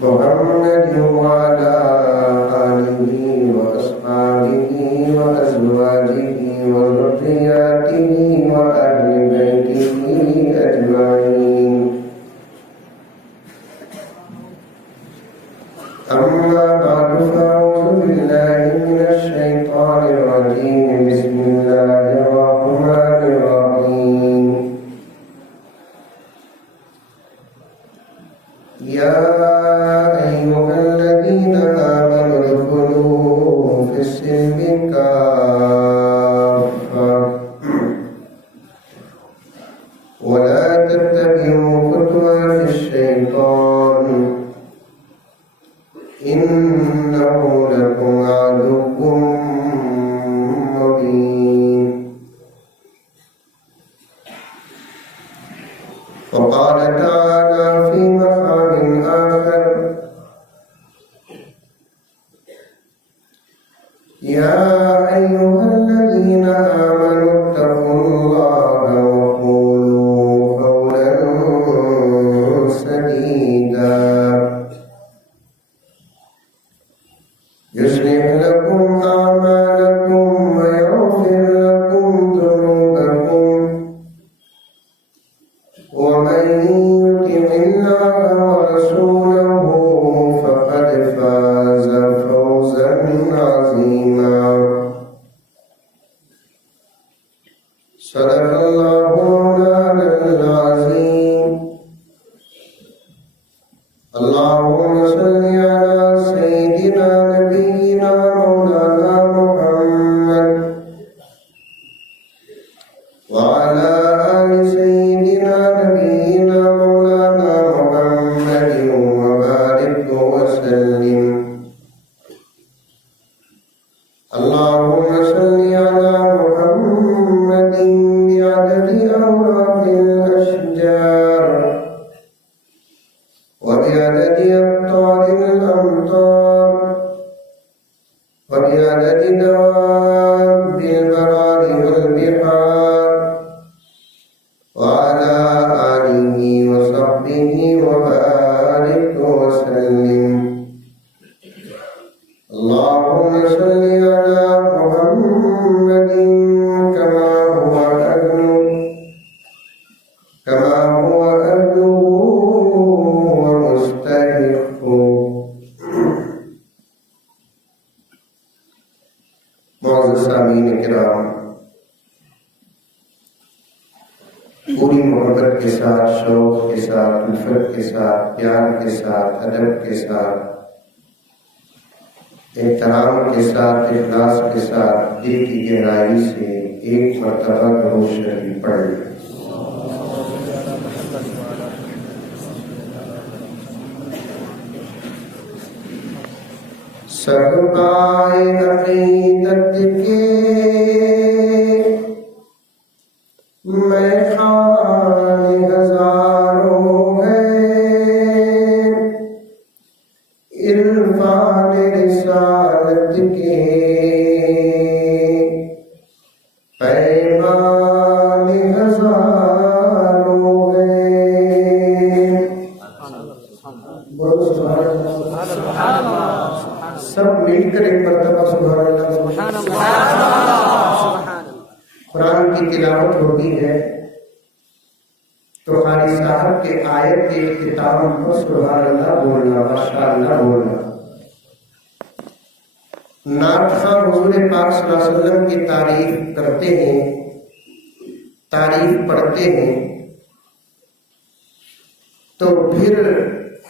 محمد وعلى آله وأصحابه وأزواجه وذرياته وأهل بيته أجمعين. أما بعد فأعوذ بالله من الشيطان الرجيم. بسم الله الرحمن الرحيم. يا أيها الذين آمنوا ادخلوا في السلم كافة ولا تتبعوا خطوات الشيطان إنه لكم عدو مبين. وقال تعالى في مقام آخر: يا أيها الذين آمنوا اتقوا الله وقولوا قولا سديدا يصلح لكم أعمالكم ويغفر لكم ذنوبكم ومن يطع الله ورسوله فقد فاز فوزا عظيما. صدق الله مولانا العظيم. اللهم صل على سيدنا نبينا مولانا محمد وعلى آل سيدنا نبينا مولانا محمد وبارك وسلم. اللهم صل على محمد بعدد أوراق الأشجار وبعدد أبطال الأمطار وبعدد دواب البرار والبحار وعلى آله وصحبه وبارك وسلم. اللهم صل على محمد كما هو أهله ومستحقه. معزز سامعین کرام، پوری محبت کے ساتھ، شوق کے ساتھ، الفت کے ساتھ، پیار کے ساتھ، ادب کے ساتھ، احترام کے ساتھ، اخلاص کے ساتھ، دل کی گہرائی سے ایک مرتبہ درود شریف پڑھ لیں۔ صحبائے عقیدت کے میخانے ہزاروں ہیں، عرفان رسالت کے پیمان ہزاروں ہیں۔ بولو سبحان اللہ۔ سب مل کر ایک مرتبہ سبحان اللہ۔ قرآن کی تلاوت ہوتی ہے تو قاری صاحب کے آیت کے اختتام کو سبحان اللہ بولنا، ماشاء اللہ بولنا۔ نعت خواں حضور پاک صلی اللہ علیہ وسلم کی تعریف کرتے ہیں، تعریف پڑھتے ہیں، تو پھر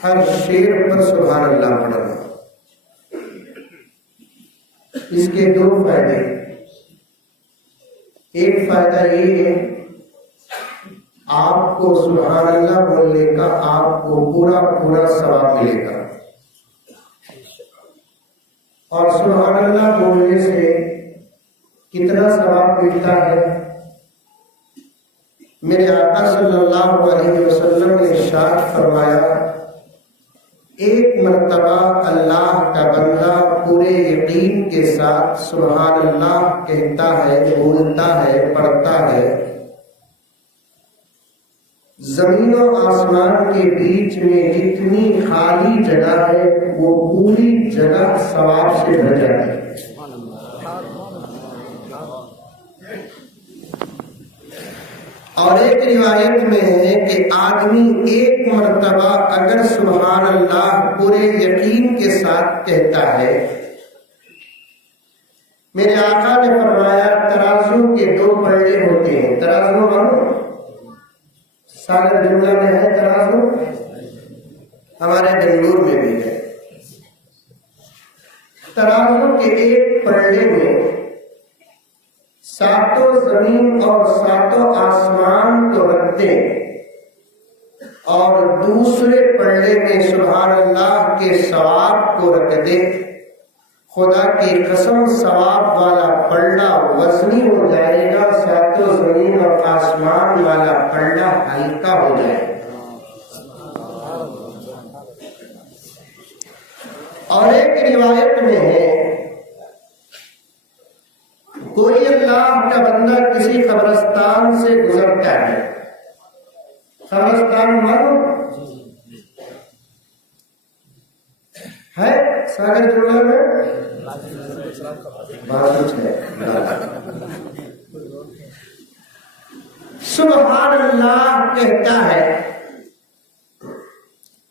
ہر شعر پر سبحان اللہ پڑھنا۔ اس کے دو فائدے، ایک فائدہ یہ ہے آپ کو سبحان اللہ بولنے کا آپ کو پورا ثواب ملے گا، اور سبحان اللہ بولنے سے کتنا ثواب ملتا ہے؟ میرے آقا صلی اللہ علیہ وسلم نے ارشاد فرمایا، ایک مرتبہ اللہ کا بندہ پورے یقین کے ساتھ سبحان اللہ کہتا ہے، بولتا ہے، پڑھتا ہے، زمین و آسمان کے بیچ میں جتنی خالی جگہ ہے وہ پوری جگہ ثواب سے بھر جاتی ہے۔ اور ایک روایت میں ہے کہ آدمی ایک مرتبہ اگر سبحان اللہ پورے یقین کے ساتھ کہتا ہے، میرے آقا نے فرمایا ترازو کے دو پلڑے ہوتے ہیں۔ ترازو مانو سارے دنیا میں ہے ترازو، ہمارے بنگلور میں بھی ہے۔ ترازو کے ایک پلڑے میں ساتوں زمین اور ساتوں آسمان کو رکھ دیں اور دوسرے پلڑے میں سبحان اللہ کے ثواب کو رکھ دیں، خدا کی قسم ثواب والا پلڑا وزنی ہو جائے گا، ساتوں زمین اور آسمان والا پلڑا ہلکا ہو جائے گا۔ اور ایک روایت میں ہے کوئی اللہ کا بندہ کسی قبرستان سے گزرتا ہے، قبرستان معلوم ہے ساگر جملہ میں بات کچھ ہے، سبحان اللہ کہتا ہے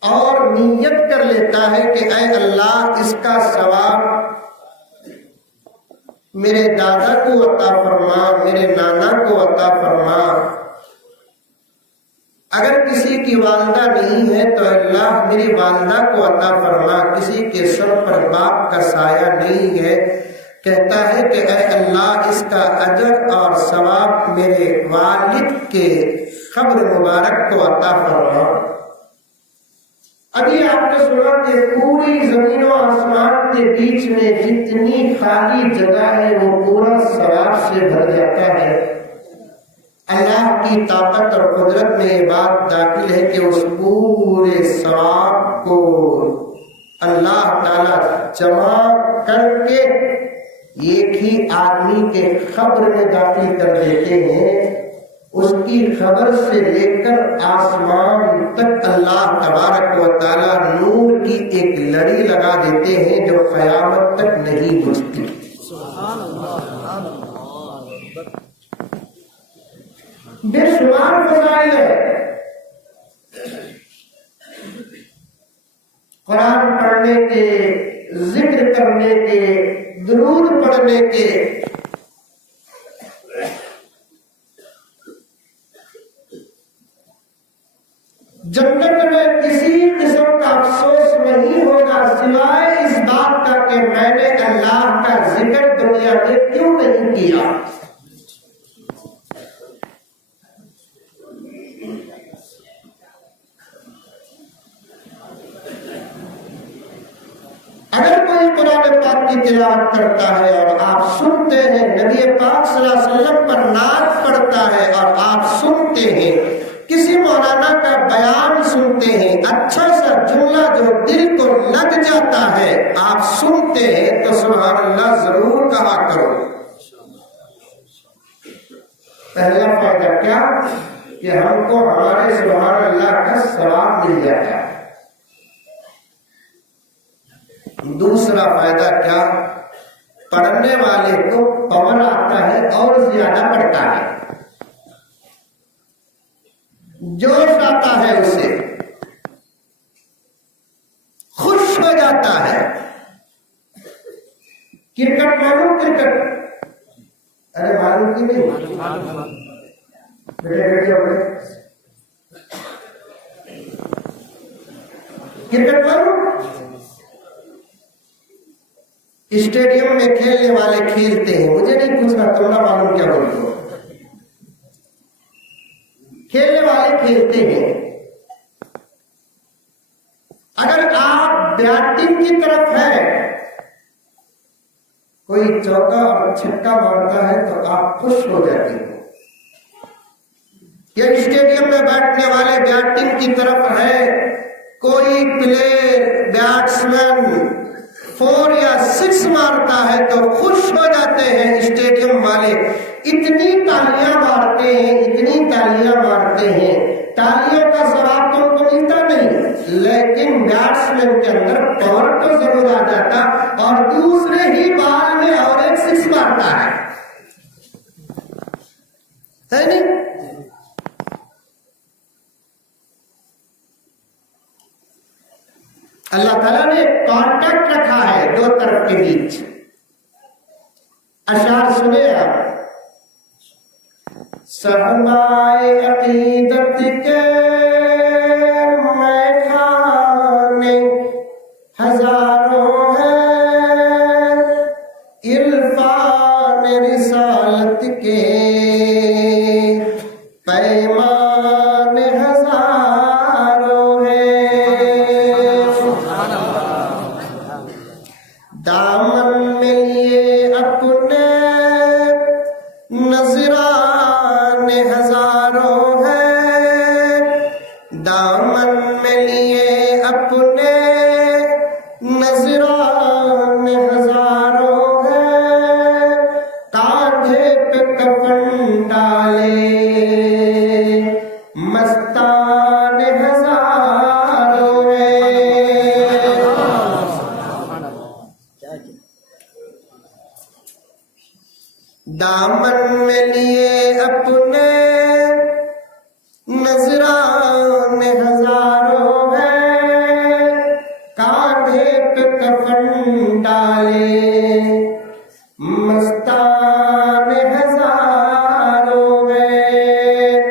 اور نیت کر لیتا ہے کہ اے اللہ اس کا ثواب میرے دادا کو عطا فرما، میرے نانا کو عطا فرما، اگر کسی کی والدہ نہیں ہے تو اللہ میری والدہ کو عطا فرما، کسی کے سر پر باپ کا سایہ نہیں ہے، کہتا ہے کہ اے اللہ اس کا اجر اور ثواب میرے والد کے قبر مبارک کو عطا فرما۔ ابھی آپ نے سنا کہ پوری زمین و آسمان کے بیچ میں جتنی خالی جگہ ہے وہ پورا ثواب سے بھر جاتا ہے۔ اللہ کی طاقت اور قدرت میں یہ بات داخل ہے کہ اس پورے ثواب کو اللہ تعالی جمع کر کے ایک ہی آدمی کے قبر میں داخل کر دیتے ہیں، اس کی خبر سے لے کر آسمان تک اللہ تبارک و تعالی نور کی ایک لڑی لگا دیتے ہیں جو قیامت تک نہیں بجھتی۔ بے شمار فضائل ہے، قرآن پڑھنے کے، ذکر کرنے کے، درود پڑھنے کے۔ جنت میں کسی قسم کا افسوس نہیں ہوگا سوائے اس بات کا کہ میں نے اللہ کا ذکر دنیا میں کیوں نہیں کیا۔ اگر کوئی قرآن پاک کی تلاوت کرتا ہے اور آپ سنتے ہیں، نبی پاک صلی اللہ علیہ وسلم پر نعت پڑھتا ہے اور آپ سنتے ہیں، کسی مولانا کا بیان سنتے ہیں، اچھا سا جملہ جو دل کو لگ جاتا ہے آپ سنتے ہیں، تو سبحان اللہ ضرور کہا کرو۔ پہلا فائدہ کیا کہ ہم کو ہمارے سبحان اللہ کا ثواب مل جاتا ہے۔ دوسرا فائدہ کیا، پڑھنے والے کو پاور آتا ہے اور زیادہ پڑھتا ہے، جوش آتا ہے، اسے خوش ہو جاتا ہے۔ کرکٹ معلوم، کرکٹ ارے معلوم کی نہیں بیٹے کرکٹ معلوم، اسٹیڈیم میں کھیلنے والے کھیلتے ہیں، مجھے نہیں پوچھنا تم نہ معلوم کیا بولتے ہو، کھیلنے والے کھیلتے ہیں۔ اگر آپ بیٹنگ کی طرف ہے، کوئی چوکا اور چھکا مارتا ہے تو آپ خوش ہو جاتے ہیں۔ یا اسٹیڈیم میں بیٹھنے والے بیٹنگ کی طرف ہے، کوئی پلیئر بیٹسمین 4 یا 6 مارتا ہے تو خوش ہو جاتے ہیں اسٹیڈیم والے، اتنی تالیاں مارتے ہیں، اتنی تالیاں مارتے ہیں تالیوں کا ثواب تو ان کو ملتا نہیں، لیکن بیٹسمین کے اندر پاور تو ضرور آ جاتا اور دوسرے ہی بال میں اور ایک سکس مارتا ہے نہیں؟ اللہ تعالیٰ نے ایک کانٹیکٹ رکھا ہے دو طرف کے بیچ. اشعار سنے آپ. صحبائے عقیدت کے میخانے ہزاروں ہیں، عرفان رسالت کے پیمان ہزاروں ہیں. دامن میں لیے اپنے نذران ہزاروں ہیں، دامن میں لیے اپنے نذران ہزاروں ہیں، کاندھے پہ کفن ڈالے مستان ہزاروں ہیں. دامن میں لیے اپنے نذران ہزاروں ہیں، کاندھے پہ کفن ڈالے مستان ہزاروں ہیں.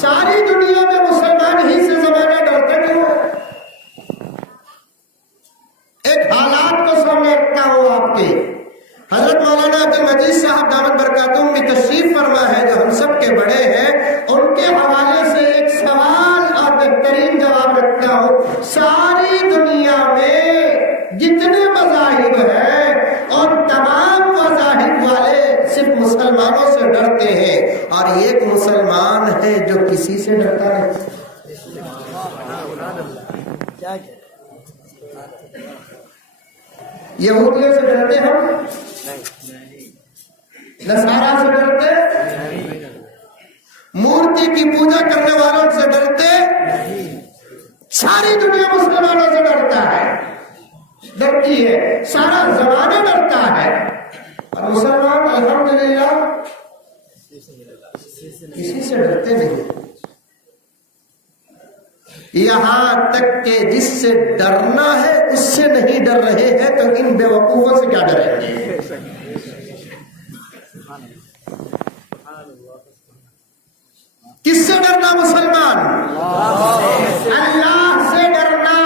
ساری دنیا میں مسلمان ہی سے زمانہ ڈرتے کیوں؟ ایک حالات کو سامنے رکھتا ہوں آپ کے. حضرت مولانا عبد المجید صاحب دامت برکاتہم بھی تشریف فرما ہے جو ہم سب کے بڑے ہیں. ان کے حوالے سے ایک سوال اور بہترین جواب رکھتا ہوں. ساری دنیا میں جتنے مذاہب ہیں اور تمام مذاہب والے صرف مسلمانوں سے ڈرتے ہیں، اور ایک مسلمان ہے جو کسی سے ڈرتا نہیں. یہودیوں سے ڈرتے ہم؟ نصارہ سے ڈرتے؟ مورتی کی پوجا کرنے والوں سے ڈرتے؟ ساری دنیا مسلمانوں سے ڈرتا ہے، ڈرتی ہے، سارا زمانہ ڈرتا ہے. اور مسلمان الحمدللہ کسی سے ڈرتے نہیں. یہاں تک کہ جس سے ڈرنا ہے اس سے نہیں ڈر رہے ہیں تو ان بے وقوفوں سے کیا ڈریں گے؟ کس سے ڈرنا مسلمان؟ اللہ سے ڈرنا.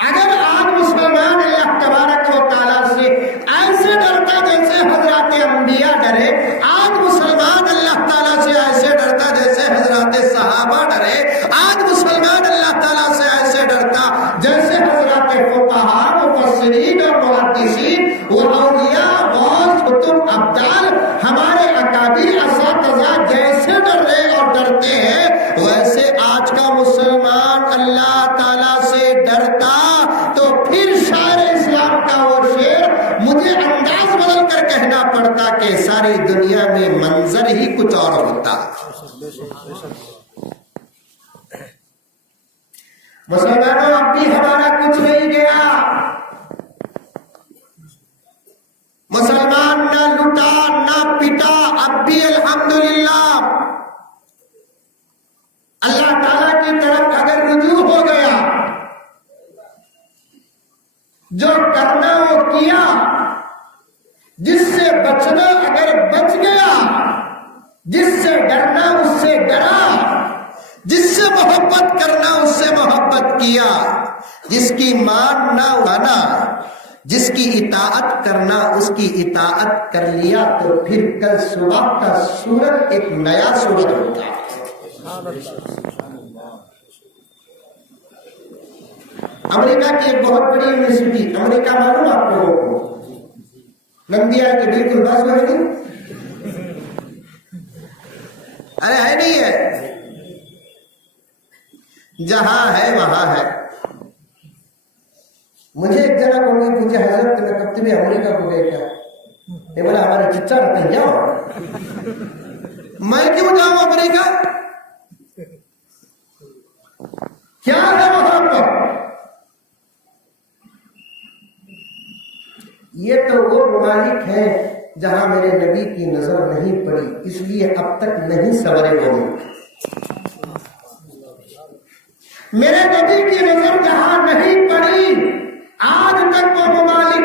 اگر آج مسلمان اللہ تبارک و تعالیٰ سے ایسے ڈرتا جیسے حضرات انبیاء ڈرے، آج مسلمان اللہ تعالیٰ سے ایسے ڈرتا جیسے حضرات صحابہ ڈرے، آج مسلمان اللہ تعالیٰ سے ایسے ڈرتا جیسے حضرات فقہاء، مفسرین اور محدثین و اولیاء، غوث، قطب، ابدال، ہمارے اکابر اساتذہ جیسے ڈر رہے اور ڈرتے ہیں، ویسے آج کا مسلمان اللہ تعالیٰ سے ڈرتا تو پھر شاعر اسلام کا وہ شعر مجھے انداز بدل کر کہنا پڑتا کہ ساری دنیا میں منظر ہی کچھ اور ہوتا. مسلمانوں اب بھی ہمارا کچھ نہیں گیا. مسلمان نہ لٹا نہ پٹا، اب بھی الحمدللہ اللہ تعالیٰ کی طرف اگر رجوع ہو گیا، جو کرنا وہ کیا، جس سے بچنا اگر بچ گیا، جس سے ڈرنا اس سے ڈرا، جس سے محبت کرنا اس سے محبت کیا، جس کی مان نہ اڑانا، جس کی اطاعت کرنا اس کی اطاعت کر لیا، تو پھر کل صبح کا سورج ایک نیا سورج ہوتا ہے. امریکہ کی ایک بہت بڑی یونیورسٹی، امریکہ معلوم آپ لوگوں کو، نندیا کے بالکل پاس میں نہیں، ارے ہے نہیں ہے، جہاں ہے وہاں ہے. مجھے ایک جگہ کو پوچھا حضرت میں کب تمہیں امریکہ کو گئے کیا؟ یہ بولا ہمارے چچا رہتے ہیں کیا؟ میں کیوں جاؤں امریکہ؟ کیا ہے وہاں پر؟ یہ تو وہ ممالک ہیں جہاں میرے نبی کی نظر نہیں پڑی، اس لیے اب تک نہیں سنورے وہ ملک۔ میرے نبی کی نظر جہاں نہیں پڑی، آج تک وہ ممالک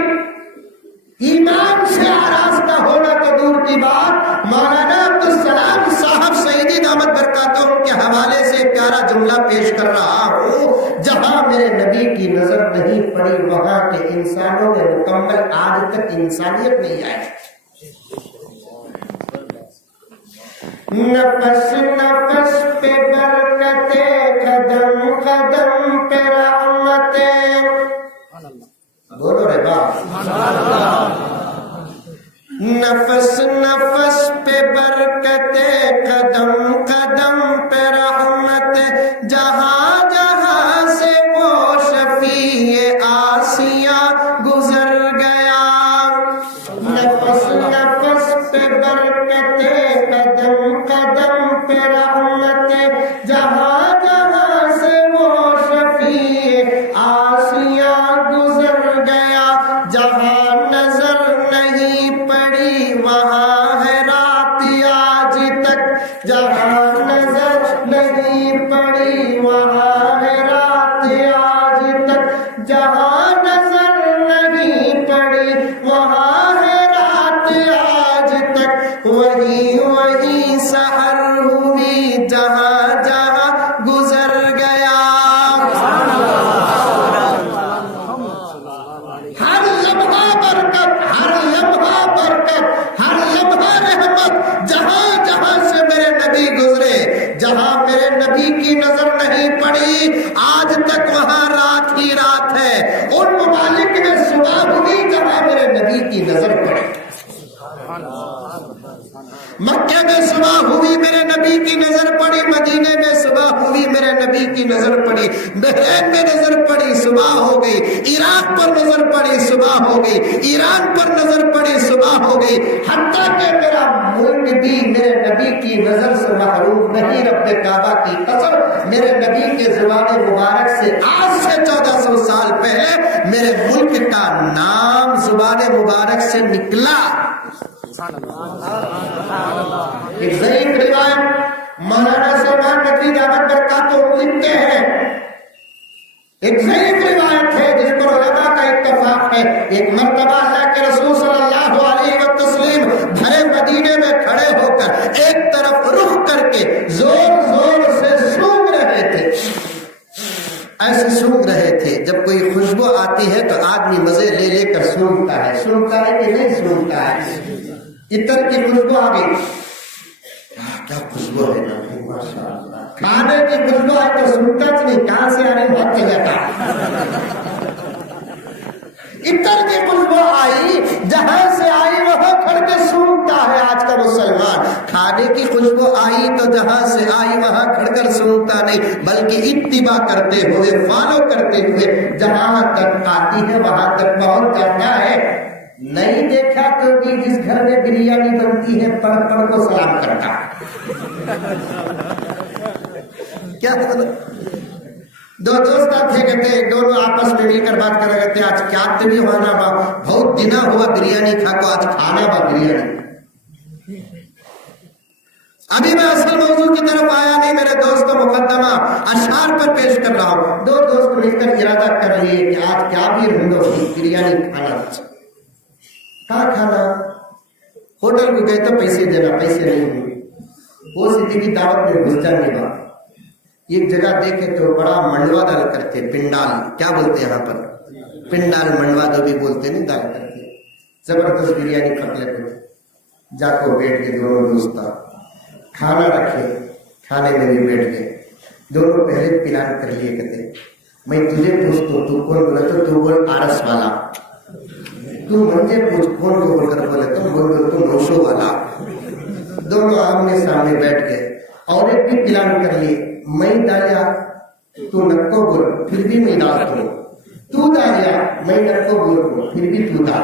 ایمان سے آراستہ ہونا تو دور کی بات، مولانا عبدالسلام صاحب سعیدی دامت برکاتہم کے حوالے سے پیارا جملہ پیش کر رہا ہوں، جہاں میرے نبی کی نظر نہیں پڑی وہاں کے انسانوں میں مکمل آج تک انسانیت نہیں آئی۔ نفس نفس پہ برکتیں، قدم قدم پہ رحمتیں، بولو رے باپ، نفس نفس پہ برکتیں، قدم قدم پہ رحمتیں، جہاں جہاں سے وہ شفیع آسیاں گزر گیا، نفس نفس پہ برکتیں، قدم قدم پہ رحمتیں، جہاں جہاں سے وہ شفیع آسیاں گزر گیا، جہاں نظر نہیں پڑی وہاں ہے رات آج تک، جہاں نظر نہیں پڑی وہاں ہے رات آج تک، جہاں نظر نہیں پڑی وہاں ہے رات آج تک، وہی وہی سحر ہوئی جہاں جہاں گزر گیا۔ ہر لمحہ برکت، ہر لمحہ برکت، ہر لمحہ رحمت، جہاں جہاں سے میرے نبی گزرے، جہاں میرے نبی کی نظر نہیں پڑی آج تک وہاں رات ہی رات ہے۔ ان ممالک میں صبح ہوئی جہاں میرے نبی کی نظر پڑی، مکہ میں صبح ہوئی میرے نبی کی نظر پڑی، مدینے میں صبح ہوئی میرے نبی کی نظر پڑی، بحرین میں نظر پڑی صبح ہو گئی، عراق پر نظر پڑی صبح ہو گئی، ایران پر نظر پڑی صبح ہو گئی، حتیٰ کہ میرا ملک بھی میرے نبی کی نظر سے محروم نہیں۔ رب کعبہ کی قسم، میرے نبی کے زبان مبارک سے آج سے 1400 سال پہلے میرے ملک کا نام زبان مبارک سے نکلا۔ ایک ضعیف روایت مولانا سلمان ندوی دامت برکاتہم لکھتے ہیں، ایک ضعیف روایت ہے جس پر علماء کا اتفاق ہے، ایک مرتبہ اللہ کے رسول صلی اللہ علیہ وسلم بھرے مدینے میں کھڑے ہو کر ایک طرف رخ کر کے زور زور سے سونگ رہے تھے، ایسے سونگ رہے تھے۔ جب کوئی خوشبو آتی ہے تو آدمی مزے لے لے کر سونگتا ہے، سونگتا ہے کہ نہیں سونگتا ہے؟ عطر کی خوشبو آ گئی، کیا خوشبو ہے نا، ماشاءاللہ، کھانے کی خوشبو آئی تو سنتا نہیں، کہاں سے آ رہی بہت چل جاتا۔ عطر کی خوشبو آئی، جہاں سے آئی وہاں کھڑ کے سونگتا ہے آج کا مسلمان۔ کھانے کی خوشبو آئی تو جہاں سے آئی وہاں کھڑ کر سونگتا نہیں، بلکہ اتباع کرتے ہوئے، فالو کرتے ہوئے جہاں تک آتی ہے وہاں تک پہنچ جاتا ہے۔ نہیں دیکھا تو بھی جس گھر میں بریانی بنتی ہے پڑھ پڑھ کو سلام کرتا کیا دو دوست تھے، کہتے دونوں آپس میں مل کر بات کر رہے تھے، آج کیا تبھی ہونا با بہت دنا ہوا بریانی کھا کو، آج کھانا با بریانی۔ ابھی میں اصل موضوع کی طرف آیا نہیں، میرے دوست کو مقدمہ اشعار پر پیش کر رہا ہوں۔ دو دوست مل کر ارادہ کر رہے ہیں کہ آج کیا بھی رندو بریانی کھانا، کہاں کھانا؟ ہوٹل کو گئے تو پیسے دینا، پیسے نہیں ہوئے، وہ سیدھی کی دعوت میں گھس جانے کا۔ ایک جگہ دیکھے تو بڑا منڈوا ڈال کرتے، پنڈال کیا بولتے ہیں یہاں پر، پنڈال منڈوا جو بھی بولتے نہیں، ڈال کرتے زبردست بریانی پک لیتے۔ جا کو بیٹھ کے دونوں دوست کھانا رکھے، کھانے میں بھی بیٹھ گئے، دونوں پہلے پلان کر لیے، کہتے میں تجھے پوچھتا تو کون بولا تو بول آرس والا، تو مجھے پوچھ کون کو بول کر بولے تو نوشو والا۔ دونوں آمنے سامنے بیٹھ گئے اور ایک بھی پلان کر لیے، میں ڈالیا تو نکو بول پھر بھی میں ڈالتا ہوں، تو ڈالیا میں نکو بول پھر بھی تو ڈال۔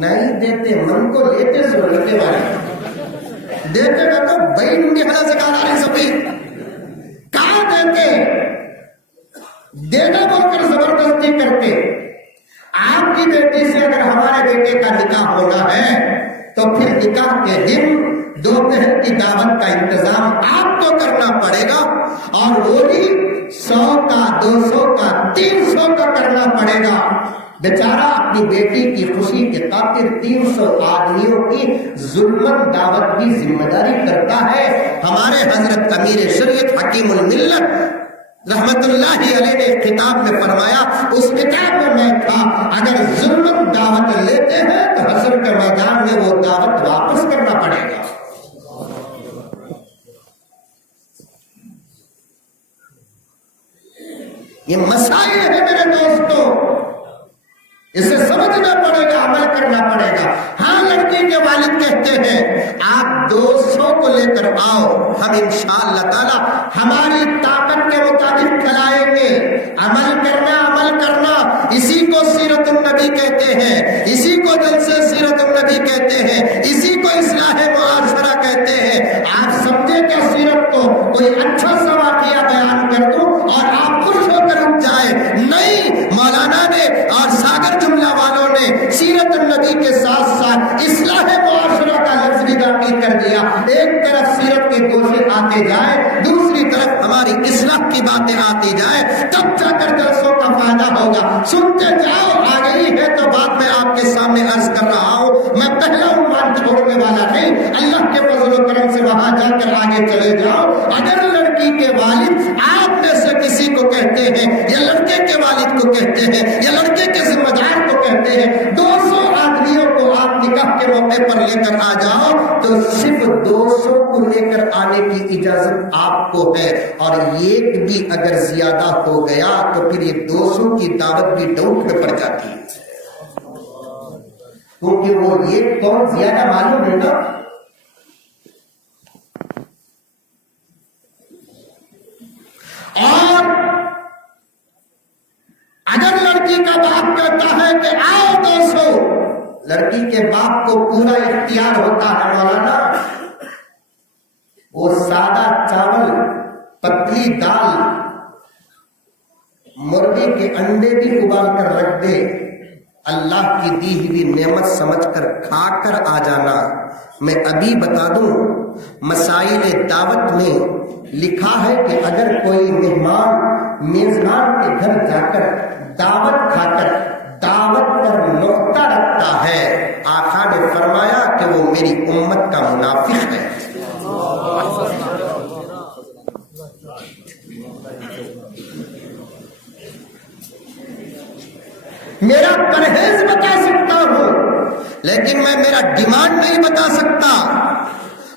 نہیں دیتے من کو لیتے ضرورت والے دیتے گا تو بھائی نمی حالہ سے کہا رہی سبھی کہاں دیتے دینا بول کر زبردستی کرتے. آپ کی بیٹی سے اگر ہمارے بیٹے کا نکاح ہونا ہے تو پھر نکاح کے دن دوپہر کی دعوت کا انتظام آپ کو کرنا پڑے گا اور وہ بھی 100 کا 200 کا 300 کا کرنا پڑے گا. بیچارہ اپنی بیٹی کی خوشی کے خاطر 300 آدمیوں کی ظلمت دعوت کی ذمہ داری کرتا ہے. ہمارے حضرت امیر شریعت حکیم الملت رحمت اللہ علیہ نے کتاب میں فرمایا, اس کتاب میں تھا, اگر ظلمت دعوت لیتے ہیں تو حشر کے میدان میں وہ دعوت واپس کرنا پڑے گا. یہ مسائل ہے میرے دوستوں, اسے سمجھنا پڑے گا, عمل کرنا پڑے گا. ہاں لڑکی کے والد کہتے ہیں آپ 200 کو لے کر آؤ, ہم انشاءاللہ تعالی ہماری طاقت کے مطابق کھلائیں گے. عمل کرنا, عمل کرنا, اسی کو سیرت النبی کہتے ہیں, اسی کو جلسے سیرت النبی کہتے ہیں, اسی کو اصلاح معاشرہ کہتے ہیں. آپ سمجھے کیا سیرت کو کوئی اچھا سا واقعہ بیان کر دوں اور آپ خوش ہو کر رک جائے؟ نہیں, مولانا نے اور ساگر جملہ والوں نے سیرت النبی کے ساتھ ساتھ اصلاح معاشرہ کا لفظ بھی داخل کر دیا. ایک طرف سیرت کے گوشے آتے جائے, دوسری طرف ہماری اصلاح کی باتیں آتی جائے, تب جا کر جلسوں کا فائدہ ہوگا. سنتے جاؤ, آ گئی ہے تو بات میں آپ کے سامنے عرض کر رہا ہوں. میں پہلا عنوان چھوڑنے والا نہیں, اللہ کے فضل و کرم سے وہاں جا کر آگے چلے جاؤ. اگر لڑکی کے والد آپ میں سے کسی کو کہتے ہیں یا لڑکے کے والد کو کہتے ہیں یا لڑکے کے ذمہ دار کو کہتے ہیں 200 آدمیوں کو آپ نکاح کے موقع پر لے کر آ جاؤ, تو صرف 200 کو لے کر آنے کی اجازت آپ کو ہے, اور ایک بھی اگر زیادہ ہو گیا تو پھر یہ 200 کی دعوت بھی ڈاؤٹ میں پڑ جاتی ہے, کیونکہ وہ ایک کون زیادہ معلوم ہے نا. اور اگر لڑکی کا باپ کہتا ہے کہ آؤ 200, لڑکی کے باپ کو پورا اختیار ہوتا ہے مولانا. وہ سادہ چاول, پتلی دال, مرغی کے انڈے بھی ابال کر رکھ دے, اللہ کی دی ہوئی نعمت سمجھ کر کھا کر آ جانا. میں ابھی بتا دوں, مسائل دعوت میں لکھا ہے کہ اگر کوئی مہمان میزبان کے گھر جا کر دعوت کھا کر دعوت پر نقطہ رکھتا ہے, آقا نے فرمایا کہ وہ میری امت کا منافق ہے. میرا پرہیز بتا سکتا ہوں لیکن میں میرا ڈیمانڈ نہیں بتا سکتا.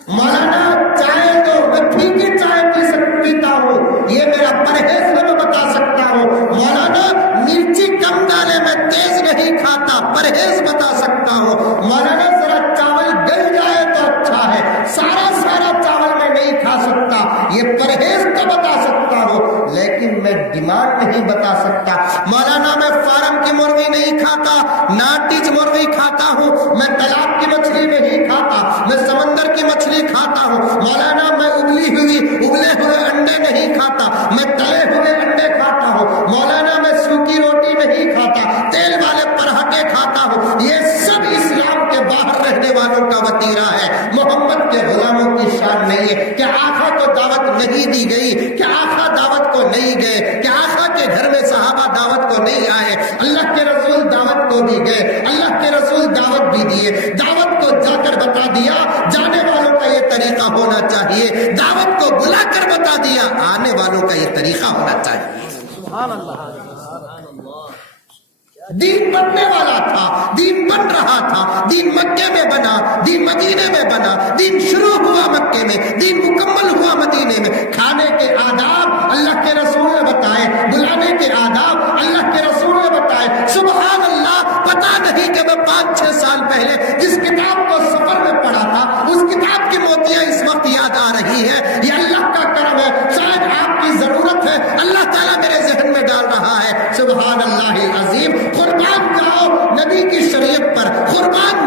مولانا چائے دو, میں پھیکی چائے پیتا ہوں, یہ میرا پرہیز ہے, میں بتا سکتا ہوں. مولانا مرچی کم ڈالے, میں تیز نہیں کھاتا, پرہیز بتا سکتا ہوں. مولانا ذرا چاول گل جائے تو اچھا ہے, سارا چاول میں نہیں کھا سکتا, یہ پرہیز تو بتا سکتا ہوں لیکن میں ڈیمانڈ نہیں بتا سکتا. مولانا میں فارم کی مرغی نہیں کھاتا, ناٹیج مرغی کھاتا ہوں, میں تالاب کی مچھلی نہیں کھاتا, میں سمندر کی مچھلی کھاتا ہوں. مولانا میں ابلے ہوئے انڈے نہیں کھاتا, میں تلے ہوئے انڈے کھاتا ہوں. مولانا میں سوکھی روٹی نہیں کھاتا, تیل والے پراٹھے کھاتا ہوں. یہ سب اسلام کے باہر رہنے والوں کا وتیرہ ہے, محمد کے غلاموں کی شان نہیں ہے. کہ آقا کو دعوت نہیں دی گئی, کہ آقا دعوت کو نہیں گئے, کہ آقا کے گھر میں صحابہ دعوت کو نہیں آئے, اللہ کے رسول دعوت کو بھی گئے, اللہ کے رسول دعوت بھی دیے, دعوت کو جا کر بتا دیا. جانے والوں کا یہ طریقہ ہونا چاہیے, دعوت کو بلا کر بتا دیا, آنے والوں کا یہ طریقہ ہونا چاہیے. سبحان اللہ. دین بننے والا تھا, دین بن رہا تھا, دین مکے میں بنا, دین مدینے میں بنا, دین شروع ہوا مکے میں, دین مکمل ہوا مدینے میں. کھانے کے آداب اللہ کے رسول نے بتائے, بلانے کے آداب اللہ کے رسول نے بتائے. سبحان اللہ. پتا نہیں کہ میں 5-6 سال پہلے جس کتاب کو سفر میں پڑھا تھا, اس کتاب کی موتیاں اس وقت یاد آ رہی ہے. یہ اللہ کا کرم ہے, شاید آپ کی ضرورت ہے, اللہ تعالیٰ میرے ذہن میں ڈال رہا ہے. سبحان اللہ العظیم. قربان جاؤ نبی کی شریعت پر, قربان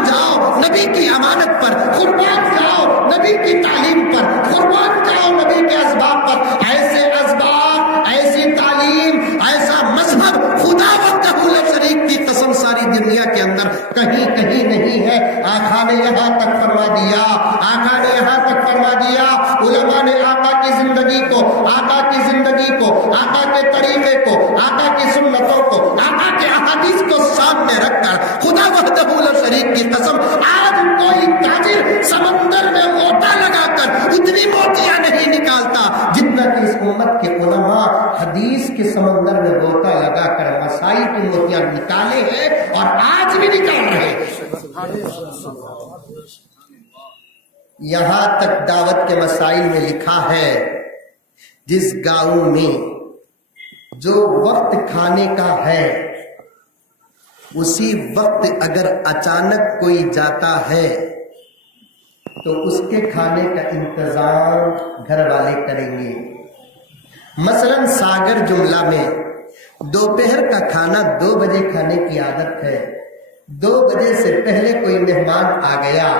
علماء حدیث کے سمندر میں غوطہ لگا کر مسائل کی موتیاں نکالے ہیں اور آج بھی نکال رہے ہیں۔ یہاں تک دعوت کے مسائل میں لکھا ہے جس گاؤں میں جو وقت کھانے کا ہے اسی وقت اگر اچانک کوئی جاتا ہے تو اس کے کھانے کا انتظام گھر والے کریں گے۔ مثلا ساگر جملہ میں دوپہر کا کھانا 2 بجے کھانے کی عادت ہے، 2 بجے سے پہلے کوئی مہمان آ گیا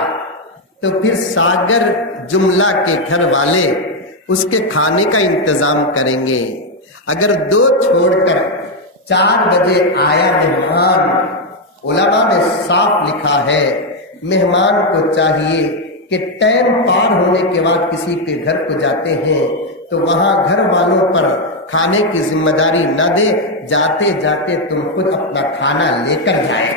تو پھر ساگر جملہ کے گھر والے اس کے کھانے کا انتظام کریں گے۔ اگر 2 چھوڑ کر 4 بجے آیا مہمان، علماء نے صاف لکھا ہے مہمان کو چاہیے کہ ٹائم پار ہونے کے بعد کسی کے گھر کو جاتے ہیں تو وہاں گھر والوں پر کھانے کی ذمہ داری نہ دے، جاتے جاتے تم خود اپنا کھانا لے کر جائے۔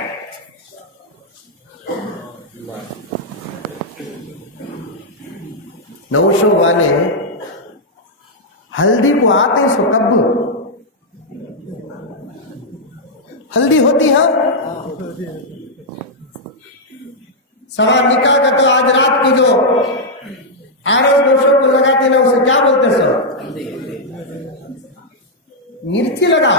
نوشو والے ہلدی کو آتے سو کب ہلدی ہوتی ہے سوال نکاح کا تو آج رات کو جو آرس نوشو کو لگاتے نا اسے کیا بولتے سو مرچی لگا۔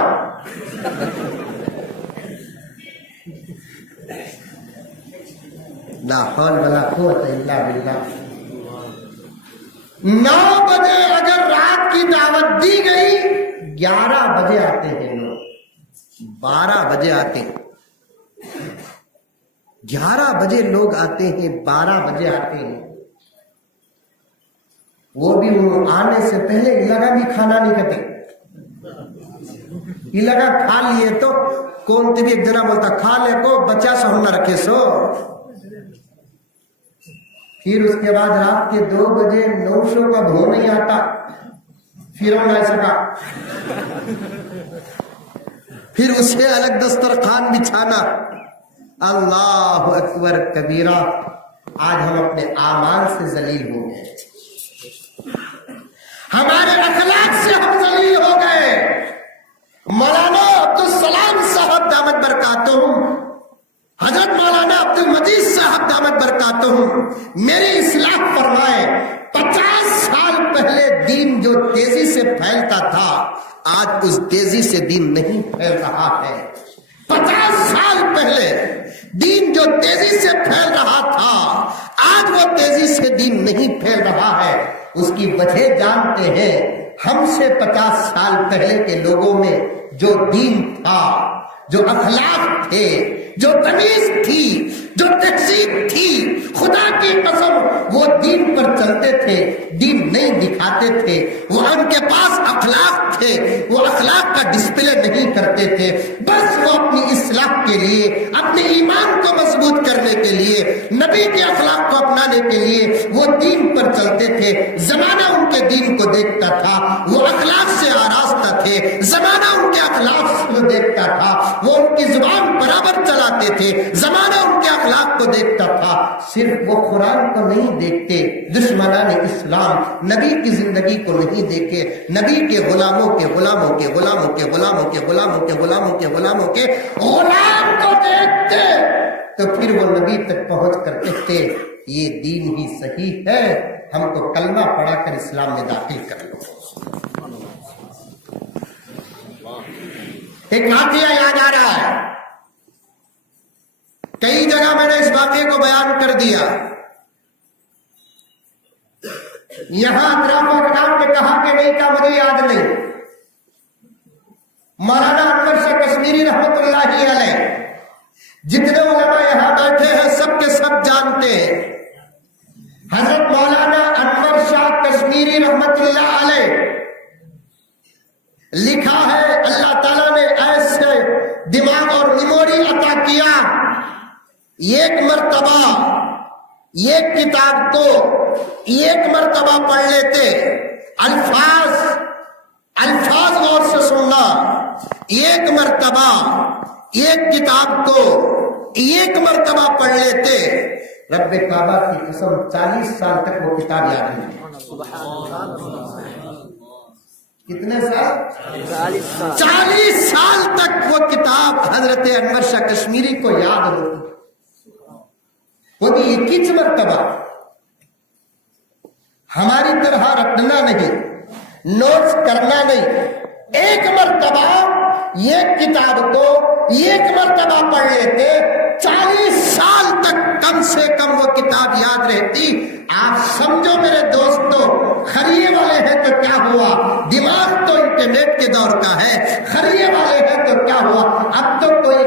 لا حول ولا قوت الا باللہ۔ 9 بجے اگر رات کی دعوت دی گئی 11 بجے آتے ہیں لوگ، 12 بجے آتے ہیں، 11 بجے لوگ آتے ہیں، 12 بجے آتے ہیں، وہ بھی آنے سے پہلے لگا بھی کھانا نہیں کھاتے، یہ لگا کھا لیے تو کون بھی ایک جنا بولتا کھا لے کو بچہ سو ہم نہ رکھے سو۔ پھر اس کے بعد رات کے 2 بجے نوشو کا بھو نہیں آتا، پھر ہم نہ سکا، پھر اسے الگ دسترخوان بچھانا۔ اللہ اکبر کبیرہ۔ آج ہم اپنے اعمال سے ذلیل ہو گئے، ہمارے اخلاق سے ہم ذلیل ہو گئے۔ مولانا عبدالسلام صاحب دامت برکاتہم، حضرت مولانا عبد المجید صاحب دامت برکاتہم میری اصلاح فرمائے۔ 50 سال پہلے دین جو تیزی سے پھیلتا تھا آج اس تیزی سے دین نہیں پھیل رہا ہے۔ 50 سال پہلے دین جو تیزی سے پھیل رہا تھا آج وہ تیزی سے دین نہیں پھیل رہا ہے۔ اس کی وجہ جانتے ہیں، ہم سے 50 سال پہلے کے لوگوں میں جو دین تھا، جو اخلاق تھے، جو تمیز تھی، جو تہذیب تھی، خدا کی قسم وہ دین پر چلتے تھے، دین نہیں دکھاتے تھے۔ وہ ان کے پاس اخلاق تھے، وہ اخلاق کا ڈسپلے نہیں کرتے تھے، بس وہ اپنی اصلاح کے لیے، اپنے ایمان کو مضبوط کرنے کے لیے، نبی کے اخلاق کو اپنانے کے لیے وہ دین پر چلتے تھے۔ زمانہ ان کے دین کو دیکھتا تھا، وہ اخلاق سے آراستہ تھے، زمانہ ان کے اخلاق کو دیکھتا تھا، وہ ان کی زبان برابر چلاتے تھے، زمانہ ان کے اخلاق کو دیکھتا تھا۔ صرف وہ قرآن کو نہیں دیکھتے، دشمنان اسلام نبی کی زندگی کو نہیں دیکھے، نبی کے غلاموں کے غلاموں کے غلاموں کے غلاموں کے غلاموں کے غلاموں کے غلاموں کے غلام کو دیکھتے تو پھر وہ نبی تک پہنچ کر کہتے یہ دین ہی صحیح ہے، ہم کو کلمہ پڑھا کر اسلام میں داخل کر لو۔ ایک واقعہ یاد آ رہا ہے، کئی جگہ میں نے اس واقعے کو بیان کر دیا، یہاں اطراف اقدام نے کہا کہ نہیں تھا، مجھے یاد نہیں۔ مولانا انور شاہ کشمیری رحمت اللہ علیہ، جتنے علماء یہاں بیٹھے ہیں سب کے سب جانتے ہیں، حضرت مولانا انور شاہ کشمیری رحمت اللہ علیہ لکھا ہے، اللہ تعالیٰ نے ایسے دماغ اور میموری عطا کیا، ایک مرتبہ ایک کتاب کو ایک مرتبہ پڑھ لیتے، الفاظ غور سے سننا، ایک مرتبہ ایک کتاب کو ایک مرتبہ پڑھ لیتے، رب کعبہ کی قسم 40 سال تک وہ کتاب یاد نہیں۔ کتنے سال؟ 40 سال 40 سال تک وہ کتاب حضرت انور شاہ کشمیری کو یاد ہوتی، وہ بھی 21 مرتبہ، ہماری طرح رٹنا نہیں، نوٹس کرنا نہیں، ایک مرتبہ یہ کتاب کو ایک مرتبہ پڑھ لیتے، 40 سال تک کم سے کم وہ کتاب یاد رہتی۔ آپ سمجھو میرے دوستو، خریے والے ہیں تو کیا ہوا، دماغ تو انٹرنیٹ کے دور کا ہے، خریے والے ہیں تو کیا ہوا، اب تو کوئی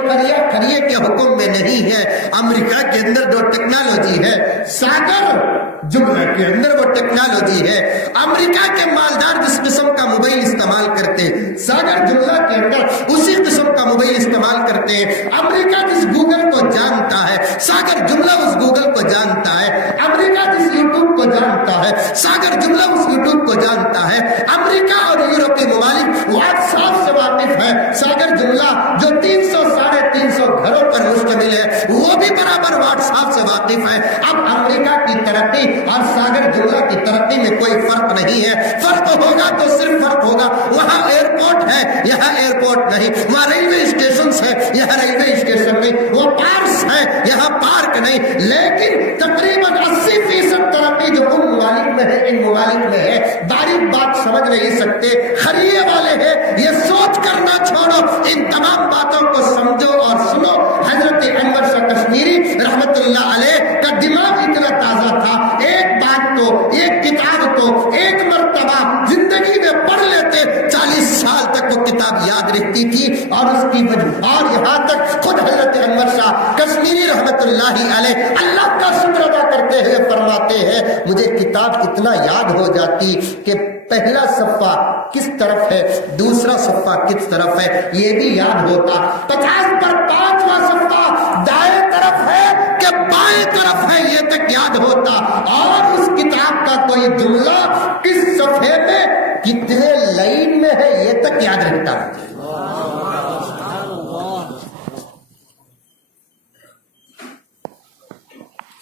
خریے کے حکم میں نہیں ہے۔ امریکہ کے اندر جو ٹیکنالوجی ہے، ساگر جملہ کے اندر وہ ٹیکنالوجی ہے، امریکہ کے مالدار جس قسم کا موبائل استعمال کرتے ہیں، ساگر جملہ کے اندر اسی قسم کا موبائل استعمال کرتے ہیں۔ امریکہ جس گوگل کو جانتا ہے، ساگر جملہ اس گوگل کو جانتا ہے۔ امریکہ جس یوٹیوب کو جانتا ہے، ساگر جملہ اس یوٹیوب کو جانتا ہے۔ امریکہ اور یورپی ممالک واٹس ایپ سے واقف ہے، ساگر جملہ جو 300 ساڑھے 300 گھروں پر مشتمل ہے وہ بھی برابر واٹس ایپ سے واقف ہے۔ اب امریکہ کی ترقی اور ساگر جملہ کی ترقی میں کوئی فرق نہیں ہے، فرق ہوگا تو صرف فرق ہوگا وہاں ایئرپورٹ ہے، یہاں ایئرپورٹ نہیں، وہاں ریلوے اسٹیشنز ہے، یہاں ریلوے اسٹیشن نہیں، وہ پارکس ہے، یہاں پارک نہیں، لیکن تقریباً 80% ترقی جو ان ممالک میں ہے ان ممالک میں ہے۔ باریک بات سمجھ نہیں سکتے، خریے والے ہیں، یہ سوچ کر نہ چھوڑو، ان تمام باتوں کو سمجھو اور سنو۔ حضرت انور شاہ کشمیری رحمت اللہ علیہ کا دماغ اتنا تازہ تھا، ایک بات کو، ایک کتاب کو ایک مرتبہ زندگی میں پڑھ لیتے، 40 سال تک وہ کتاب یاد رہتی تھی۔ اور اس کی وجہ، اور یہاں تک خود حضرت انور شاہ کشمیری رحمت اللہ علیہ اللہ کا شکر ادا کرتے ہوئے فرماتے ہیں، مجھے کتاب اتنا یاد ہو جاتی کہ پہلا صفحہ کس طرف ہے، دوسرا صفحہ کس طرف ہے یہ بھی یاد ہوتا، 50 پر 5واں صفحہ دائیں طرف ہے کہ بائیں طرف ہے یہ تک یاد ہوتا، اور اس کتاب کا کوئی جملہ کس صفحے میں کتنے لائن میں ہے یہ تک یاد رہتا۔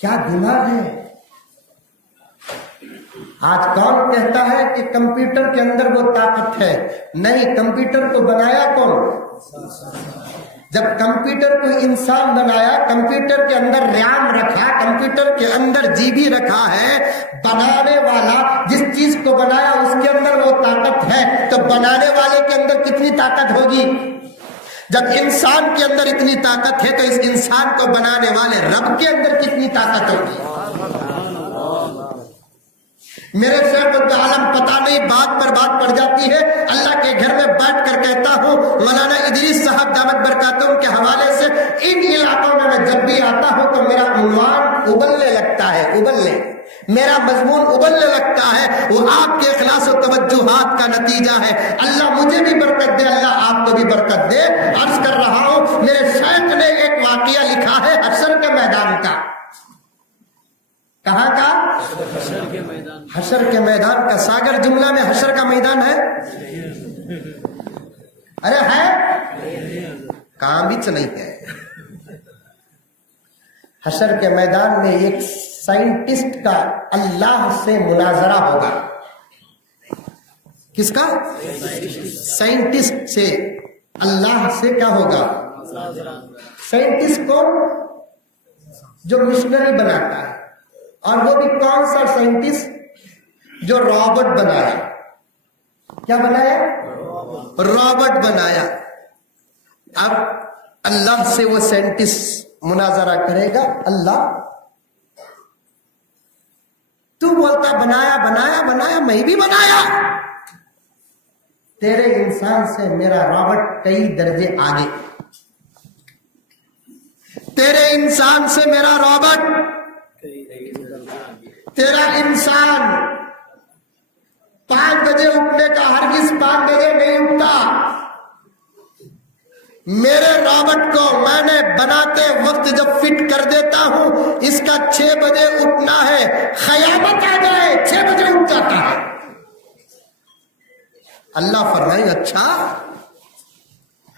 کیا دماغ ہے! آج کون کہتا ہے کہ کمپیوٹر کے اندر وہ طاقت ہے؟ نہیں، کمپیوٹر کو بنایا کون؟ جب کمپیوٹر کو انسان بنایا، کمپیوٹر کے اندر ریم رکھا، کمپیوٹر کے اندر جی بی رکھا ہے، بنانے والا جس چیز کو بنایا اس کے اندر وہ طاقت ہے، تو بنانے والے کے اندر کتنی طاقت ہوگی؟ جب انسان کے اندر اتنی طاقت ہے تو اس انسان کو بنانے والے رب کے اندر کتنی طاقت ہوگی؟ میرے شیخ عالم پتہ نہیں بات پر بات پڑ جاتی ہے، اللہ کے گھر میں بیٹھ کر کہتا ہوں، مولانا ادریس صاحب دامت برکاتہم کے حوالے سے ان علاقوں میں میں جب بھی آتا ہوں تو میرا عنوان ابلنے لگتا ہے، ابلنے، میرا مضمون ابلنے لگتا ہے، وہ آپ کے اخلاص و توجہات کا نتیجہ ہے۔ اللہ مجھے بھی برکت دے، اللہ آپ کو بھی برکت دے۔ عرض کر رہا ہوں، میرے شیخ نے ایک واقعہ لکھا ہے حشر کے میدان کا۔ کہاں کا؟ حشر کے میدان کا۔ ساگر جملہ میں حشر کا میدان ہے؟ ارے ہے؟ کہاں بھی نہیں ہے۔ حشر کے میدان میں ایک سائنٹسٹ کا اللہ سے مناظرہ ہوگا۔ کس کا؟ سائنٹسٹ سے اللہ سے کیا ہوگا؟ سائنٹسٹ کون؟ جو مشنری بناتا ہے، اور وہ بھی کون سا سائنٹسٹ؟ جو رابٹ بنایا۔ کیا بنایا؟ رابٹ بنایا۔ اب اللہ سے وہ سائنٹسٹ مناظرہ کرے گا، اللہ تو بولتا بنایا بنایا بنایا، میں بھی بنایا، تیرے انسان سے میرا رابٹ کئی درجے آگے، تیرے انسان سے میرا رابٹ، تیرا انسان 5 بجے اٹھنے کا ہرگز 5 بجے نہیں اٹھتا، میرے رابٹ کو میں نے بناتے وقت جب فٹ کر دیتا ہوں، اس کا 6 بجے اٹھنا ہے، قیامت آ جائے 6 بجے اٹھ جاتا ہے۔ اللہ فرمائے اچھا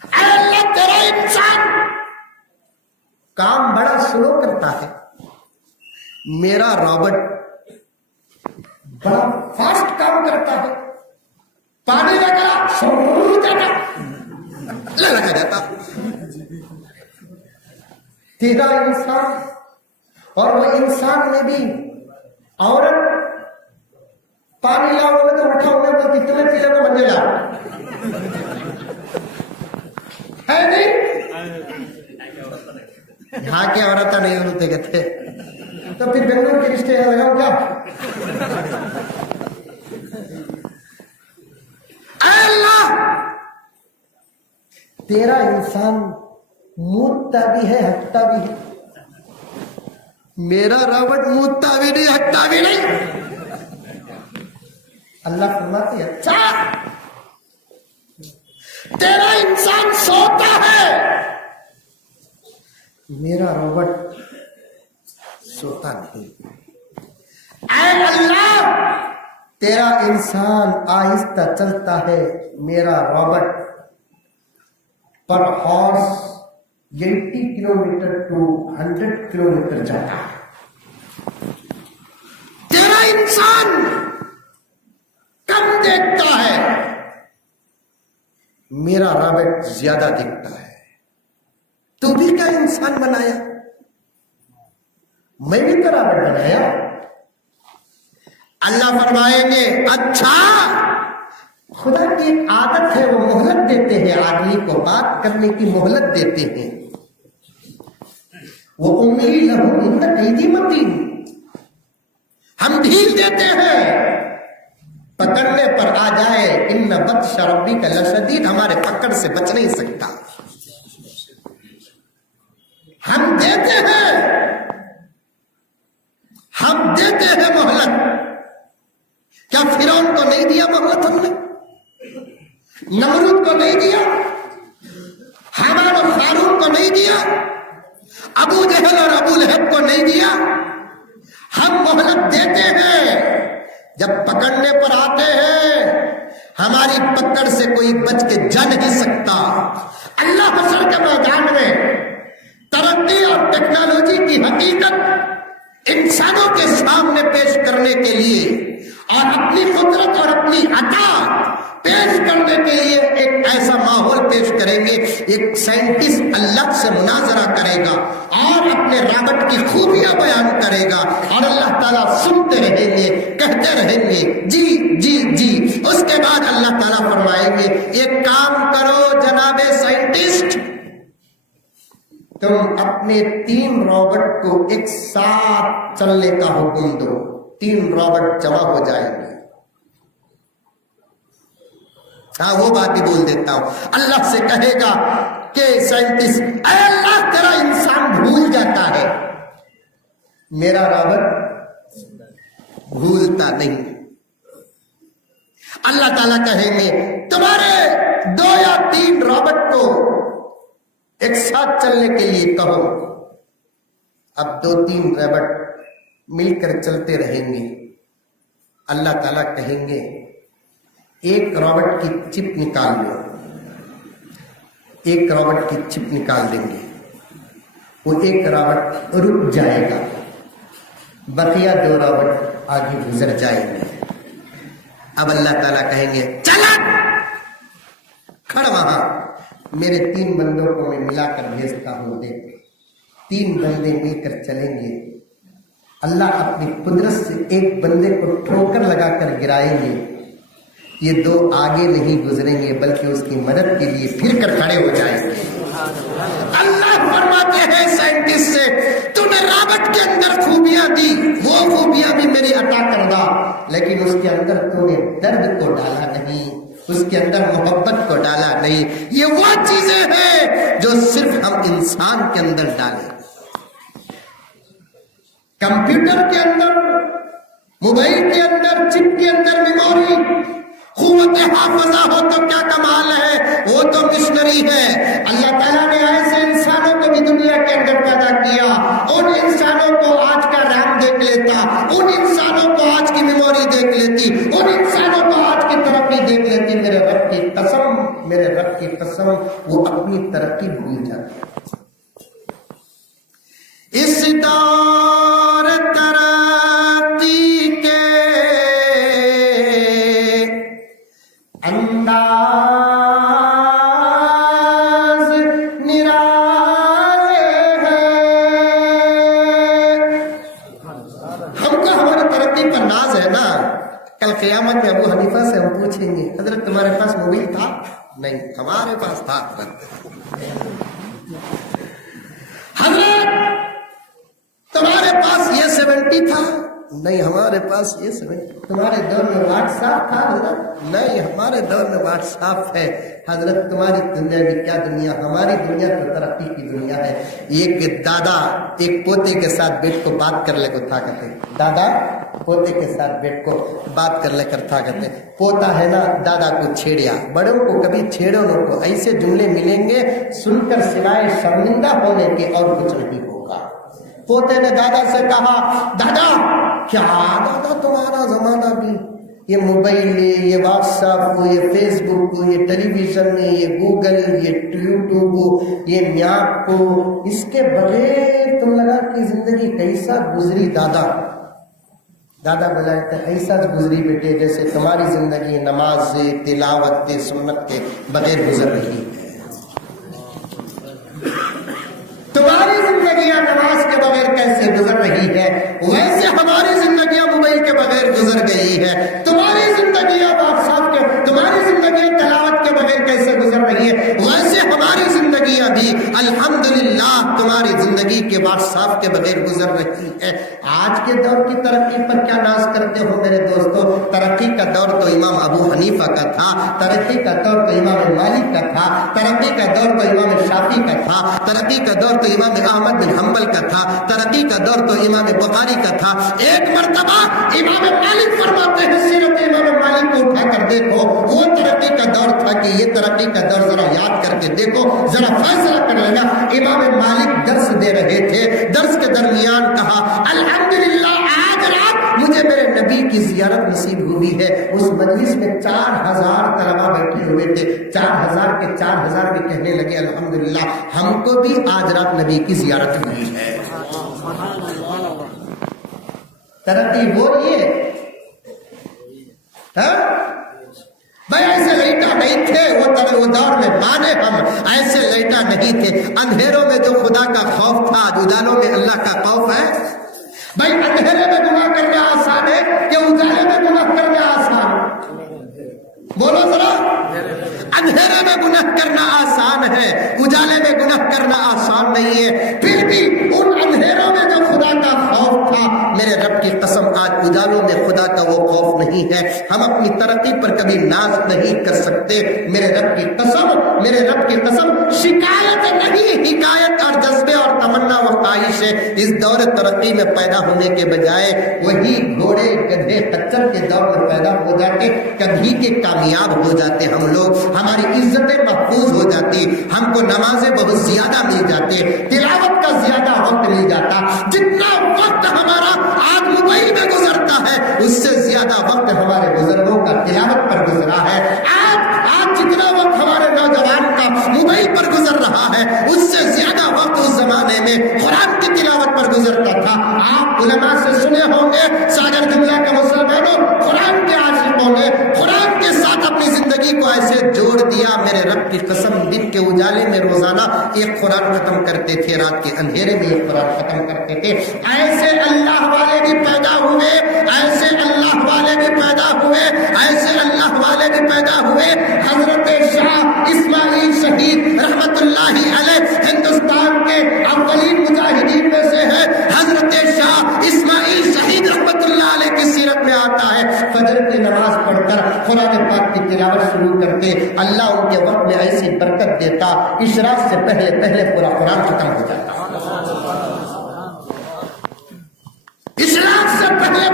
اے اللہ تیرا انسان کام بڑا سلو کرتا ہے، میرا رابٹ بڑا فاسٹ کام کرتا ہے، پانی لگا جاتا تیرا انسان. اور وہ انسان میں بھی عورت پانی لاؤ گے تو اٹھاؤ گے تو کتنے کلو کو بن جائے گا ہے نہیں. یہاں کی عورت نہیں ہوتے کہتے تو پھر بنگلور کے رشتے لگاؤ کیا. اے اللہ تیرا انسان مودتا بھی ہے ہٹتا بھی ہے. میرا رابط مودتا بھی نہیں ہٹتا بھی نہیں. اللہ فرماتے ہیں اچھا تیرا انسان سوتا ہے میرا رابط سوتا نہیں. اے اللہ تیرا انسان آہستہ چلتا ہے میرا رابط پر ہارس 80 کلومیٹر ٹو 100 کلومیٹر جاتا ہے. تیرا انسان کم دیکھتا ہے میرا رابط زیادہ دیکھتا ہے. تو بھی کیا انسان بنایا, میں بھی تو رابط بنایا. اللہ فرمائیں گے اچھا خدا کی عادت ہے وہ مہلت دیتے ہیں آدمی کو, بات کرنے کی مہلت دیتے ہیں. وہ امید لہو ان قیدی متین, ہم ڈھیل دیتے ہیں پکڑنے پر آ جائے. ان بطش ربک لشدید, ہمارے پکڑ سے بچ نہیں سکتا. ہم دیتے ہیں مہلت. کیا فرعون کو نہیں دیا مہلت ہم نے, نمرود کو نہیں دیا, حامان اور قارون کو نہیں دیا, ابو جہل اور ابو لہب کو نہیں دیا. ہم مہلت دیتے ہیں, جب پکڑنے پر آتے ہیں ہماری پکڑ سے کوئی بچ کے جا نہیں سکتا. اللہ حشر کے میدان میں ترقی اور ٹیکنالوجی کی حقیقت انسانوں کے سامنے پیش کرنے کے لیے اور اپنی قدرت اور اپنی عطا پیش کرنے کے لیے ایک ایسا ماحول پیش کریں گے. ایک سائنٹسٹ اللہ سے مناظرہ کرے گا اور اپنے رابط کی خوبیاں بیان کرے گا اور اللہ تعالیٰ سنتے رہیں گے, کہتے رہیں گے جی جی جی. اس کے بعد اللہ تعالیٰ فرمائیں گے ایک کام کرو جناب سائنٹسٹ, تم اپنے 3 رابط کو ایک ساتھ چلنے کا حکم دو. 3 رابط جمع ہو جائیں گے. ہاں وہ بات بھی بول دیتا ہوں. اللہ سے کہے گا کہ سائنٹسٹ اے اللہ تیرا انسان بھول جاتا ہے, میرا رابط بھولتا نہیں. اللہ تعالیٰ کہیں گے تمہارے 2 یا 3 رابط کو ایک ساتھ چلنے کے لیے کہو. اب 2-3 رابط مل کر چلتے رہیں گے. اللہ تعالیٰ کہیں گے ایک رابط کی چپ نکال لو. ایک رابط کی چپ نکال دیں گے, وہ ایک رابط رک جائے گا, بقیہ 2 رابط آگے گزر جائیں گے. اب اللہ تعالیٰ کہیں گے چلا کھڑ وہاں, میرے 3 بندوں کو میں ملا کر بھیجتا ہوں. دیکھ 3 بندے مل کر چلیں گے. اللہ اپنی قدرت سے ایک بندے کو ٹھوکر لگا کر گرائیں گے. یہ 2 آگے نہیں گزریں گے بلکہ اس کی مدد کے لیے پھر کر کھڑے ہو جائیں گے. اللہ فرماتے ہیں سائنٹسٹ سے تو نے رابط کے اندر خوبیاں دی, وہ خوبیاں بھی میری عطا کردہ, لیکن اس کے اندر تو نے درد کو ڈالا نہیں, اس کے اندر محبت کو ڈالا نہیں. یہ وہ چیزیں ہیں جو صرف ہم انسان کے اندر ڈالیں. کمپیوٹر کے اندر, موبائل کے اندر, چپ کے اندر میموری, قوت حافظہ ہو تو کیا کمال ہے, وہ تو مشنری ہے. اللہ تعالیٰ نے ایسے انسانوں کو بھی دنیا کے اندر پیدا کیا. ان انسانوں کو آج کا ریم دیکھ لیتا, ان انسانوں کو آج کی میموری دیکھ لیتی, ان انسانوں کو آج کی ترقی دیکھ لیتی. میرے رب کی قسم, میرے رب کی قسم, وہ اپنی ترقی بھول جاتے. اس دور ترقی کے اندر نہیں ہمارے پاس تھا حضرت تمہارے پاس یہ 70 تھا نہیں ہمارے پاس یہ 70 تمہارے دور میں واٹس ایپ تھا حضرت نہیں ہمارے دور میں واٹس ایپ ہے حضرت تمہاری دنیا بھی کیا دنیا ہماری دنیا تو ترقی کی دنیا ہے ایک دادا ایک پوتے کے ساتھ بیٹھ کو بات کر لے کو تھا کرتے دادا پوتے کے ساتھ بیٹھ کو بات کر لے کر تھا کرتے پوتا ہے نا دادا کو چھیڑیا بڑوں کو کبھی چھیڑو نہ کو ایسے جملے ملیں گے سن کر سوائے شرمندہ ہونے کے اور کچھ نہیں ہوگا پوتے نے دادا سے کہا دادا کیا دادا تمہارا زمانہ بھی یہ موبائل یہ واٹس ایپ یہ فیس بک یہ ٹیلی ویژن یہ گوگل یہ یوٹیوب یہ میپ کو اس کے بغیر تم لگا کہ زندگی کیسا گزری دادا دادا بلاتے ایسا گزری بیٹے جیسے تمہاری زندگی نماز تلاوت سنت کے بغیر گزر رہی ہے تمہاری زندگیاں نماز کے بغیر کیسے گزر رہی ہے ویسے ہماری زندگیاں موبائل کے بغیر گزر گئی ہے تمہاری زندگیاں واٹس ایپ کے تمہاری زندگیاں تلاوت کے بغیر کیسے گزر رہی ہے ویسے ہماری زندگیاں بھی الحمدللہ تمہاری زندگی کے واٹس ایپ کے بغیر گزر رہی ہے آج کے دور کی ترقی پر کیا ناز کرتے ہو میرے دوستو ترقی کا دور تو امام ابو حنیفہ کا تھا ترقی کا دور تو امام مالک کا تھا ترقی کا دور تو امام شافعی کا تھا ترقی کا دور تو امام احمد بن حنبل کا تھا ترقی کا دور تو امام بخاری کا تھا ایک مرتبہ امام مالک فرماتے ہیں سیرت امام مالک کو اٹھا کر دیکھو وہ ترقی کا دور تھا کہ یہ ترقی کا دور ذرا یاد کر کے دیکھو ذرا فیصلہ کر لینا امام مالک درس دے رہے تھے درس کے درمیان کہا الحمدللہ آج رات مجھے میرے نبی کی زیارت نصیب ہوئی ہے اس مجلس میں 4000 طلبہ بیٹھے ہوئے تھے 4000 کے 4000 بھی کہنے لگے الحمدللہ ہم کو بھی آج رات نبی کی زیارت ہوئی ہے ترقی وہ لیے بھائی ایسے لیٹا نہیں تھے وہ دور میں مانے ہم ایسے لیٹا نہیں تھے اندھیروں میں جو خدا کا خوف تھا اجالوں میں اللہ کا خوف ہے بھائی اندھیرے میں گناہ کرنا آسان ہے کہ اجالے میں گناہ کرنا آسان بولو ذرا اندھیرے میں گناہ کرنا آسان ہے اجالے میں گناہ کرنا آسان نہیں ہے پھر بھی ان اندھیروں میں جو خدا کا خوف تھا میرے رب کی قسم آج اجالوں میں خدا کا وہ خوف نہیں ہے ہم اپنی ترقی پر کبھی ناز نہیں کر سکتے میرے رب کی قسم شکایت نہیں حکایت اور جذبے اور تمنا و خواہش ہے اس دور ترقی میں پیدا ہونے کے بجائے وہی گھوڑے گدھے خچر کے دور میں پیدا ہو جاتے کبھی کے کامیاب ہو جاتے ہم لوگ ہماری عزتیں محفوظ ہو جاتی ہم کو نمازیں بہت زیادہ مل جاتے تلاوت کا زیادہ وقت مل جاتا جتنا وقت ہمارا آج موبائل میں گزرتا ہے اس سے زیادہ وقت ہمارے بزرگوں کا تلاوت پر گزرا ہے آج جتنا وقت ہمارے نوجوان کا موبائل پر گزر رہا ہے اس سے زیادہ وقت اس زمانے میں قرآن کی تلاوت پر گزرتا تھا آپ علماء سے سنے ہوں گے ساگر جملہ کے مسلمانوں قرآن کے عاشقوں نے قرآن کے ساتھ اپنی زندگی کو ایسے جوڑ دیا میرے رب کی قسم دن کے اجالے میں روزانہ ایک قرآن ختم کرتے تھے رات کے اندھیرے میں ایک قرآن ختم کرتے تھے ایسے اللہ والے بھی پیدا ہوئے ایسے اللہ والے بھی پیدا ہوئے ایسے اللہ والے بھی پیدا ہوئے حضرت شاہ اسماعیل شہید رحمت اللہ علیہ ہندوستان کے اولین مجاہدین میں سے ہے حضرت شاہ اسماعیل شہید رحمت اللہ علیہ کی سیرت میں آتا ہے فجر کی نماز پڑھ کر قرآن پاک کی تلاوت شروع کرتے اللہ ان کے وقت میں ایسی برکت دیتا اشراق سے پہلے پورا قرآن ختم ہو جاتا اشراق سے پہلے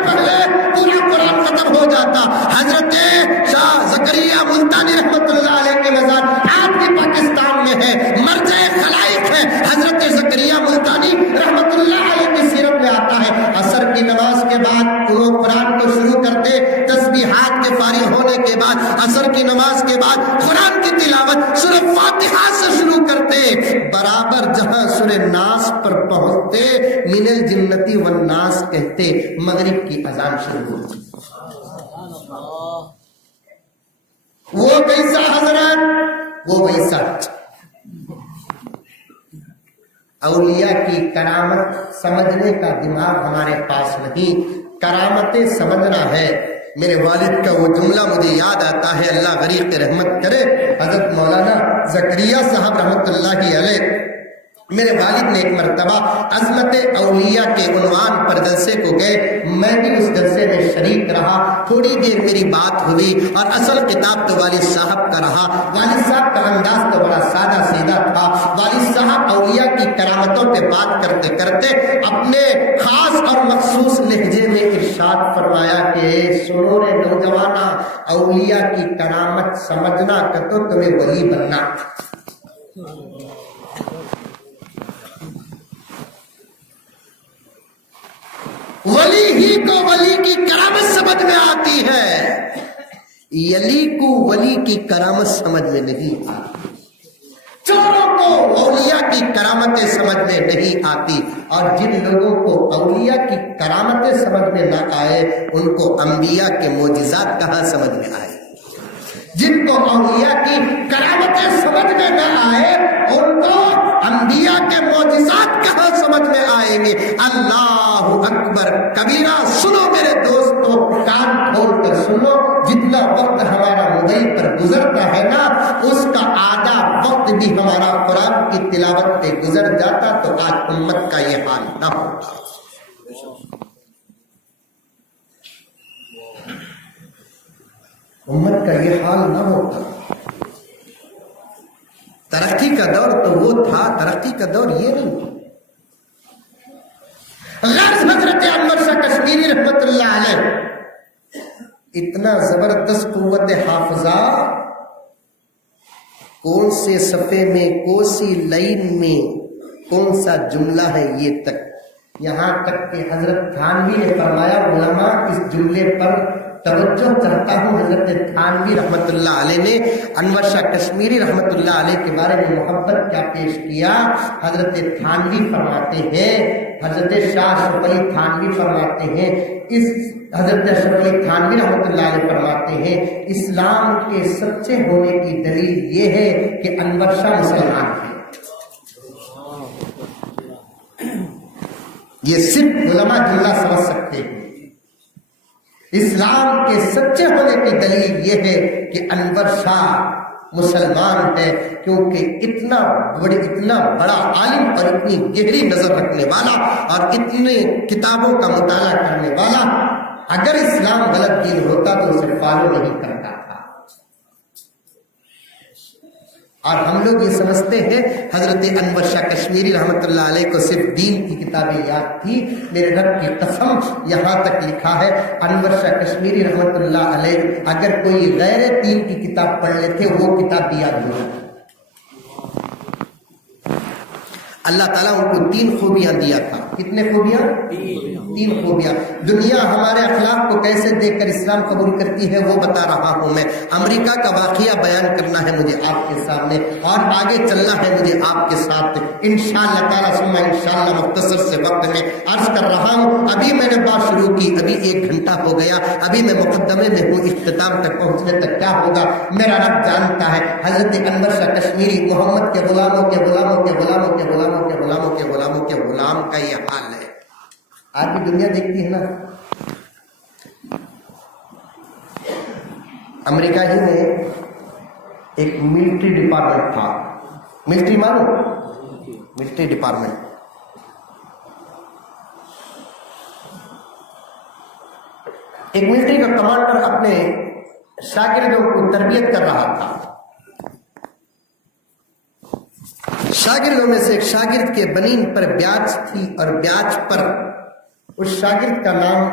پورا قرآن ختم ہو جاتا حضرت شاہ زکریا ملتانی رحمت اللہ علیہ کے مزار آج بھی پاکستان میں ہے مرجع خلائق ہے حضرت زکریا ملتانی رحمت اللہ علیہ کی سیرت میں آتا ہے عصر کی نماز کے بعد وہ قرآن کو شروع کرتے تسبیحات کے فارغ ہونے کے بعد عصر کی نماز کے بعد قرآن کی تلاوت سورہ فاتحہ سے شروع کرتے برابر جہاں سورہ ناس پر پہنچتے من الجنتی والناس کہتے مغرب کی اذان شروع ہوتی وہ کیسا حضرت وہ ویسا اولیاء کی کرامت سمجھنے کا دماغ ہمارے پاس نہیں کرامتیں سمجھنا ہے میرے والد کا وہ جملہ مجھے یاد آتا ہے، اللہ غریق رحمت کرے، حضرت مولانا زکریا صاحب رحمۃ اللہ علیہ، میرے والد نے ایک مرتبہ عظمت اولیاء کے عنوان پر جلسے کو گئے، میں بھی اس جلسے میں شریک رہا، تھوڑی دیر میری بات ہوئی اور اصل خطاب تو والد صاحب کا رہا۔ والد صاحب کا انداز تو بڑا سادہ سیدھا تھا۔ والد صاحب اولیاء کی کرامتوں پہ بات کرتے کرتے اپنے خاص اور مخصوص لہجے میں ارشاد فرمایا کہ سنو رے نوجوانا، اولیاء کی کرامت سمجھنا کہ تو تمہیں ولی بننا۔ ولی ہی کو ولی کی کرامت سمجھ میں آتی ہے، یلی کو ولی کی کرامت سمجھ میں نہیں آتی، چوروں کو اولیاء کی کرامتیں سمجھ میں نہیں آتی، اور جن لوگوں کو اولیاء کی کرامتیں سمجھ میں نہ آئے ان کو انبیاء کے معجزات کہاں سمجھ میں آئے؟ جن کو اولیاء کی کرامتیں سمجھ میں نہ آئے ان کو انبیاء کے معجزات کہاں سمجھ میں آئیں گے؟ اللہ اکبر کبیرہ۔ سنو میرے دوستو، کان کھول کر سنو، جتنا وقت ہمارا موبائل پر گزرتا ہے نا، اس کا آدھا وقت بھی ہمارا قرآن کی تلاوت پہ گزر جاتا تو آج امت کا یہ حال نہ ہوتا۔ امت کا یہ حال نہ ہوتا۔ ترقی کا دور تو وہ تھا، ترقی کا دور یہ نہیں۔ غرض حضرت انور شاہ کشمیری رحمت اللہ علیہ اتنا زبردست قوت حافظہ، کون سے صفحے میں، کون سی لائن میں کون سا جملہ ہے، یہ تک، یہاں تک کہ حضرت تھانوی نے فرمایا، علماء اس جملے پر توجہ چاہتا ہوں۔ حضرت تھانوی رحمت اللہ علیہ نے انور شاہ کشمیری رحمت اللہ علیہ کے بارے میں محبت کیا پیش کیا۔ حضرت تھانوی فرماتے ہیں، حضرت شاہ اشرف علی تھانوی فرماتے ہیں، حضرت اشرف علی تھانوی رحمت اللہ علیہ فرماتے ہیں، اسلام کے سچے ہونے کی دلیل یہ ہے کہ انور شاہ مسلمان ہے۔ یہ صرف علماء جملہ سمجھ سکتے ہیں۔ اسلام کے سچے ہونے کی دلیل یہ ہے کہ انور شاہ مسلمان ہے، کیونکہ اتنا بڑا عالم اور اتنی گہری نظر رکھنے والا اور اتنے کتابوں کا مطالعہ کرنے والا، اگر اسلام غلط دین ہوتا تو اسے فالو نہیں کرتا تھا۔ اور ہم لوگ یہ سمجھتے ہیں حضرت انور شاہ کشمیری رحمت اللہ علیہ کو صرف دین کی کتابیں یاد تھی۔ میرے رب کی قسم، یہاں تک لکھا ہے انور شاہ کشمیری رحمت اللہ علیہ اگر کوئی غیر دین کی کتاب پڑھ لیتے وہ کتاب بھی یاد نہیں۔ اللہ تعالیٰ ان کو 3 خوبیاں دیا تھا۔ کتنے خوبیاں؟ 3 خوبیاں۔ دنیا ہمارے اخلاق کو کیسے دیکھ کر اسلام قبول کرتی ہے وہ بتا رہا ہوں میں۔ امریکہ کا واقعہ بیان کرنا ہے مجھے آپ کے سامنے، اور آگے چلنا ہے مجھے آپ کے ساتھ انشاءاللہ تعالیٰ ثم انشاءاللہ۔ مختصر سے وقت میں عرض کر رہا ہوں، ابھی میں نے بات شروع کی، ابھی 1 گھنٹہ ہو گیا، ابھی میں مقدمے میں ہوں، اختتام تک پہنچنے تک کیا ہوگا میرا رب جانتا ہے۔ حضرت انور شاہ کشمیری محمد کے غلاموں کے غلاموں کے غلاموں کے غلاموں کے غلاموں کے غلاموں کے غلام کا یہ حال ہے۔ آج بھی دنیا دیکھتی ہے نا، امریکہ ہی میں ایک ملٹری ڈپارٹمنٹ تھا۔ ملٹری مانو، ملٹری ڈپارٹمنٹ، ایک ملٹری کا کمانڈر اپنے شاگردوں کو تربیت کر رہا تھا۔ شاگردوں میں سے ایک شاگرد کے بنین پر بیاج تھی، اور بیاج پر اس شاگرد کا نام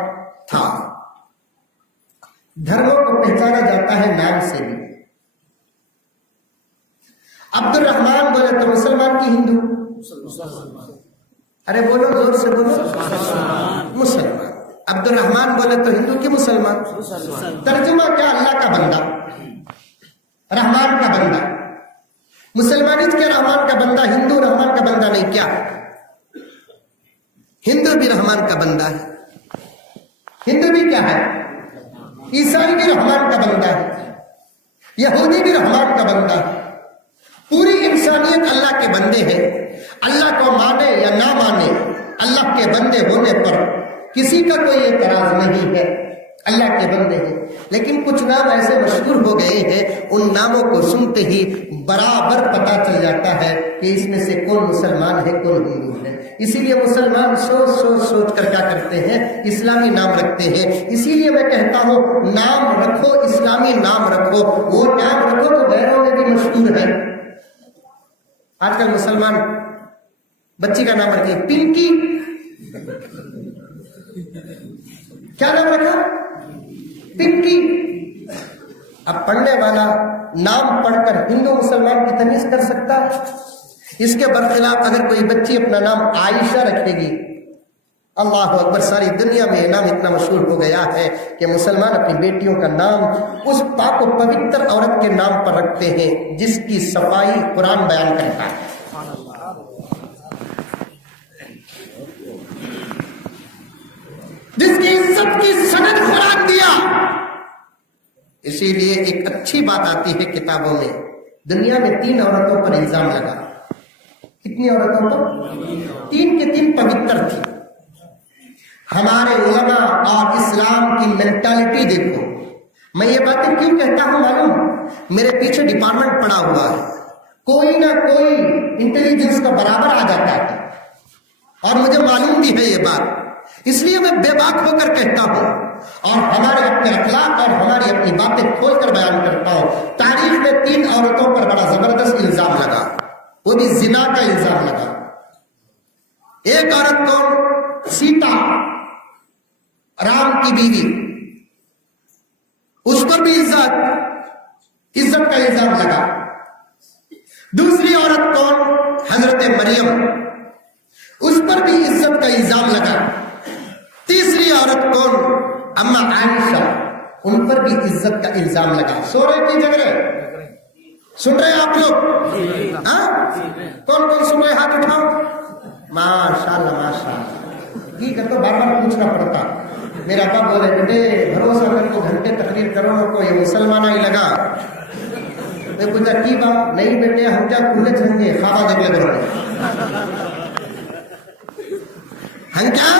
تھا۔ دھرموں کو پہچانا جاتا ہے نام سے بھی۔ عبد الرحمان بولے تو مسلمان کی ہندو، ارے بولو زور سے بولو، مسلمان۔ عبد الرحمان بولے تو ہندو کی مسلمان۔ ترجمہ کیا؟ اللہ کا بندہ، رحمان کا بندہ۔ مسلمانی کے رحمان کا بندہ، ہندو رحمان کا بندہ نہیں، کیا ہندو بھی رحمان کا بندہ ہے؟ ہندو بھی کیا ہے؟ عیسائی بھی رحمان کا بندہ ہے، یہودی بھی رحمان کا بندہ ہے۔ پوری انسانیت اللہ کے بندے ہیں۔ اللہ کو مانے یا نہ مانے، اللہ کے بندے ہونے پر کسی کا کوئی اعتراض نہیں ہے۔ اللہ کے بندے ہیں، لیکن کچھ نام ایسے مشہور ہو گئے ہیں، ان ناموں کو سنتے ہی برابر پتہ چل جاتا ہے کہ اس میں سے کون مسلمان ہے کون ہندو ہے۔ اسی لیے مسلمان سوچ کر کیا کرتے ہیں، اسلامی نام رکھتے ہیں۔ اسی لیے میں کہتا ہوں نام رکھو، اسلامی نام رکھو، وہ نام رکھو تو غیروں میں بھی مشہور ہے۔ آج کل مسلمان بچی کا نام رکھے پنکی، کیا نام رکھا؟ پنکی۔ اب پڑھنے والا نام پڑھ کر ہندو مسلمان کی تمیز کر سکتا ہے؟ اس کے برخلاف اگر کوئی بچی اپنا نام عائشہ رکھے گی، اللہ اکبر، ساری دنیا میں یہ نام اتنا مشہور ہو گیا ہے کہ مسلمان اپنی بیٹیوں کا نام اس پاک و پوتر عورت کے نام پر رکھتے ہیں جس کی صفائی قرآن بیان کرتا ہے۔ جس کی عزت کی سند قرآن دیا۔ اسی لیے ایک اچھی بات آتی ہے کتابوں میں، دنیا میں 3 عورتوں پر الزام لگا۔ کتنی عورتوں پر؟ 3 کے 3 پوتر تھی۔ ہمارے علماء اور اسلام کی مینٹالٹی دیکھو۔ میں یہ باتیں کیوں کہتا ہوں معلوم؟ میرے پیچھے ڈپارٹمنٹ پڑا ہوا ہے، کوئی نہ کوئی انٹیلیجنس کا برابر آ جاتا ہے، اور مجھے معلوم بھی ہے یہ بات، اس لیے میں بے باک ہو کر کہتا ہوں اور ہمارے اپنے اخلاق اور ہماری اپنی باتیں کھول کر بیان کرتا ہوں۔ تاریخ میں 3 عورتوں پر بڑا زبردست الزام لگا، وہ بھی زنا کا الزام لگا۔ ایک عورت کون؟ سیتا، رام کی بیوی، اس پر بھی عزت کا الزام لگا۔ دوسری عورت کون؟ حضرت مریم، اس پر بھی عزت کا الزام لگا۔ تیسری عورت کون؟ اما عائشہ، ان پر بھی عزت کا الزام لگا۔ سو رہے کی جگ رہے؟ سن رہے آپ لوگ؟ ہاں، کون کون سن رہے؟ ہاتھ اٹھاؤ۔ ماشاء اللہ ماشاء اللہ، کی کرتا بار بار پوچھنا پڑتا۔ میرا ابا بولے بیٹے بھروسہ کر کو گھنٹے تقریر کرو کو یہ مسلمانہ ہی لگا۔ میں پوچھا کی بات؟ نہیں بیٹے ہم کیا کھلے چھنگے خوابہ دیکھ لے کرو، ہم کیا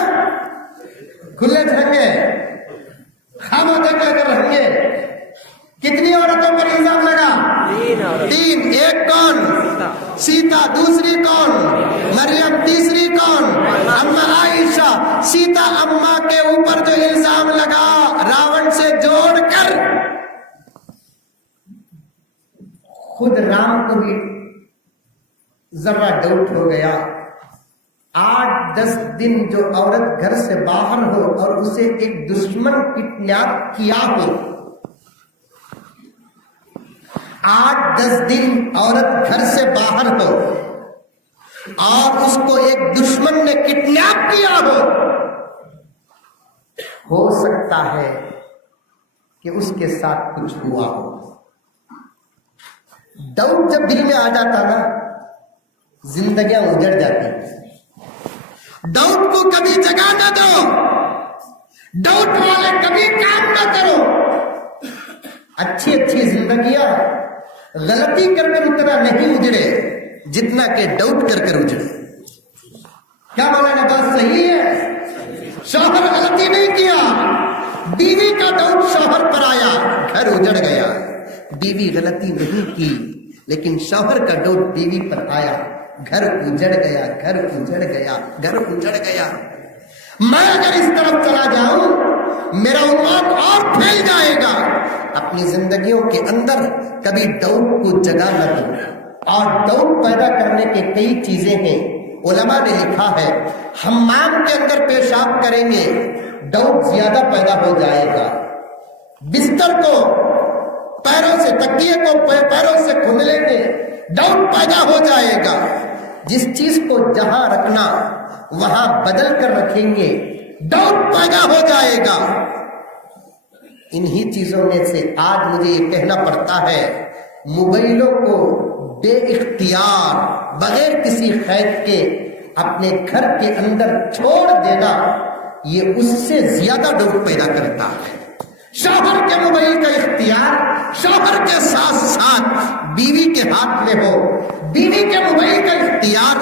کھلے چھنگے خوابہ دیکھ لے کر رہیں گے۔ کتنی عورتوں پر الزام لگا؟ 3۔ ایک کون؟ سیتا، دوسری کون؟ مریم، تیسری کون؟ اما عائشہ۔ سیتا اما کے اوپر جو الزام لگا راون سے جوڑ کر، خود رام کو بھی ذرا ڈاؤٹ ہو گیا۔ 8-10 دن جو عورت گھر سے باہر ہو اور اسے ایک دشمن کڈنیپ کیا ہو، 8-10 دن عورت گھر سے باہر ہو اور اس کو ایک دشمن نے کڈنیپ کیا ہو سکتا ہے کہ اس کے ساتھ کچھ ہوا ہو۔ ڈاؤٹ جب دل میں آ جاتا نا، زندگیاں اجڑ جاتی۔ ڈاؤٹ کو کبھی جگہ نہ دو، ڈاؤٹ والے کبھی کام نہ کرو۔ اچھی زندگیاں غلطی کر کر اتنا نہیں اجڑے جتنا کہ ڈاؤٹ کر کر اجڑے۔ کیا مولانا بات صحیح ہے؟ شوہر غلطی نہیں کیا، بیوی کا ڈاؤٹ شوہر پر آیا، گھر اجڑ گیا۔ بیوی غلطی نہیں کی لیکن شوہر کا ڈاؤٹ بیوی پر آیا، گھر اجڑ گیا، گھر اجڑ گیا، گھر اجڑ گیا۔ میں اگر اس طرف چلا جاؤں میرا امت اور پھیل جائے گا۔ اپنی زندگیوں کے اندر کبھی ڈاؤٹ کو جگہ نہ دو، اور ڈاؤٹ پیدا کرنے کے کئی چیزیں ہیں۔ علماء نے لکھا ہے حمام کے اندر پیشاب کریں گے ڈاؤٹ زیادہ پیدا ہو جائے گا، بستر کو پیروں سے، تکیے کو پیروں سے کھندلیں گے ڈاؤٹ پیدا ہو جائے گا۔ جس چیز کو جہاں رکھنا وہاں بدل کر رکھیں گے ڈاؤٹ پیدا ہو جائے گا۔ انہی چیزوں میں سے آج مجھے یہ کہنا پڑتا ہے، موبائلوں کو بے اختیار بغیر کسی قید کے اپنے گھر کے اندر چھوڑ دینا یہ اس سے زیادہ ڈاؤٹ پیدا کرتا ہے۔ شوہر کے موبائل کا اختیار شوہر کے ساتھ ساتھ بیوی کے ہاتھ میں ہو، بیوی کے موبائل کا اختیار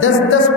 10-10,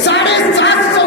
750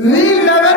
V11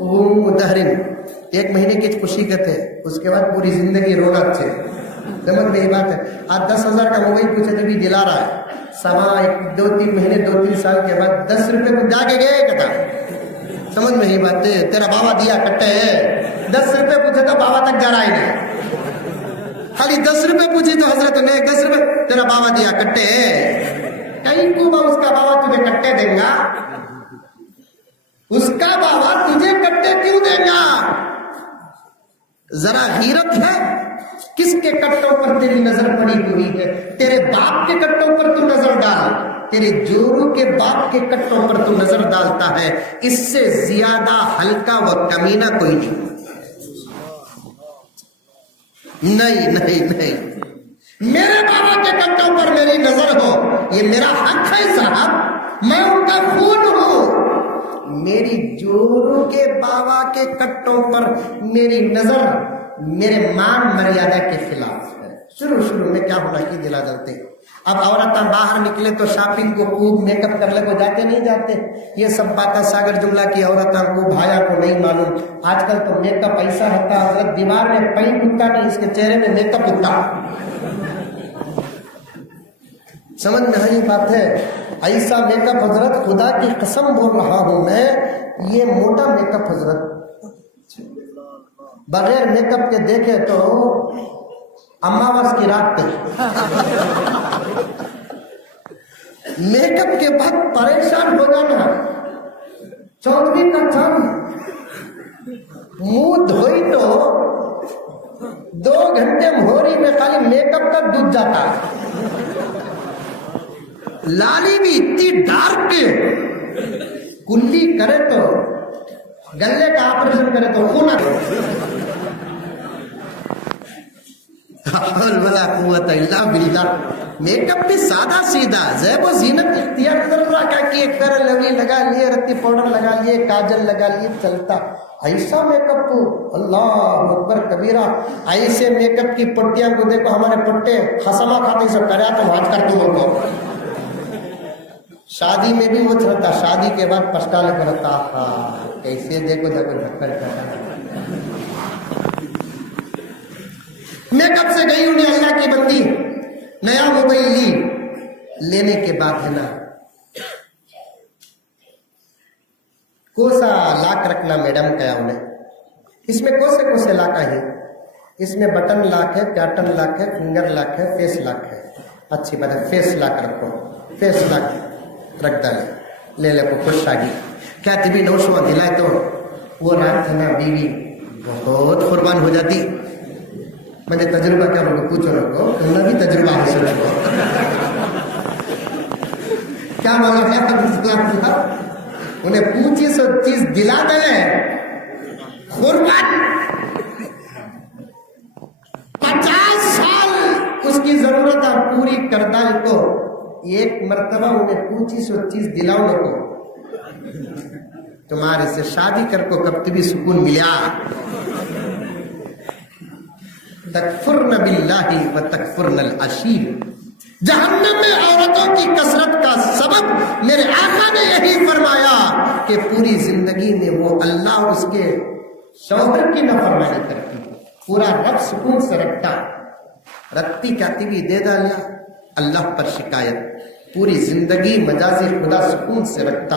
دہرن، 1 مہینے کی خوشی کے تھے، اس کے بعد پوری زندگی رونا تھے. سمجھ میں یہ بات ہے. آج 10,000 کا موبائل پوچھے تو بھی دلا رہا ہے. سوا 2-3 مہینے 2-3 سال کے بعد 10 روپے کو جا کے گئے کہتا. سمجھ میں یہ بات ہے. تیرا بابا دیا کٹے ہے. 10 روپے پوچھے تو بابا تک جا رہا ہی نہیں. خالی 10 روپے پوچھی تو حضرت نے 10 روپے تیرا بابا دیا کٹے ہے. کہیں کو اس کا بابا تجھے کٹے دیں گا؟ اس کا بابا تجھے کٹے کیوں دے گا؟ ذرا غیرت ہے. کس کے کٹوں پر تیری نظر پڑی ہوئی ہے؟ تیرے باپ کے کٹوں پر تو نظر ڈال. تیرے جورو کے باپ کے کٹوں پر تو نظر ڈالتا ہے. اس سے زیادہ ہلکا و کمینہ کوئی نہیں. نہیں نہیں نہیں، میرے بابا کے کٹوں پر میری نظر ہو، یہ میرا حق ہے صاحب. میں ان کا خون ہوں. میری جورو کے بابا کے کٹوں پر میری نظر میرے مان مریادہ کے خلاف ہے. شروع میں کیا ہونا کی دلا جلتے. اب عورتیں باہر نکلے تو شاپنگ کو خوب میک اپ کر لے کو جاتے نہیں جاتے. یہ سب باتیں ساگر جملہ کی عورتوں کو بھایا کو نہیں معلوم. آج کل تو میک اپ ایسا ہوتا ہے حضرت دیوار میں پینٹ اٹھتا نہیں، اس کے چہرے میں میک اپ اٹھتا. سمجھ میں یہ بات ہے. ایسا میک اپ حضرت خدا کی قسم بول رہا ہوں میں، یہ موٹا میک اپ حضرت بغیر میک اپ کے دیکھے تو اماوس کی رات پہ میک اپ کے بعد پریشان ہو جانا. 14ویں کا چاند منہ دھوئی تو 2 گھنٹے مہوری میں خالی میک اپ کا دودھ جاتا. لالی بھی اتنی ڈارک کلی کرے تو گلے کا آپریشن کرے تو خون ولا قوت الا باللہ. میک اپ بھی سادہ سیدھا زیب و زینت اختیار کر رہا کہ ایک فیئر لولی لگا لیے، رتی پاؤڈر لگا لیے، کاجل لگا لیے، چلتا. ایسا میک اپ کو اللہ اکبر کبیرہ. ایسے میک اپ کی پٹیاں کو دیکھو، ہمارے پٹے خسما کھاتے سب کرا تو بھاج کر تم کو. شادی میں بھی وہ چلتا، شادی کے بعد پچھتانے کو رہتا. کیسے دیکھو جب ڈھکر کرتا. میک اپ سے گئی انہیں اللہ کی بندی. نیا موبائل لی، لینے کے بعد ہے نا کوسا لاک رکھنا میڈم کیا انہیں. اس میں کوسے لاک ہے. اس میں بٹن لاک ہے، پیاٹن لاک ہے، فنگر لاک ہے، فیس لاک ہے. اچھی بات ہے، فیس لاک رکھو. فیس لاک رکھ ڈالے، لے لے کو خوش آ گئی. کیا تبھی نوشوا دلائے تو وہ رات ہے نا بیوی بہت قربان ہو جاتی. مجھے تجربہ کیا لوگوں پوچھو لوگوں، انہیں بھی تجربہ حاصل ہو. کیا معلوم ہے انہیں پوچھی سو چیز دلا دے قربان. 50 سال اس کی ضرورت ہے پوری کردہ کو. ایک مرتبہ انہیں پوچھی سو چیز دلاؤ کو تمہارے سے شادی کر کو کب تبھی سکون ملیا. تکفرن باللہ و تکفرن العشیر. جہنم میں عورتوں کی کثرت کا سبب میرے آقا نے یہی فرمایا کہ پوری زندگی میں وہ اللہ اور اس کے شوہر کی نافرمانی کرتی. پورا رب سکون سے رکھتی کہتی بھی دے ڈالیا اللہ پر شکایت. پوری زندگی مجازی خدا سکون سے رکھتا،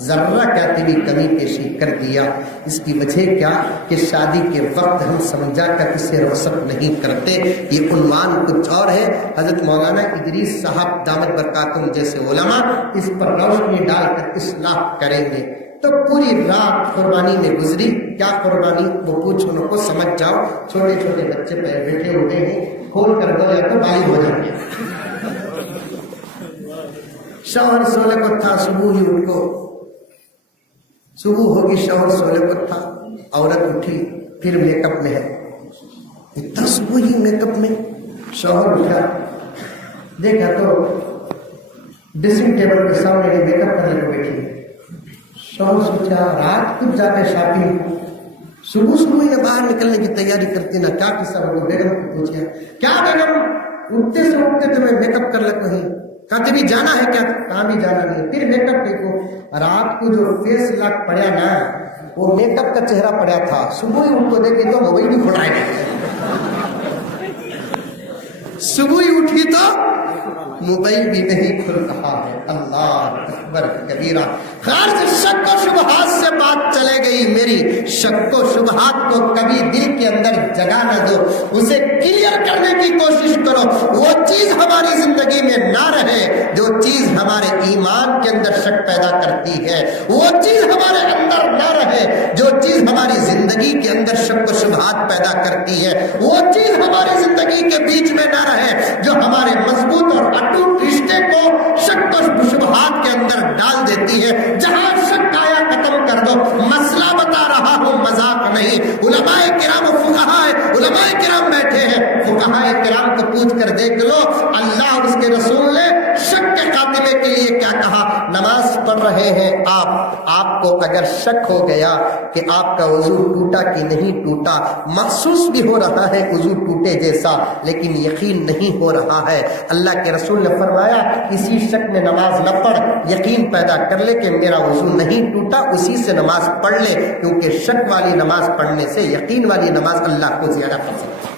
ذرہ کہتی بھی کمی پیشی کر دیا. اس کی وجہ کیا کہ شادی کے وقت ہم سمجھا کر اسے رخصت نہیں کرتے. یہ عنوان کچھ اور ہے. حضرت مولانا ادریس صاحب دامت برکاتہم جیسے علماء اس پر روشنی ڈال کر اصلاح کریں گے. تو پوری رات قربانی میں گزری. کیا قربانی وہ پوچھو ان کو سمجھ جاؤ. چھوٹے چھوٹے بچے پہ بیٹھے ہوئے ہیں، کھول کر بولے تو بالغ ہو جائیں گے. شوہر سولے کو تھا، صبح ہی ان کو صبح ہوگی، شوہر سولے کو تھا. عورت اٹھی پھر میک اپ میں ہے. اتنا صبح ہی میک اپ میں شوہر اٹھا، دیکھا تو ڈریسنگ ٹیبل کے سامنے میک اپ کرنے کو بیٹھی. شوہر سوچا رات کچھ جا کے شاپنگ، صبح یہ باہر نکلنے کی تیاری کرتی نا. کیا قصہ ہوگا؟ بیگم کو پوچھا کیا بیگم اٹھتے سے اٹھتے تمہیں میک اپ کر لے کہیں. کہتے بھی جانا ہے کیا؟ کہاں بھی جانا نہیں. پھر میک اپ دیکھو. رات کو جو فیس لاک پڑیا نا وہ میک اپ کا چہرہ پڑا تھا، صبح ہی ان کو دیکھی تو موبائل بھی کھڑائے نہیں، صبح ہی اٹھی تو موبائل بھی نہیں کھل رہا ہے۔ اللہ اکبر کبیرہ۔ خیر شک و شبہات سے بات چلے گئی میری، شک و شبہات کو کبھی دل کے اندر جگہ نہ دو، اسے کلیئر کرنے کی کوشش کرو۔ وہ چیز ہماری زندگی میں نہ رہے جو چیز ہمارے ایمان کے اندر شک پیدا کرتی ہے، وہ چیز ہمارے اندر نہ رہے جو چیز ہماری زندگی کے اندر شک و شبہات پیدا کرتی ہے، وہ چیز ہماری زندگی کے بیچ میں نہ رہے جو ہمارے مضبوط اور اٹوٹ رشتے کو شک و شبہات کے اندر ڈال دیتی ہے۔ جہاں شک آیا ختم کر دو، مسئلہ بتا رہا ہوں مذاق نہیں۔ علماء کرام علماء کرام بیٹھے ہیں، فقہاء کرام کو پوچھ کر دیکھ لو اللہ اور اس کے رسول نے شک کے خاتمے کے لیے کیا کہا۔ نماز پڑھ رہے ہیں آپ کو اگر شک ہو گیا کہ آپ کا وضو ٹوٹا کہ نہیں ٹوٹا، محسوس بھی ہو رہا ہے وضو ٹوٹے جیسا لیکن یقین نہیں ہو رہا ہے، اللہ کے رسول نے فرمایا اسی شک میں نماز نہ پڑھ، یقین پیدا کر لے کہ میرا وضو نہیں ٹوٹا، اسی سے نماز پڑھ لے، کیونکہ شک والی نماز پڑھنے سے یقین والی نماز اللہ کو زیادہ پسند ہے۔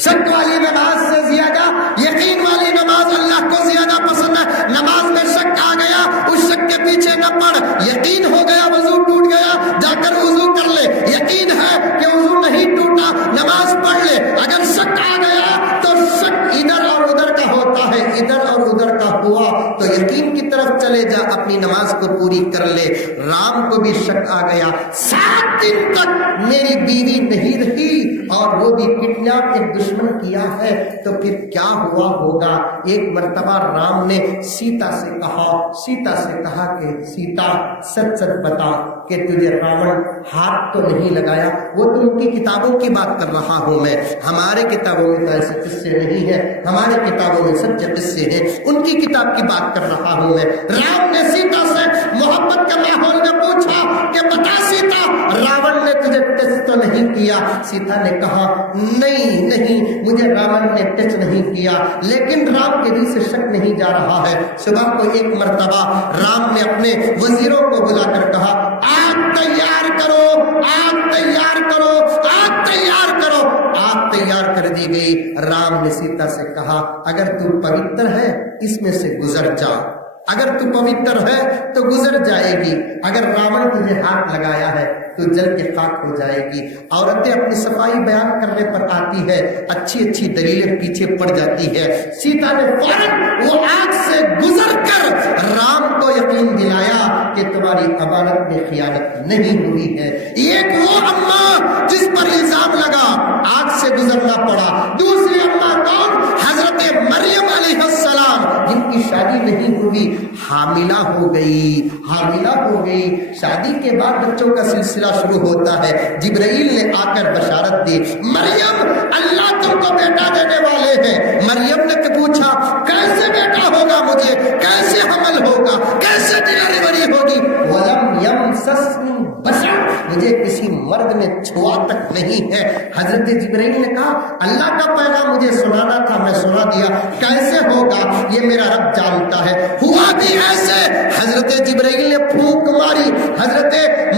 شک والی نماز سے زیادہ یقین والی نماز اللہ کو زیادہ پسند ہے۔ نماز میں شک آ گیا، اس شک کے پیچھے نہ پڑ، یقین ہو گیا وضو ٹوٹ گیا، جا کر وضو کر لے، یقین ہے کہ وضو نہیں ٹوٹا، نماز پڑھ لے۔ اگر شک آ گیا تو شک ادھر اور ادھر کا ہوتا ہے، ادھر اور ادھر کا ہوا تو یقین کی طرف چلے جا، اپنی نماز کو پوری کر لے۔ رام کو بھی شک آ گیا، 7 دن تک میری بیوی نہیں رہی اور وہ بھی کڈنیپ ایک دشمن کیا ہے تو پھر کیا ہوا ہوگا۔ ایک مرتبہ رام نے سیتا سے کہا کہ سیتا سچ سچ بتا کہ تجھے راون ہاتھ تو نہیں لگایا۔ وہ تو ان کی کتابوں کی بات کر رہا ہوں میں، ہمارے کتابوں میں تو ایسے قصے نہیں ہیں، ہمارے کتابوں میں سچے قصے ہیں، ان کی کتاب کی بات کر رہا ہوں میں۔ رام نے سیتا سے محبت کے ماحول میں پوچھا کہ بتا سیتا راون نے تجھے ٹچ تو نہیں کیا؟ سیتا نے کہا نہیں مجھے راون نے ٹچ نہیں کیا، لیکن رام کے دل سے شک نہیں جا رہا ہے۔ صبح کو ایک مرتبہ رام نے اپنے وزیروں کو بلا کر کہا آگ تیار کرو، آگ تیار کرو، آگ تیار کرو۔ آگ تیار کر دی گئی۔ رام نے سیتا سے کہا اگر تو پوتر ہے اس میں سے گزر جا، اگر تو پوتر ہے تو گزر جائے گی، اگر راون تجھے ہاتھ لگایا ہے تو جل کے خاک ہو جائے گی۔ عورتیں اپنی صفائی بیان کرنے پر آتی ہے، اچھی دلیلیں پیچھے پڑ جاتی ہے۔ سیتا نے فوراً وہ آگ سے گزر کر رام کو یقین دلایا کہ تمہاری امانت میں خیانت نہیں ہوئی ہے۔ ایک وہ اماں جس پر الزام لگا آگ سے گزرنا پڑا، دوسری اماں کون؟ حضرت مریم علیہ السلام جن کی شادی نہیں ہوئی، حاملہ ہو گئی۔ شادی کے بعد بچوں کا سلسلہ شروع ہوتا ہے۔ جبرائیل نے آ کر بشارت دی مریم اللہ تم کو بیٹا دینے والے ہیں۔ مریم نے پوچھا کیسے بیٹا ہوگا، مجھے کیسے حمل ہوگا، کیسے ڈلیوری ہوگی؟ ولم یمسسنی بشر، مجھے کسی مرد نے چھوا تک نہیں ہے۔ حضرت جبرائیل نے کہا اللہ کا پیغام مجھے سنانا تھا، میں سنا دیا، کیسے ہوگا یہ میرا رب جانتا ہے۔ ہوا بھی ایسے، حضرت جبرائیل نے پھونک ماری، حضرت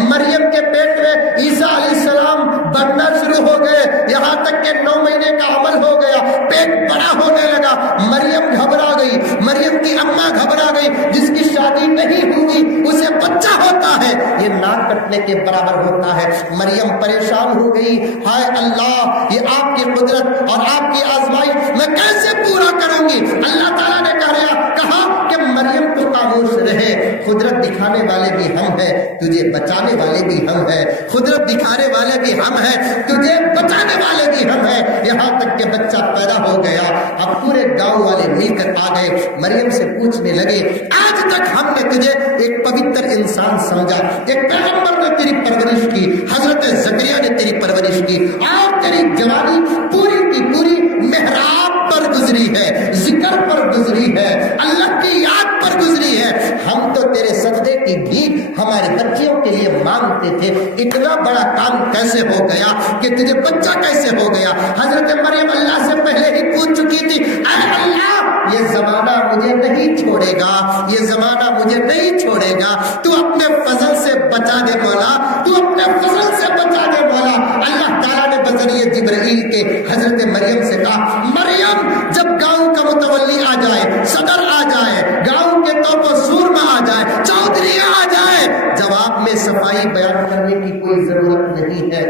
مریم کے پیٹ میں عیسیٰ علیہ السلام بڑھنا شروع ہو گئے، یہاں تک کہ 9 مہینے کا عمل ہو گیا، پیٹ بڑا ہونے لگا۔ مریم گھبرا گئی، مریم کی اماں گھبرا گئی، جس کی شادی نہیں ہوئی اسے بچہ ہوتا ہے یہ ناک کٹنے کے برابر ہوتا ہے۔ مریم پریشان ہو گئی، ہائے اللہ یہ آپ کی قدرت اور آپ کی آزمائش میں کیسے پورا کروں گی؟ اللہ تعالیٰ نے کہا کہ مریم تو خاموش رہے، قدرت دکھانے والے بھی ہم ہیں، تجھے بچانے والے بھی ہم ہیں، قدرت دکھانے والے بھی ہم ہیں، تجھے بچانے والے بھی ہم ہیں۔ یہاں تک کہ بچہ پیدا ہو گیا، اب پورے گاؤں والے مل کر آ گئے، مریم سے پوچھنے لگے آج تک ہم نے تجھے ایک پوتر انسان سمجھا، ایک پیغمبر نے تیری پرورش کی، حضرت زکریا نے تیری پرورش کی، اور تیری جوانی پوری کی پوری محراب پر گزری ہے، ذکر پر گزری ہے، اللہ کی یاد پر گزری ہے۔ ہم تو تیرے سجدے کی بھیک ہمارے بچیوں کے لیے مانگتے تھے، اتنا بڑا کام کیسے ہو گیا کہ تجھے بچہ کیسے ہو گیا؟ حضرت مریم اللہ سے پہلے ہی پوچھ چکی تھی اے اللہ یہ زمانہ مجھے نہیں چھوڑے گا، یہ زمانہ مجھے نہیں چھوڑے گا، تو اپنے فضل سے بچا دے مولا، تو اپنے فضل سے بچا دے مولا۔ اللہ تعالیٰ نے بذریعہ جبرائیل کے حضرت مریم سے کہا، مریم جب گاؤں کا متولی آ جائے، صدر آ جائے، گاؤں کے توپ و سورما آ جائے، چودھری آ جائے، جواب میں صفائی بیان کرنے کی کوئی ضرورت نہیں ہے،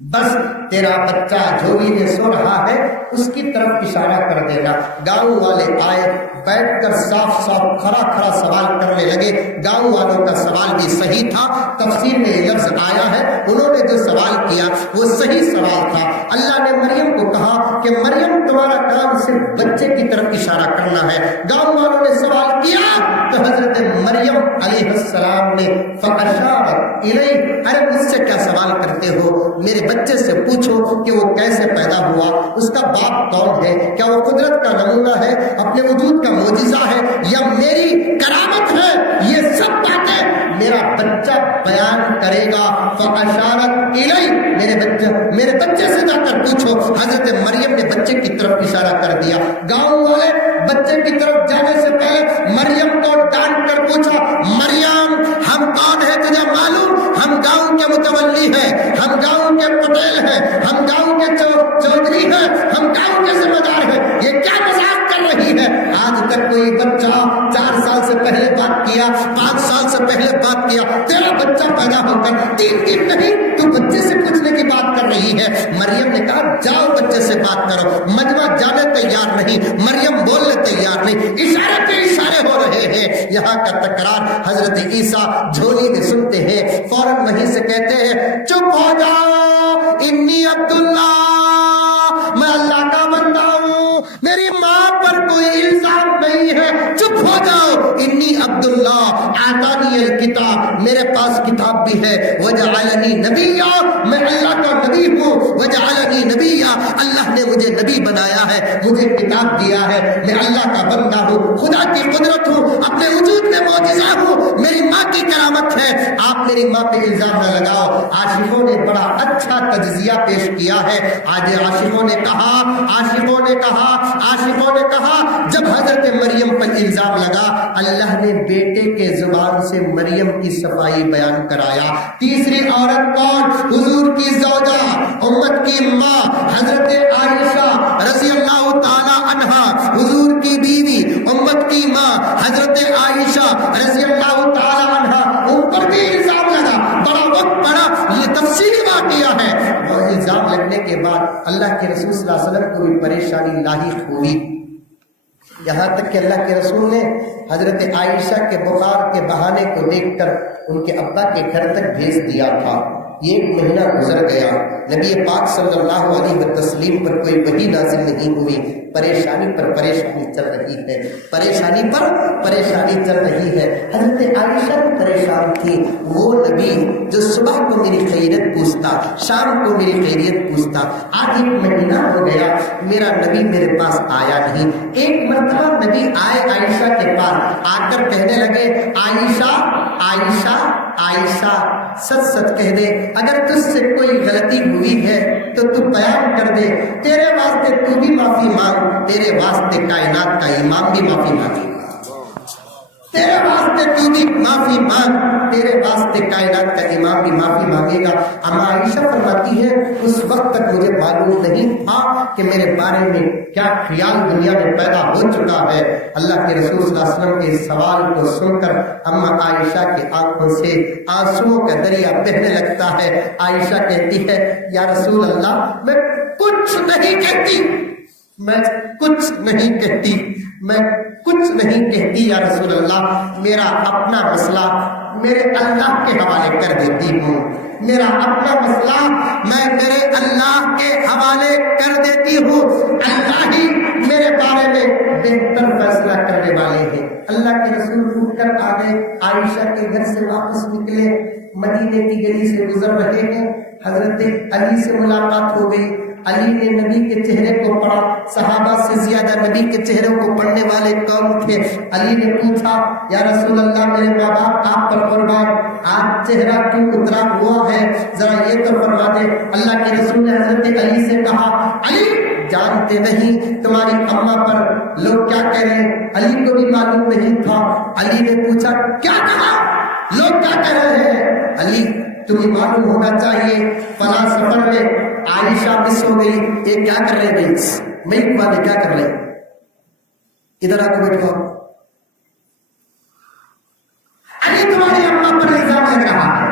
بس تیرا بچہ جھولی میں سو رہا ہے اس کی طرف اشارہ کر دینا۔ گاؤں والے آئے، بیٹھ کر صاف کھڑا سوال کرنے لگے۔ گاؤں والوں کا سوال بھی صحیح تھا، تفسیر میں یہ لفظ آیا ہے، انہوں نے جو سوال کیا وہ صحیح سوال تھا۔ اللہ نے مریم کو کہا کہ مریم تمہارا کام صرف بچے کی طرف اشارہ کرنا ہے۔ گاؤں والوں نے سوال کیا تو حضرت مریم علیہ السلام نے فَأَشَارَتْ إِلَيْهِ، ارے مجھ سے کیا سوال کرتے ہو، میرے بچے سے پوچھو کہ وہ کیسے پیدا ہوا، اس کا باپ کون ہے، کیا وہ قدرت کا نمونہ ہے، اپنے وجود کا معجزہ ہے یا میری کرامت ہے، یہ سب باتیں میرا بچہ بیان کرے گا۔ فَأَشَارَتْ إِلَيْهِ، میرے بچے سے جا کر پوچھو۔ حضرت مریم نے بچے کی طرف اشارہ کر دیا۔ گاؤں والے بچے کی طرف جانے سے پہلے مریم کو ڈانٹ کر پوچھا، مریم ہم کون ہیں تجھے معلوم؟ ہم گاؤں کے متولی ہیں، ہم گاؤں کے پٹیل ہیں، ہم گاؤں کے چودھری ہیں، ہم گاؤں کے ذمہ دار ہیں، یہ کیا مذاق کر رہی ہے؟ آج تک کوئی بچہ 4 سال سے پہلے بات کیا، 5 سال سے پہلے بات کیا، تیرا بچہ پیدا ہو کر 3 دن نہیں تو بچے سے پوچھنے کی بات کر رہی ہے۔ مریم نے کہا جاؤ بچے سے بات کرو۔ مجمع جانے تیار نہیں، مریم بولنے تیار نہیں، اشارے پہ اشارے ہو رہے ہیں۔ یہاں کا تکرار حضرت عیسیٰ جھولی میں سنتے ہیں، فوراً وہیں سے کہتے ہیں چپ ہو جاؤ، انی عبداللہ، میں اللہ کا بندہ ہوں، میری ماں پر کوئی الزام نہیں ہے، چپ ہو جاؤ، انی عبداللہ آتانی الکتاب، میرے پاس کتاب بھی ہے، وجعلنی نبیا، میں اللہ کا نبی ہوں، وجعلنی نبیا، اللہ نے مجھے نبی بنایا ہے، مجھے کتاب دیا ہے، میں اللہ کا بندہ ہوں، خدا کی قدرت ہوں، اپنے وجود میں معجزہ ہوں، میری ماں کی کرامت ہے، آپ میری ماں پہ الزام نہ لگاؤ۔ عاشقوں نے بڑا اچھا تجزیہ پیش کیا ہے۔ آج عاشقوں نے کہا جب حضرت مریم پر الزام لگا، اللہ نے بیٹے کے زبان سے مریم کی صفائی بیان کرایا۔ تیسری عورت کون؟ حضور کی زوجہ، امت کی ماں حضرت عائشہ رضی اللہ تعالی عنہا، حضور کی بیوی، امت کی ماں حضرت عائشہ رضی اللہ تعالی عنہا، ان پر بھی الزام لگا، بڑا وقت پڑا، یہ تفصیلی واقعہ ہے۔ اور الزام لگنے کے بعد اللہ کے رسول صلی اللہ علیہ وسلم کو بھی پریشانی لاحق ہوئی، یہاں تک کہ اللہ کے رسول نے حضرت عائشہ کے بخار کے بہانے کو دیکھ کر ان کے ابا کے گھر تک بھیج دیا تھا۔ 1 مہینہ گزر گیا، نبی پاک صلی اللہ علیہ وسلم پر کوئی وحی نازل نہیں ہوئی، پریشانی پر پریشانی چل رہی ہے، پریشانی پر پریشانی چل رہی ہے۔ حضرت عائشہ بھی پریشان تھی، وہ نبی جو صبح کو میری خیریت پوچھتا، شام کو میری خیریت پوچھتا، آج 1 مہینہ ہو گیا میرا نبی میرے پاس آیا نہیں۔ ایک مرتبہ نبی آئے عائشہ کے پاس، آ کر کہنے لگے عائشہ عائشہ عائشہ، سچ سچ کہہ دے، اگر تجھ سے کوئی غلطی ہوئی ہے تو تو بیان کر دے، تیرے واسطے تو بھی معافی مانگ، تیرے واسطے کائنات کا امام بھی معافی مانگے گا، تیرے واسطے تو بھی معافی مانگ، تیرے واسطے کائنات کا امام بھی معافی مانگے گا۔ اما عائشہ فرماتی ہے اس وقت تک مجھے معلوم نہیں تھا کہ میرے بارے میں کیا خیال دنیا میں پیدا ہو چکا ہے۔ اللہ کے رسول صلی اللہ علیہ وسلم کے سوال کو سن کر اما عائشہ کی آنکھوں سے آنسوؤں کا دریا بہنے لگتا ہے۔ عائشہ کہتی ہے یا رسول اللہ، میں کچھ نہیں کہتی، میں کچھ نہیں کہتی، میں کچھ نہیں کہتی یا رسول اللہ، میرا اپنا مسئلہ میرے اللہ کے حوالے کر دیتی ہوں، میرا اپنا مسئلہ میں میرے اللہ کے حوالے کر دیتی ہوں، اللہ ہی میرے بارے میں بہتر فیصلہ کرنے والے ہیں۔ اللہ کے رسول اٹھ کر آ گئے، عائشہ کے گھر سے واپس نکلے، مدینے کی گلی سے گزر رہے ہیں، حضرت علی سے ملاقات ہو گئی۔ علی نے نبی کے چہرے کو پڑھا، صحابہ سے زیادہ نبی کے چہرے کو پڑھنے والے کون تھے؟ علی نے پوچھا یا رسول اللہ، میرے ماں باپ آپ پر قربان، آج چہرہ کیوں اترا ہوا ہے، ذرا یہ تو فرما دے۔ اللہ کے رسول نے حضرت علی سے کہا علی جانتے نہیں تمہاری اماں پر لوگ کیا کہہ رہے ہیں؟ علی کو بھی معلوم نہیں تھا. علی نے پوچھا کیا کہا؟ لوگ کیا کہہ رہے ہیں؟ علی تمہیں معلوم ہونا چاہیے فلاں سفر میں عائشہ مس ہو گئی. یہ کیا کر رہے بھائی؟ میک والے کیا کر رہے؟ ادھر آ کے بیٹھو. علی تمہاری اماں پر الزام لگ رہا ہے.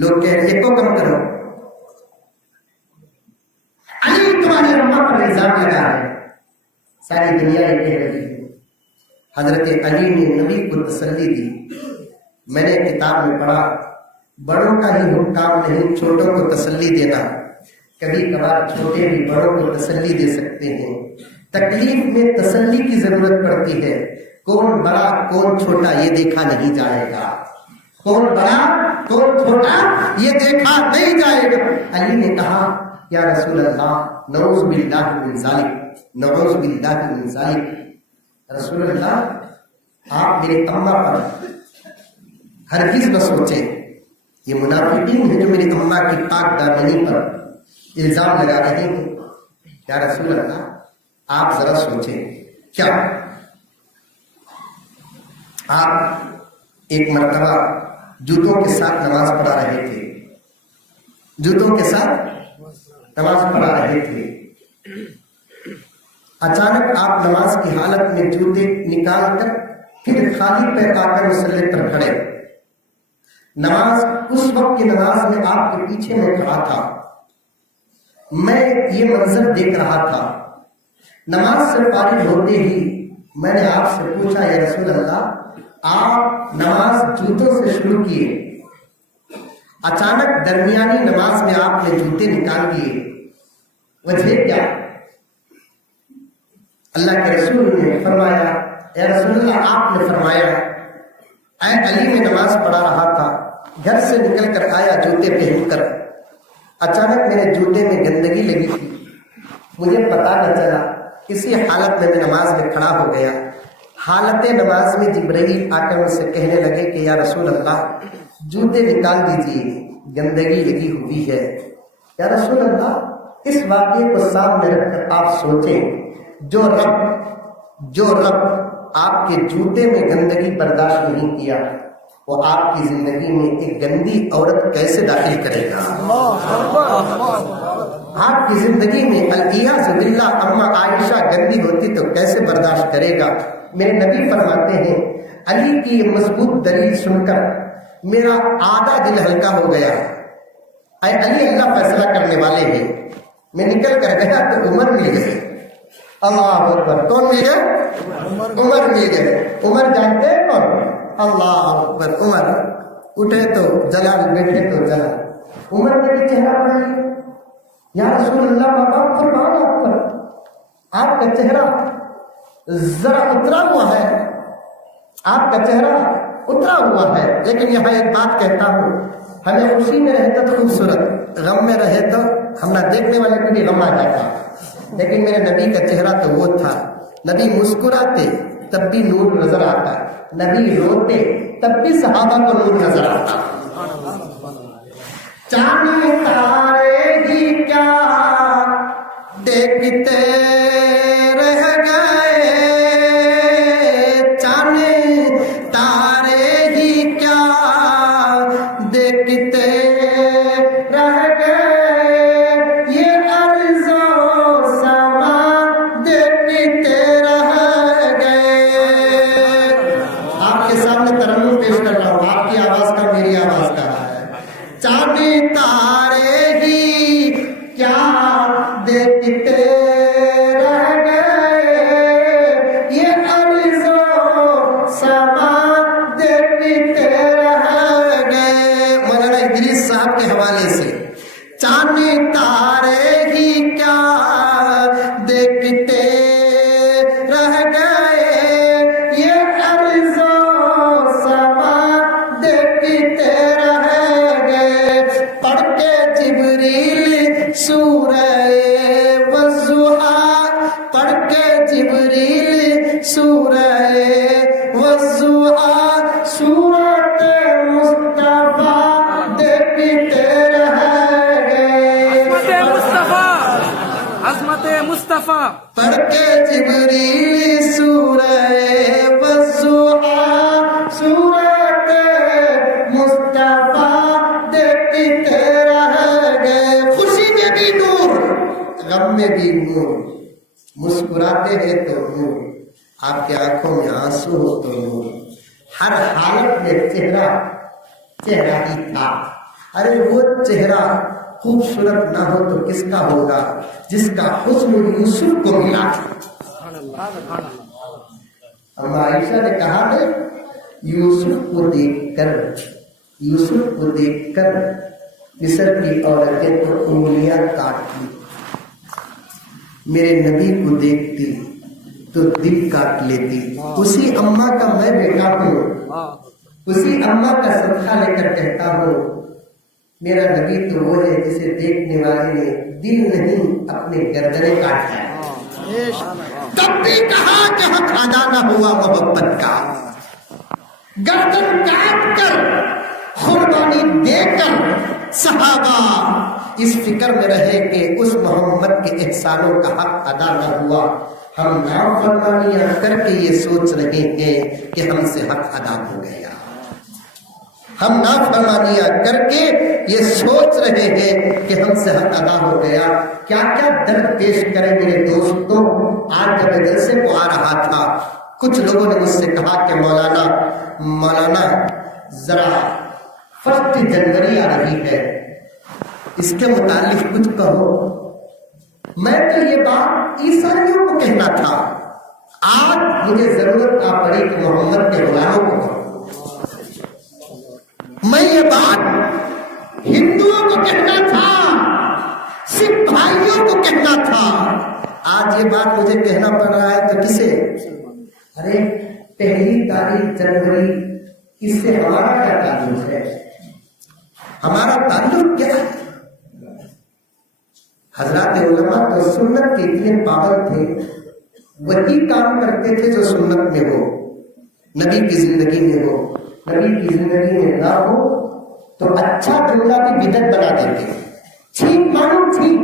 لوگ کہہ رہے ایک کو کم کرو. علی تمہاری اماں پر الزام لگا ہے. ساری دنیا یہ کہہ رہی ہے. حضرت علی نے نبی کو تسلی دی. میں نے کتاب میں پڑھا بڑوں کا ہی حکام نہیں چھوٹوں کو تسلی دینا. کبھی کبھار چھوٹے بھی بڑوں کو تسلی دے سکتے ہیں. تکلیف میں تسلی کی ضرورت پڑتی ہے. کون بڑا کون چھوٹا یہ دیکھا نہیں جائے گا. کون بڑا کون چھوٹا یہ دیکھا نہیں جائے گا. علی نے کہا یا رسول اللہ نعوذ باللہ من ذالک نعوذ باللہ من ذالک. رسول اللہ آپ میرے اماں پر ہرگز نہ سوچیں. یہ منافقین ہیں جو میری اماں کی پاک دامنی پر الزام لگا رہے ہیں. یا رسول اللہ آپ ذرا سوچیں. کیا آپ ایک مرتبہ جوتوں کے ساتھ نماز پڑھا رہے تھے. جوتوں کے ساتھ نماز پڑھا رہے تھے. اچانک آپ نماز کی حالت میں جوتے نکال کر پھر خالی پیر آ کر مصلی پر کھڑے. نماز اس وقت کی نماز میں آپ کے پیچھے میں کھڑا تھا. میں یہ منظر دیکھ رہا تھا. نماز سے فارغ ہوتے ہی میں نے آپ سے پوچھا یا رسول اللہ آپ نماز جوتوں سے شروع کیے. اچانک درمیانی نماز میں آپ نے جوتے نکال دیے. وجہ کیا؟ اللہ کے رسول نے فرمایا اے رسول اللہ آپ نے فرمایا اے علی میں نماز پڑھا رہا تھا گھر سے نکل کر آیا جوتے پہن کر. اچانک میرے جوتے میں گندگی لگی تھی. مجھے پتا نہ چلا. اسی حالت میں نماز میں کھڑا ہو گیا. حالت نماز میں جبرائیل آ کر مجھ سے کہنے لگے کہ یا رسول اللہ جوتے نکال دیجیے گندگی لگی ہوئی ہے. یا رسول اللہ اس واقعے کو سامنے رکھ کر آپ سوچیں جو رب آپ کے جوتے میں گندگی برداشت نہیں کیا وہ آپ کی زندگی میں ایک گندی عورت کیسے داخل کرے گا؟ آپ کی زندگی میں الیاذ باللہ اما عائشہ گندی ہوتی تو کیسے برداشت کرے گا؟ میرے نبی فرماتے ہیں علی کی یہ مضبوط دلیل سن کر میرا آدھا دل ہلکا ہو گیا. اے علی اللہ فیصلہ کرنے والے ہیں. میں نکل کر گیا تو عمر مل گئے. اللہ اکبر. کون مل گئے؟ عمر مل گئے. عمر جانتے ہیں کون؟ اللہ اکبر. عمر اٹھے تو جلال بیٹھے تو جلال. عمر نے بھی چہرہ بنایا یا رسول اللہ مقام فرمان آپ پر آپ کا چہرہ ذرا اترا ہوا ہے. آپ کا چہرہ اترا ہوا ہے. لیکن یہاں ایک بات کہتا ہوں ہمیں خوشی میں رہتا تو خوبصورت غم میں رہے تو ہم نہ دیکھنے والے کو بھی غم آ جاتا. لیکن میرے نبی کا چہرہ تو وہ تھا. نبی مسکراتے تب بھی نور نظر آتا. نبی روتے تب بھی صحابہ کو نور نظر آتا. چاند تارے ہی کیا دیکھتے رہ گئے. چاند تارے ہی کیا دیکھتے رہ گئے. یہ ارض و سما دیکھتے رہ گئے. آپ کے سامنے ترنم پیش کر رہا ہوں. آپ کی آواز کا میری آواز کا ہے. چاند تارے ہی کیا دیکھتے رہ گئے. یہ ارض و سما دیکھتے رہ گئے. مولانا ادریس صاحب کے حوالے سے چاند تارے ہی کیا دیکھتے رہ گئے. یہ ارض و سما دیکھتے رہ گئے. پڑھ کے جبریل سورہ والضحیٰ. پڑھ کے جبریل سورہ والضحیٰ. سورت مصطفیٰ دیکھتے رہ گئے. پڑھ کے جبریل سورہ والضحیٰ سورت مصطفیٰ دیکھتے رہ گئے. خوشی میں بھی نور، غم میں بھی نور، مسکراتے ہیں تو نور، آپ کے آنکھوں میں آنسو ہو تو نور. ہر حالت میں چہرہ ہی تھا. ارے وہ چہرہ خوبصورت نہ ہو تو کس کا ہوگا جس کا حسن یوسف کو ملا. اما عائشہ نے کہا ہے یوسف کو دیکھ کر مصر کی عورتیں تو انگلیاں کاٹتی، میرے نبی کو دیکھتی تو دل کاٹ لیتی. اسی اماں کا میں بیٹا ہوں، اسی اماں کا صدقہ لے کر کہتا ہوں میرا نبی تو وہ ہے جسے دیکھنے والے نے دل نہیں اپنے گردنے کاٹا ہے. تب بھی کہا کہ حق ادا نہ ہوا محبت کا، گردن کاٹ کر قربانی دے کر صحابہ اس فکر میں رہے کہ اس محمد کے احسانوں کا حق ادا نہ ہوا. ہم نافرمانیاں کر کے یہ سوچ رہے ہیں کہ ہم سے حق ادا ہو گیا. ہم نافرمانیاں کر کے یہ سوچ رہے ہیں کہ ہم سے حق ادا ہو گیا. کیا کیا درد پیش کریں میرے دوستوں. آج جب جلسے کو آ رہا تھا کچھ لوگوں نے مجھ سے کہا کہ مولانا ذرا 1 جنوری آ رہی ہے، اس کے متعلق کچھ کہو. میں تو یہ بات عیسائیوں کو کہنا تھا، آج مجھے ضرورت آ پڑی کہ محمد کے غلاموں کو کہوں. میں یہ بات ہندوؤں کو کہنا تھا، سکھ بھائیوں کو کہنا تھا. آج یہ بات مجھے کہنا پڑ رہا ہے تو کسے؟ ارے 1 تاریخ جنوری، اس سے ہمارا کیا تعلق ہے؟ ہمارا تعلق کیا ہے؟ حضرات علماء تو سنت کے اتنے پابند تھے، وہی کام کرتے تھے جو سنت میں ہو، نبی کی زندگی میں ہو. نبی کی زندگی میں نہ ہو تو اچھا جملہ بھی بدعت بنا دیتے. چھینک مانو چھینک،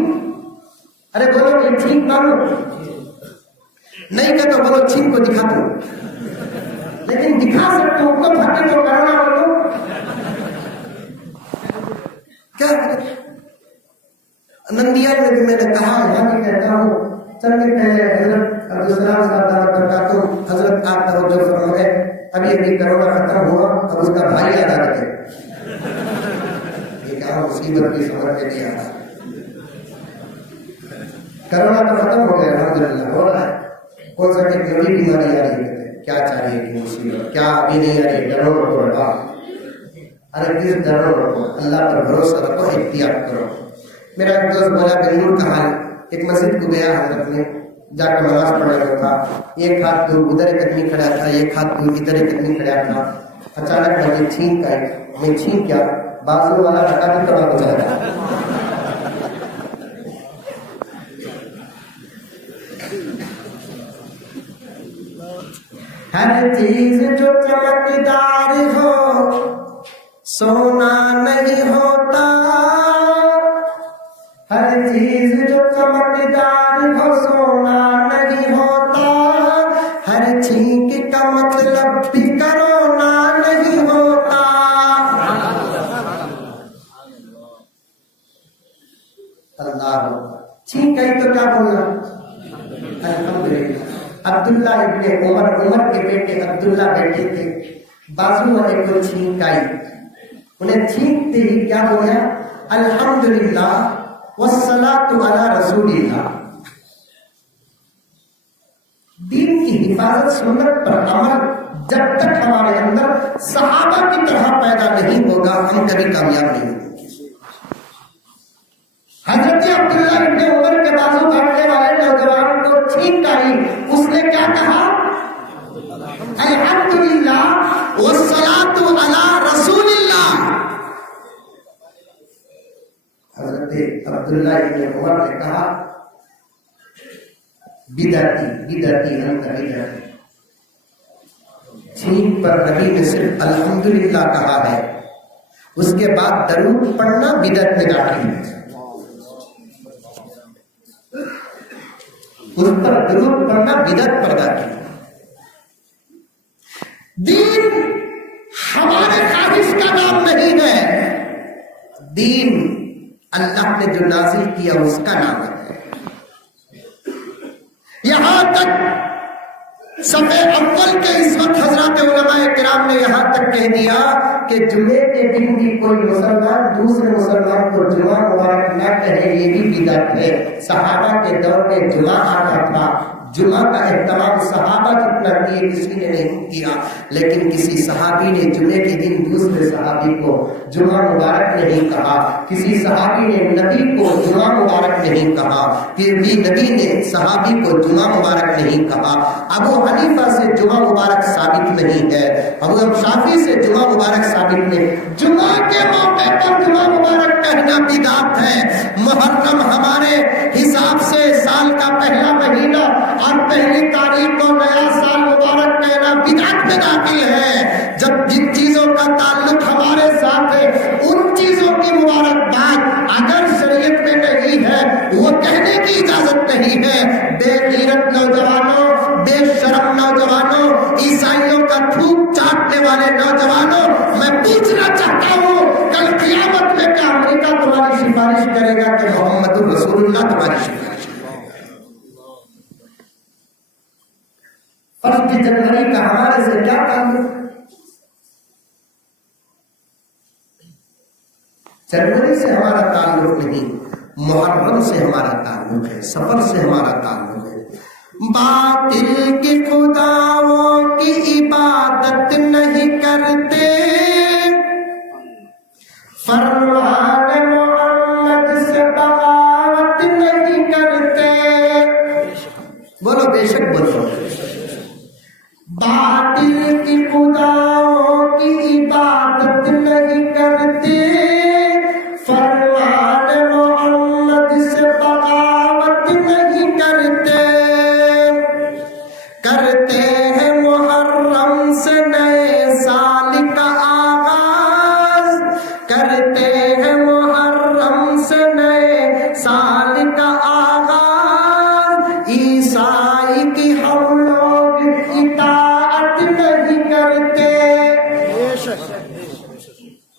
ارے بولو بھائی چھینک مانو، نہیں کہ تو بولو چھینک کو دکھا دو، لیکن دکھا سکتے ہو کب ہٹے تو کرنا بولو کیا. نندیال میں بھی میں نے کہا، یہاں بھی کہتا ہوں، چند دن پہلے حضرت عبدالسلام صاحب دعوت برکاتہ حضرت آپ توجہ فرمائے، ابھی ابھی کرونا ختم ہوا، اب اس کا بھائی یاد آ گئے. یہ کیا مصیبت کی سمجھ میں نہیں آتا. کرونا تو ختم ہو گیا الحمدللہ، ہو رہا ہے. کون سا کہ بڑی بیماری آ رہی ہے، کیا چاہیے کہ مصیبت کیا ابھی نہیں آ رہی. ڈرو رکھو رہا، ارے کس ڈرو رکھو، اللہ پر بھروسہ رکھو، احتیاط کرو. میرا ایک دوست بولا بنگلور کا حال، ایک مسجد کو گیا حضرت نے، جا کر نماز پڑھ رہا تھا. ایک ہاتھ دور ادھر ایک آدمی کھڑا تھا، ایک ہاتھ دور ادھر ایک آدمی کھڑا تھا. اچانک مجھے چھینک آئی، میں چھینک کیا، بازو والا رکھا بھی کڑا ہو جاتا. ہر چیز جو چمکدار ہو سونا نہیں ہوتا، ہر چیز جو چمکدار ہو سونا نہیں ہوتا، ہر چھینک کا مطلب بھی کرونا نہیں ہوتا. اللہ چھینک آئی تو کیا بولنا؟ الحمدللہ. عبداللہ ابن عمر کے بیٹے عبداللہ بیٹے تھے، بازو والے کو چھینک آئی، انہیں چھینکتے ہی کیا بولا؟ الحمدللہ والصلاۃ علی رسول اللہ. دین کی حفاظت سنت پر عمل جب تک ہمارے اندر صحابہ کی طرح پیدا نہیں ہوگا ہم کبھی کامیاب نہیں ہوں گے. حضرت عبداللہ ابن عمر کے بازو کاٹنے والے نوجوان کو چھینک آئی، اس نے کیا کہا؟ الحمدللہ والصلاۃ علی رسول اللہ. حضرت عبداللہ ابن عمر نے کہا بدعتی انت بدعتی. چھینک پر نبی نے صرف الحمدللہ کہا ہے، اس کے بعد درود پڑھنا بدعت میں داخل ہے. اس پر درود پڑھنا بدعت پیدا کی. دین ہمارے خواہش کا نام نہیں ہے، دین اللہ نے جو نازل کیا اس کا نام ہے. یہاں تک صفحے اول کے اس وقت حضرات علماء کرام نے یہاں تک کہہ دیا کہ جمعے کے دن بھی کوئی مسلمان دوسرے مسلمان کو جمعہ مبارک نہ کہے، یہ بھی بدعت ہے. صحابہ کے دور میں جمعہ آتا تھا، جمعہ کا اہتمام صحابہ جتنا کیے کسی نے نہیں کیا، لیکن کسی صحابی نے جمعے کے دن دوسرے صحابی کو جمعہ مبارک نہیں کہا، کسی صحابی نے نبی کو جمعہ مبارک نہیں کہا، پھر بھی نبی نے صحابی کو جمعہ مبارک نہیں کہا. ابو حنیفہ سے جمعہ مبارک ثابت نہیں ہے، ابو شافعی سے جمعہ مبارک ثابت نہیں. جمعہ کے موقع پر جمعہ مبارک کہنا بدعت ہے. محرم ہمارے حساب سے سال کا پہلا مہینہ اور پہلی تاریخ کو نیا سال مبارک کہنا بدعت میں داخل ہے. جب جن چیزوں کا تعلق ہمارے ساتھ ہے ان چیزوں کی مبارکباد اگر شریعت میں نہیں ہے وہ کہنے کی اجازت نہیں ہے. بے غیرت نوجوانوں، بے شرم نوجوانوں، عیسائیوں کا تھوک چاٹنے والے نوجوانوں، میں پوچھنا چاہتا ہوں کل قیامت میں کیا امریکہ تمہاری سفارش کرے گا کہ محمد رسول اللہ تمہاری سفارش کرے گا؟ فرسٹ جنوری کا ہمارے سے کیا تعلق؟ جنوری سے ہمارا تعلق نہیں، محرم سے ہمارا تعلق ہے، سفر سے ہمارا تعلق ہے. باطل کے خداؤں کی عبادت نہیں کرتے، فرمان محمد سے بغاوت نہیں کرتے. بولو بے شک بولو. باطل کی خداؤں کی عبادت نہیں کرتے، فرمان محمد سے بغاوت نہیں کرتے. کرتے ہیں محرم سے نئے سال کا آغاز، کرتے ہیں محرم سے نئے سال کا آغاز. عیسائی کی ہم لوگ اطاعت نہیں کرتے.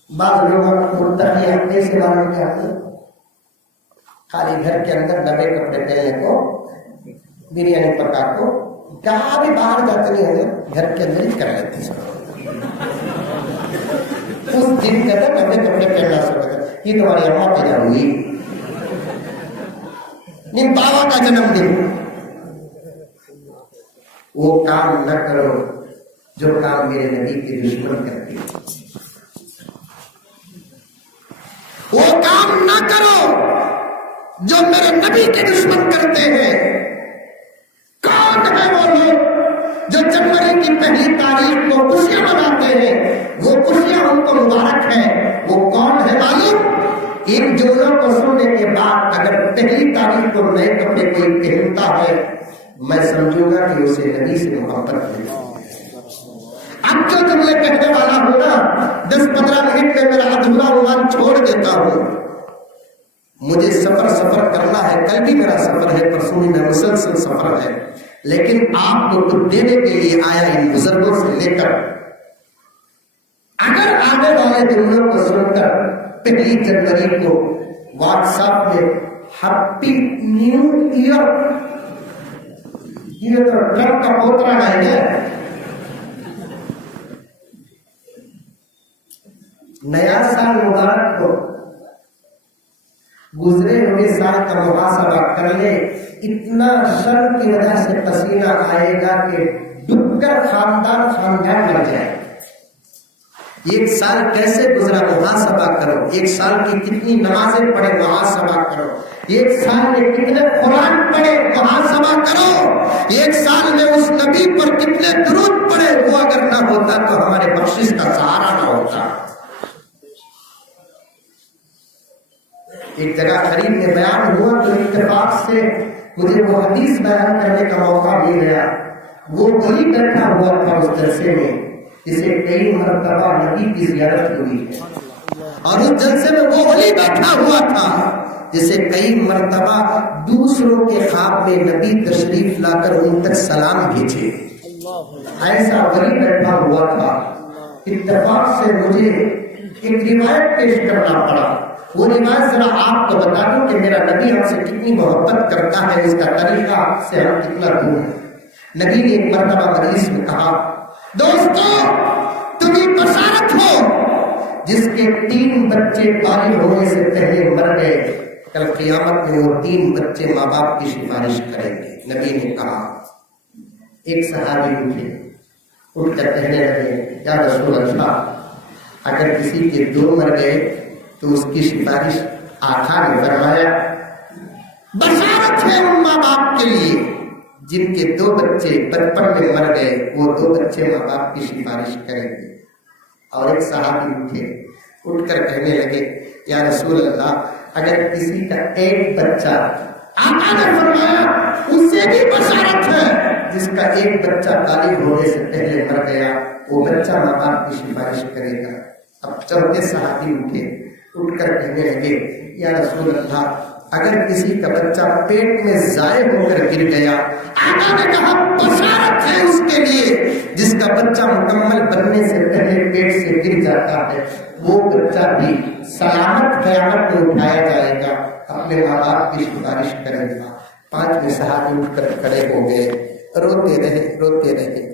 بعض لوگوں کو مرتقی ہفتے سے معلوم کیا خالی گھر کے اندر دبے کپڑے پہننے کو، بریانی پکا کو، کہاں بھی باہر جاتے نہیں ہوتے، گھر کے اندر ہی کر لیتے اس دن کے اندر دبے کپڑے پہننا سکتا. یہ تمہاری اماں پیدا ہوئی نہیں، بابا کا جنم دن. وہ کام نہ کرو جو کام میرے نبی کے دشمن کرتے ہیں. وہ کام نہ کرو جو میرے نبی کے دشمن کرتے ہیں. کون ہے وہ لوگ جو جنوری کی پہلی تاریخ کو خوشیاں مناتے ہیں؟ وہ خوشیاں ان کو مبارک ہیں. وہ کون ہے معلوم؟ ان جملوں کو سننے کے بعد اگر پہلی تاریخ کو نئے کپڑے کوئی پہنتا ہے میں سمجھوں گا کہ اسے نبی سے محبت ہے. اب جو جملے کہنے والا ہوں نا 10-15 منٹ میں میرا ادھورا عنوان چھوڑ دیتا ہوں. مجھے سفر کرنا ہے، کل بھی میرا سفر ہے، پرسوں بھی میرا مسلسل سفر ہے، لیکن آپ کو کچھ دینے کے لیے آیا ان بزرگوں سے لے کر. اگر آنے والے جملوں کو سن کر پہلی جنوری کو واٹس ایپ میں ہیپی نیو ایئر، یہ تو ٹرمپ کا پوترا نہیں ہے، نیا سال مبارک کو گزرے ہوئے سال کا محاسبہ کر لے. اتنا شر کی وجہ سے پسینہ آئے گا کہ ڈوب کر خاندان مر جائے. ایک سال کیسے گزرا محاسبہ کرو. ایک سال کی کتنی نمازیں پڑھے محاسبہ کرو. ایک سال میں کتنے قرآن پڑھے محاسبہ کرو. ایک سال میں اس نبی پر کتنے درود پڑھے. وہ اگر نہ ہوتا تو ہمارے بخشش کا سہارا نہ ہوتا. ایک جگہ قریب میں بیان ہوا تو اتفاق سے مجھے وہ حدیث بیان کرنے کا موقع مل گیا. وہ وہی بیٹھا ہوا تھا اس جلسے میں جسے کئی مرتبہ نبی کی زیارت ہوئی ہے، اور اس جلسے میں وہ ولی بیٹھا ہوا تھا جسے کئی مرتبہ دوسروں کے خواب میں نبی تشریف لا کر ان تک سلام بھیجے. ایسا ولی بیٹھا ہوا تھا. اتفاق سے مجھے ایک روایت پیش کرنا پڑا. وہ روایت ذرا آپ کو بتا دوں کہ میرا نبی ہم سے کتنی محبت کرتا ہے، اس کا طریقہ سے ہم کتنا دور ہیں. نبی نے ایک مرتبہ مجلس میں کہا، دوستو تم ہی بشارت ہو جس کے 3 بچے بالغ ہونے سے پہلے مر گئے، کل قیامت میں وہ 3 بچے ماں باپ کی سفارش کریں گے. نبی نے کہا. ایک صحابی اٹھ کر کہنے لگے، یا رسول اللہ، اگر کسی کے 2 مر گئے تو اس کی سفارش آقا نے فرمایا بشارت ہے ان ماں باپ کے لیے جن کے 2 بچے بچپن میں مر گئے، وہ 2 بچے ماں باپ کی سفارش کریں گے. اور ایک صحابی اٹھ کر کہنے لگے، یا رسول اللہ، اگر کسی کا 1 بچہ، آقا نے فرمایا اس سے بھی بشارت ہے جس کا 1 بچہ بالغ ہونے سے پہلے مر گیا، وہ بچہ ماں باپ کی سفارش کرے گا. اب چوتھے صحابی اٹھ کر کہنے لگے، یا رسول اللہ، اگر کسی کا بچہ پیٹ میں ضائع ہو کر گر گیا، آقا نے کہا بشارت ہے اس کے لیے جس کا بچہ مکمل بننے سے پہلے پیٹ سے گر جاتا ہے، وہ بچہ بھی سلامت قیامت میں اٹھایا جائے گا، اپنے ماں باپ کی سفارش کرے گا. 5ویں صحابی اٹھ کر کھڑے ہو گئے، روتے رہے.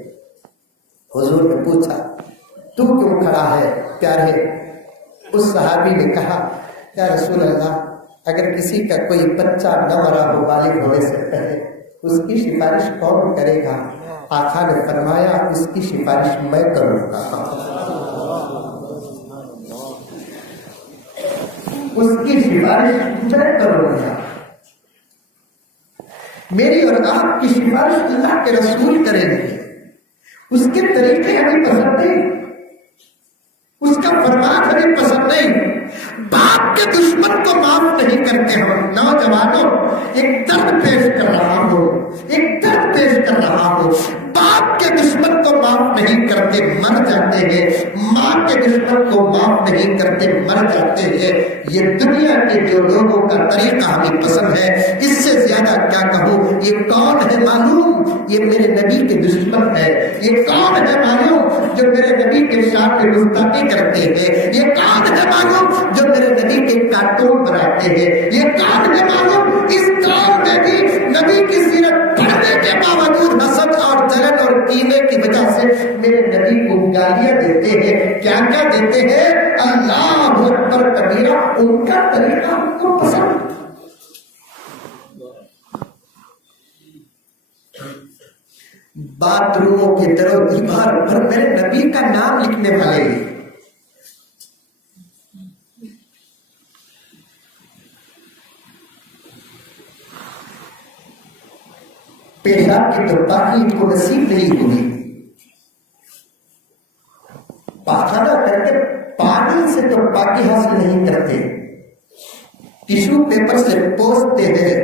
حضور نے پوچھا، تو کیوں کھڑا ہے پیارے؟ اس صحابی نے کہا، یا رسول اللہ، اگر کسی کا کوئی بچہ نہ مرا ہو بالغ ہونے سے پہلے، اس کی سفارش کون کرے گا؟ آقا نے فرمایا اس کی سفارش میں کروں گا. اس کی سفارش میں کروں گا. میری اور آپ کی سفارش اللہ کے رسول کریں گے. اس کے طریقے ہمیں پسند نہیں، اس کا فرمان ہمیں پسند نہیں. باپ کے دشمن کو معاف نہیں کرتے ہم. نوجوانوں، ایک درد پیش کر رہا ہوں، باپ کے دشمن کو معاف نہیں کرتے مر جاتے ہیں، ماں کے دشمن کو معاف نہیں کرتے مر جاتے ہیں. یہ دنیا کے جو لوگوں کا طریقہ ہمیں پسند ہے، اس سے زیادہ کیا کہوں. یہ کون ہے معلوم؟ یہ میرے نبی کے دشمن ہے. یہ کون ہے معلوم؟ جو میرے نبی کے سامنے گستاخی کرتے ہیں. یہ کون ہے معلوم؟ جو میرے نبی کے کارٹون بناتے ہیں. یہ کون ہے معلوم؟ اس قوم میں بھی نبی کی سیرت پڑھنے کے باوجود حسد اور جلن اور کینے کی وجہ سے میرے نبی کو گالیاں دیتے ہیں. کیا دیتے ہیں؟ اللہ اکبر کبیرہ. ان کا طریقہ ہم کو پسند. باتھ روموں کے در و دیوار پر میرے نبی کا نام لکھنے والے، پیشاب کی تو پاکی ان کو نصیب نہیں ہوئی. پاخانہ کر کے پانی سے تو پاکی حاصل نہیں کرتے، ٹیشو پیپر سے پوچھتے ہیں.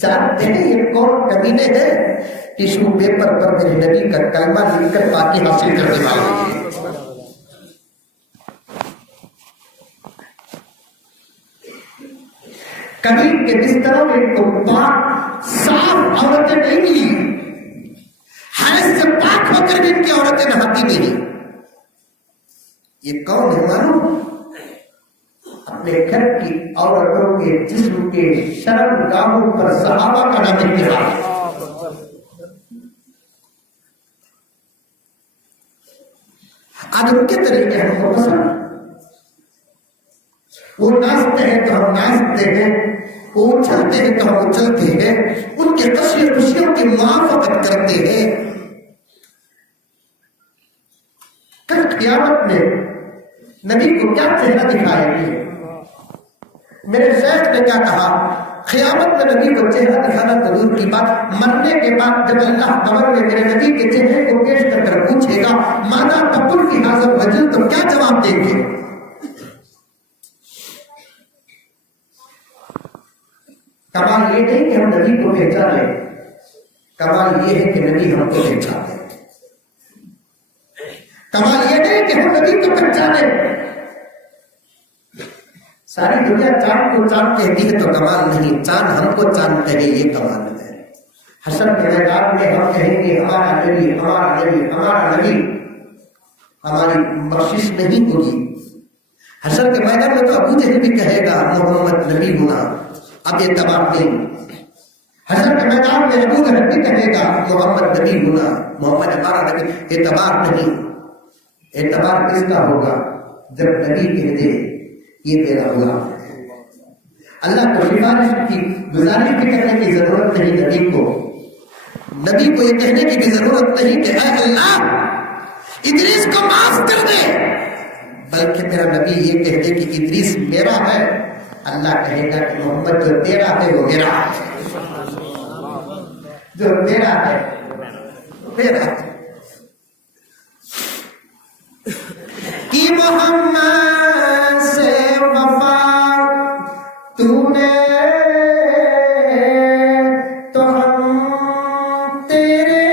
جانتے ہیں یہ کون کمینے ہیں؟ ٹیشو پیپر پر میرے نبی کا کلمہ لکھ کر پاکی حاصل کرنے والے. کبھی کے بستروں میں تو پاک صاف عورتیں نہیں ملی، حیض سے پاک ہو کر بھی ان کی عورتیں نہاتی نہیں. یہ کون ہے معلوم؟ اپنے گھر کی عورتوں کے جسم کے شرم گاہوں پر صحابہ کا نام لکھا. آج ان کے طریقے ہم کو پسند. وہ ناچتے ہیں تو ہم ناچتے ہیں، وہ اچھلتے ہیں تو ہم اچھلتے ہیں، ان کے خوشیوں کی موافقت کرتے ہیں. کل قیامت میں نبی کو کیا چہرہ دکھائیں گے؟ میرے شیخ نے کیا کہا؟ قیامت میں نبی کو چہرہ دکھانا ضرور کی بات، مرنے کے بعد جب اللہ قبر میں میرے نبی کے چہرے کو پیش کر پوچھے گا ماذا تقول فی ھذا الرجل، تو کیا جواب دیں گے؟ کمال یہ نہیں کہ ہم نبی کو پہچانے، کمال یہ ہے کہ نبی ہم کو پہچانے. کمال یہ نہیں کہ ہم نبی کو پہچانے. ساری دنیا چاند کو چاند کہتی ہے تو کمال نہیں، چاند ہم کو چاند کہے یہ کمال ہے۔ حشر کے میدان میں ہم کہیں گے ہمارا نبی ہمارا نبی ہمارا نبی، ہماری بخشش نہیں ہوگی۔ حشر کے میدان میں تو ابو جہل بھی کہے گا محمد نبی ہونا اب اعتبار نہیں۔ حشر کے میدان میں ابو جہل بھی کہے گا محمد نبی ہونا محمد ہمارا نبی، اعتبار نہیں۔ اعتبار کس کا ہوگا؟ جب نبی کہہ دے یہ میرا غلام ہے۔ اللہ کو سفارش کی گزارش بھی کرنے کی ضرورت نہیں، نبی کو یہ کہنے کی بھی ضرورت نہیں کہ اے اللہ ادریس کو معاف کر دے، بلکہ تیرا نبی یہ کہہ دے کہ ادریس میرا ہے، اللہ کہے گا کہ محمد جو تیرا ہے وہ میرا ہے، جو تیرا ہے میرا ہے۔ کہ محمد سے وفا تو نے تو ہم تیرے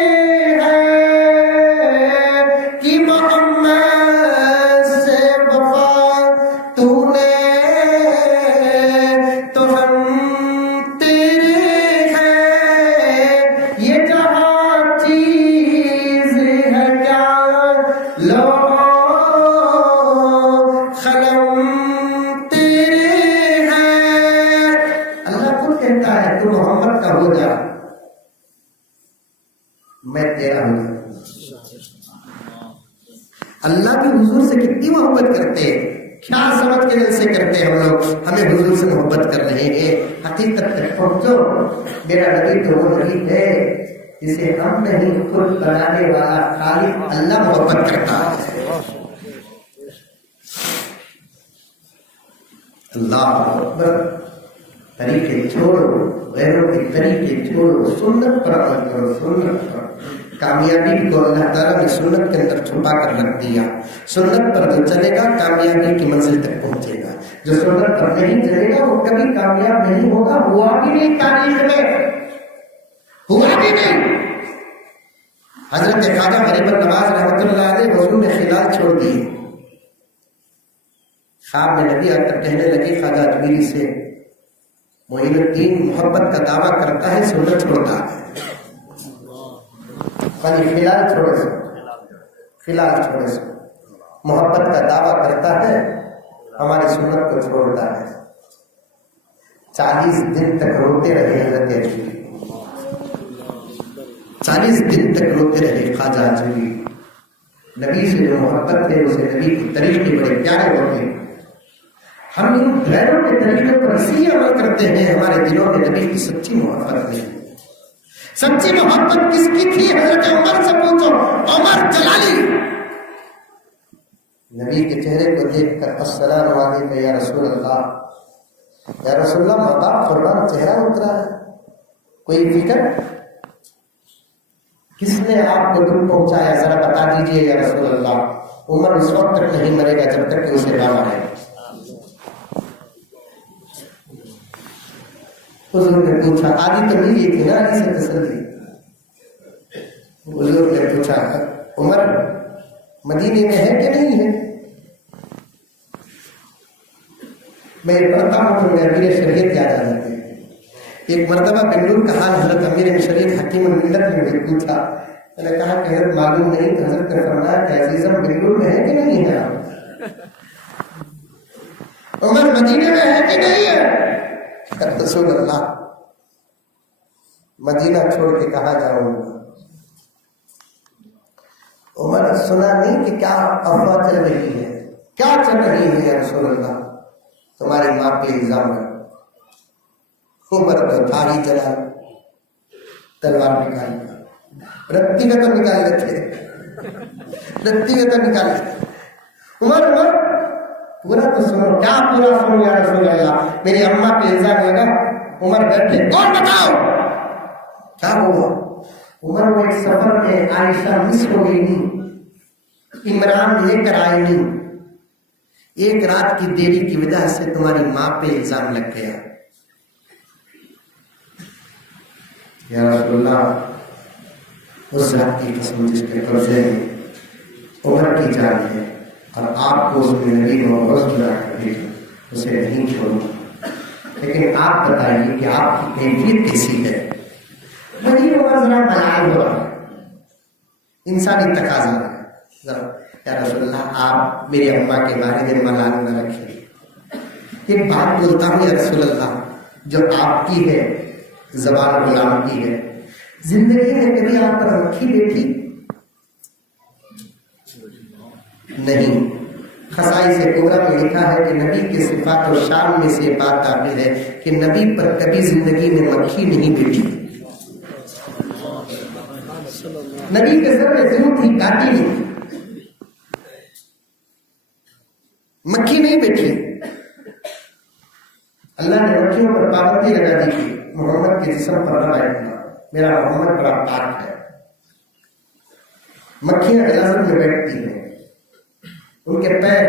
ہیں، کہ محمد سے وفا تو نے تو ہم تیرے ہیں، یہ جہاں چیز ہے کیا لو محمد کا ہو جا میں تیرا ہوں۔ اللہ بھی حضور سے کتنی محبت کرتے ہیں، کیا سمجھ کے دل سے کرتے ہیں ہم لوگ، ہمیں حضور سے محبت کر رہے ہیں۔ حقیقت تک پہنچو، میرا نبی تو وہ نبی ہے جسے ہم نہیں خود بنانے والا خالق اللہ محبت کرتا ہے۔ اللہ اکبر۔ طریقے چھوڑو، غیروں کے طریقے چھوڑو، سنت پر عمل کرو، سنت پر۔ کامیابی کو اللہ تعالیٰ نے سنت کے اندر چھپا کر رکھ دیا۔ سنت پر جو چلے گا کامیابی کی منزل تک پہنچے گا، جو سنت پر نہیں چلے گا وہ کبھی کامیاب نہیں ہوگا، ہوا بھی نہیں تاریخ میں، ہوا بھی نہیں۔ حضرت خواجہ غریب نواز رحمۃ اللہ علیہ حضور نے خلال چھوڑ دیے۔ خواب میں نبی آ کر کہنے لگے خواجہ اجمیری سے، معین الدین محبت کا دعویٰ کرتا ہے سنت چھوڑتا ہے، خلال چھوڑے سو، خلال چھوڑے سو، محبت کا دعویٰ کرتا ہے ہماری سنت کو چھوڑتا ہے۔ 40 دن تک روتے رہے حضرت اجمیری، 40 دن تک روتے رہے خواجہ اجمیری۔ نبی سے جو محبت ہے اسے نبی کی طریقے بڑے پیارے ہوتے ہیں۔ ہم ان غیروں کے طریقے پر اسی لیے عمل کرتے ہیں، ہمارے دلوں میں نبی کی سچی محبت نہیں۔ سچی محبت کس کی تھی؟ حضرت عمر سے پوچھو، عمر جلالی نبی کے چہرے کو دیکھ کر السلام علیکم یا رسول اللہ، یا رسول اللہ مقام فرمان چہرہ اترا ہے، کوئی فکر؟ کس نے آپ کو دکھ پہنچایا ذرا بتا دیجئے یا رسول اللہ۔ عمر اس وقت تک نہیں مرے گا جب تک کہ اسے نہ مارے۔ حضور نے پوچھا، آدھی تو نہیں تھی نا علی سے تسلی۔ حضور نے پوچھا عمر مدینے میں ہے کہ نہیں ہے؟ میں پڑھتا ہوں تو میں امیر شریعت یاد آ جاتے ہیں۔ ایک مرتبہ بنگلور کا حال حضرت امیر شریعت حکیم الملت نے مجھے پوچھا، میں نے کہا کہ حضرت معلوم نہیں، تو حضرت نے فرمایا کہ عزیزم بنگلور میں ہے کہ نہیں ہے آپ؟ عمر مدینے میں ہے کہ نہیں ہے؟ رسول اللہ مدینہ چھوڑ کے کہاں جاؤں گا؟ عمر سنا نہیں کہ کیا افواہ چل رہی ہے، کیا چل رہی ہے یا رسول اللہ؟ تمہاری ماں پہ الزام ہے۔ عمر تو تھا ہی چلا، تلوار نکال رتی کا تو نکال لیتے، رتی کا تو نکال لیتے۔ عمر پورا تو سنو، کیا پورا سنو یا رسول اللہ؟ میری اماں پہ الزام ہے نا۔ عمر بیٹھے، کون بتاؤ کیا ہوا؟ عمر وہ ایک سفر میں عائشہ مس ہو گئی نہیں، عمران لے کر آئے نہیں، ایک رات کی دیری کی وجہ سے تمہاری ماں پہ الزام لگ گیا۔ یا رسول اللہ اس ذات کی قسم جس کے قبضے میں عمر کی جان ہے اور آپ کو اس میں نبی محبت کی اسے نہیں چھوڑوں. لیکن آپ بتائیے کہ آپ کی کیفیت کیسی ہے؟ وہی ہوگا ذرا ملال ہو رہا ہے، انسانی تقاضا ہے. ذرا یا رسول اللہ آپ میری اماں کے بارے میں ملال نہ رکھیں. ایک بات بولتا ہوں یا رسول اللہ، جو آپ کی ہے زبان غلام کی ہے. زندگی میں کبھی آپ پر مکھی بیٹھی؟ نہیں. خصائص کبریٰ میں لکھا ہے کہ نبی کے صفات و شان میں سے بات داخل ہے کہ نبی پر کبھی زندگی میں مکھی نہیں بیٹھی. نبی کے سر میں ضرور تھی، کاٹی نہیں، مکھی نہیں بیٹھی. اللہ نے مکھیوں پر پابندی لگا دی تھی محمد کے جسم پر نہ بیٹھنا، میرا محمد بڑا پاک ہے. مکھیاں غلاظت میں بیٹھتی ہیں، ان کے پیر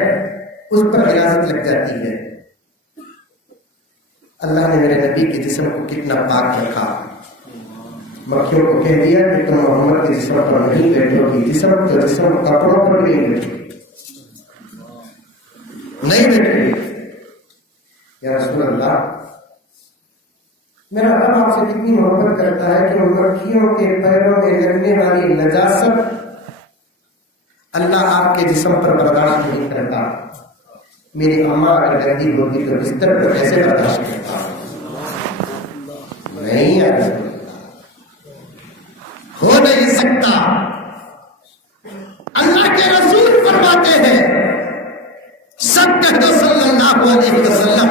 اس پر غلاظت لگ جاتی ہے. اللہ نے میرے نبی کے جسم کو کتنا پاک رکھا. مکھیوں کو کہہ دیا کہ تم محمد کے جسم پر نہیں بیٹھو گی. جسم کپڑوں پر نہیں بیٹھو نہیں بیٹھے. یا رسول اللہ، میرا رب آپ سے کتنی محبت کرتا ہے کہ مکھیوں کے پیروں میں لگنے والی نجاست اللہ آپ کے جسم پر برداشت نہیں کرتا. میری اماں اگر گندی ہوتی تو بستر پر کیسے برداشت کرتا؟ نہیں یا رسول اللہ، ہو نہیں سکتا. اللہ کے رسول فرماتے ہیں سب کہہ دو صلی اللہ علیہ وسلم.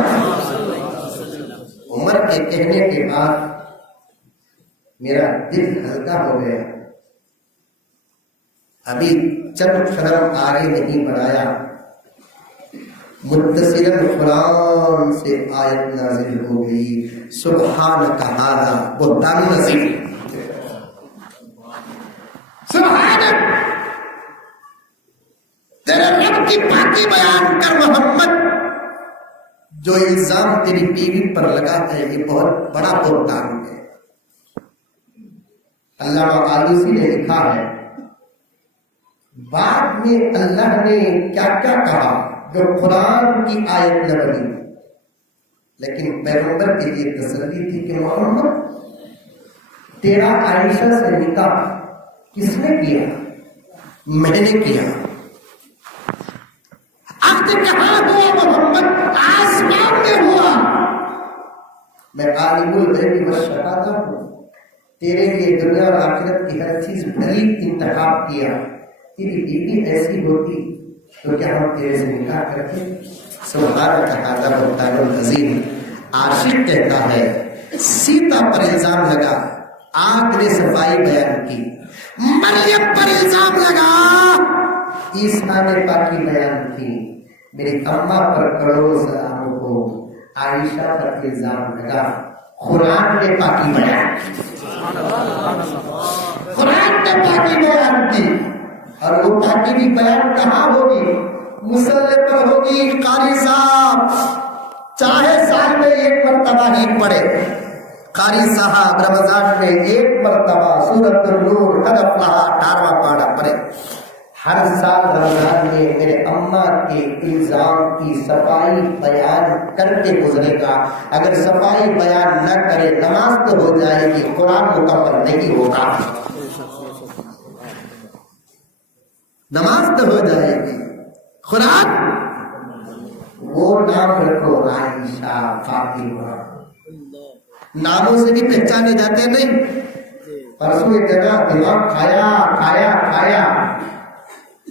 عمر کے کہنے کے بعد میرا دل ہلکا ہو گیا. ابھی چند قدم آگے نہیں بڑھایا، متصلاً قرآن سے آیت نازل ہو گئی، سبحانک ھذا بہتان عظیم. سبحانک، تیرے رب کی پاکی بیان کر محمد. جو الزام تیری بیوی پر لگا ہے یہ بہت بڑا بہتان ہے. علامہ آلوسی نے لکھا ہے بعد میں اللہ نے کیا کیا کہا جو قرآن کی آیت نہ بنی، لیکن پیغمبر کے لیے تسلی تھی کہ محمد تیرا عائشہ سے نکاح کس نے کیا؟ میں نے کیا. عقد کہاں ہوا محمد؟ آسمان میں ہوا. میں عالم الغیب والشہادہ ہوں، تیرے لیے دنیا اور آخرت کی ہر چیز بھلی انتخاب کیا. تیری بیوی ایسی ہوتی تو کیا ہم تیرے سے نکاح کرتے؟ سبحانک ھذا بہتان عظیم. عاشق کہتا ہے سیتا پر الزام لگا، آگ نے صفائی بیان کی. مریم پر الزام لگا، عیسیٰ نے پاکی بیان کی. میری اماں پر کروڑوں سلاموں کو، عائشہ پر الزام لگا، قرآن نے پاکی بیان کی. قرآن نے پاکی بیان کی. اور وہ پاکی بھی بیان کہاں ہوگی؟ مصلی پر ہوگی. قاری صاحب چاہے سال میں ایک مرتبہ ہی پڑھے، قاری صاحب رمضان میں ایک مرتبہ سورۃ النور قد افلح 18واں پارہ پڑھے. ہر سال رمضان میں میرے اماں کے الزام کی صفائی بیان کر کے گزرے گا. اگر صفائی بیان نہ کرے نماز تو ہو جائے گی، قرآن مکمل نہیں ہوگا. نماز تو ہو جائے گی، قرآن. وہ نام رکھو عائشہ، فاطمہ، ناموں سے بھی پہچانے جاتے نہیں. پرسوں ایک جگہ دماغ کھایا کھایا کھایا،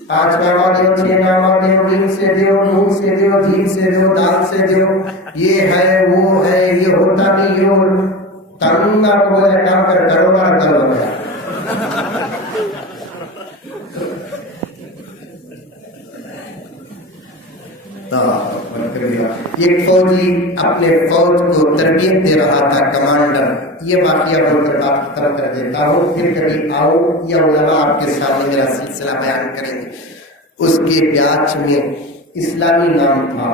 5 نامہ دیو، 6 نامہ دیو، دین سے دیو، نون سے دیو، دین سے دیو، دال سے دیو، یہ ہے وہ ہے، یہ ہوتا نہیں، یہ تنگا کو بولے کام کر کرو نہ کرو گیا. ایک فوجی اپنے فوج کو تربیت دے رہا تھا، کمانڈر. یہ واقعہ بول کر بات ختم کر دیتا ہوں، پھر کبھی آؤ یا علماء آپ کے سامنے میرا سلسلہ بیان کریں گے. اس کے بیاچ میں اسلامی نام تھا.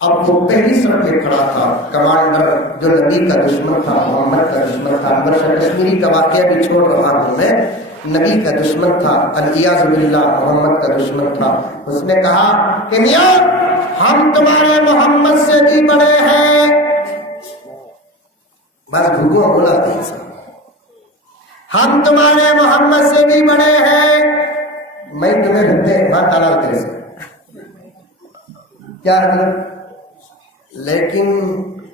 اب وہ پہلی صف میں کھڑا تھا. کمانڈر جو نبی کا دشمن تھا، محمد کا دشمن تھا. انور کشمیری کا واقعہ بھی چھوڑ رہا ہوں میں. نبی کا دشمن تھا، الیاذ باللہ محمد کا دشمن تھا. اس نے کہا کہ میاں ہم تمہارے محمد سے بھی بڑے ہیں. بس بھوکو بولا تھا ہم تمہارے محمد سے بھی بڑے ہیں. میں تمہیں رکھتے بات ڈالا تیرے سے کیا حضرت. لیکن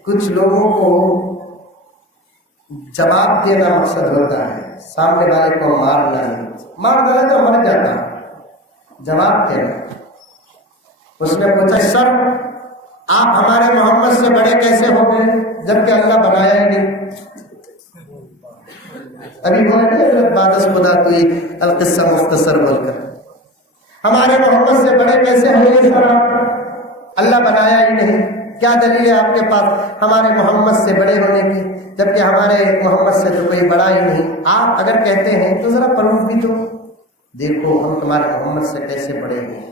کچھ لوگوں کو جواب دینا مقصد ہوتا ہے, سامنے والے کو مارنا نہیں. مار ڈالے تو مر جاتا, جواب دینا. اس نے پوچھا سر آپ ہمارے محمد سے بڑے کیسے ہو گئے جبکہ اللہ بنایا ہی نہیں. ابھی وہ بادس خدا تو القصہ مختصر بول کر ہمارے محمد سے بڑے کیسے ہو گئے سر آپ, اللہ بنایا ہی نہیں. کیا دلیل ہے آپ کے پاس ہمارے محمد سے بڑے ہونے کی جبکہ ہمارے محمد سے تو کوئی بڑا ہی نہیں. آپ اگر کہتے ہیں تو ذرا پروف بھی تو دیکھو ہم تمہارے محمد سے کیسے بڑے ہیں.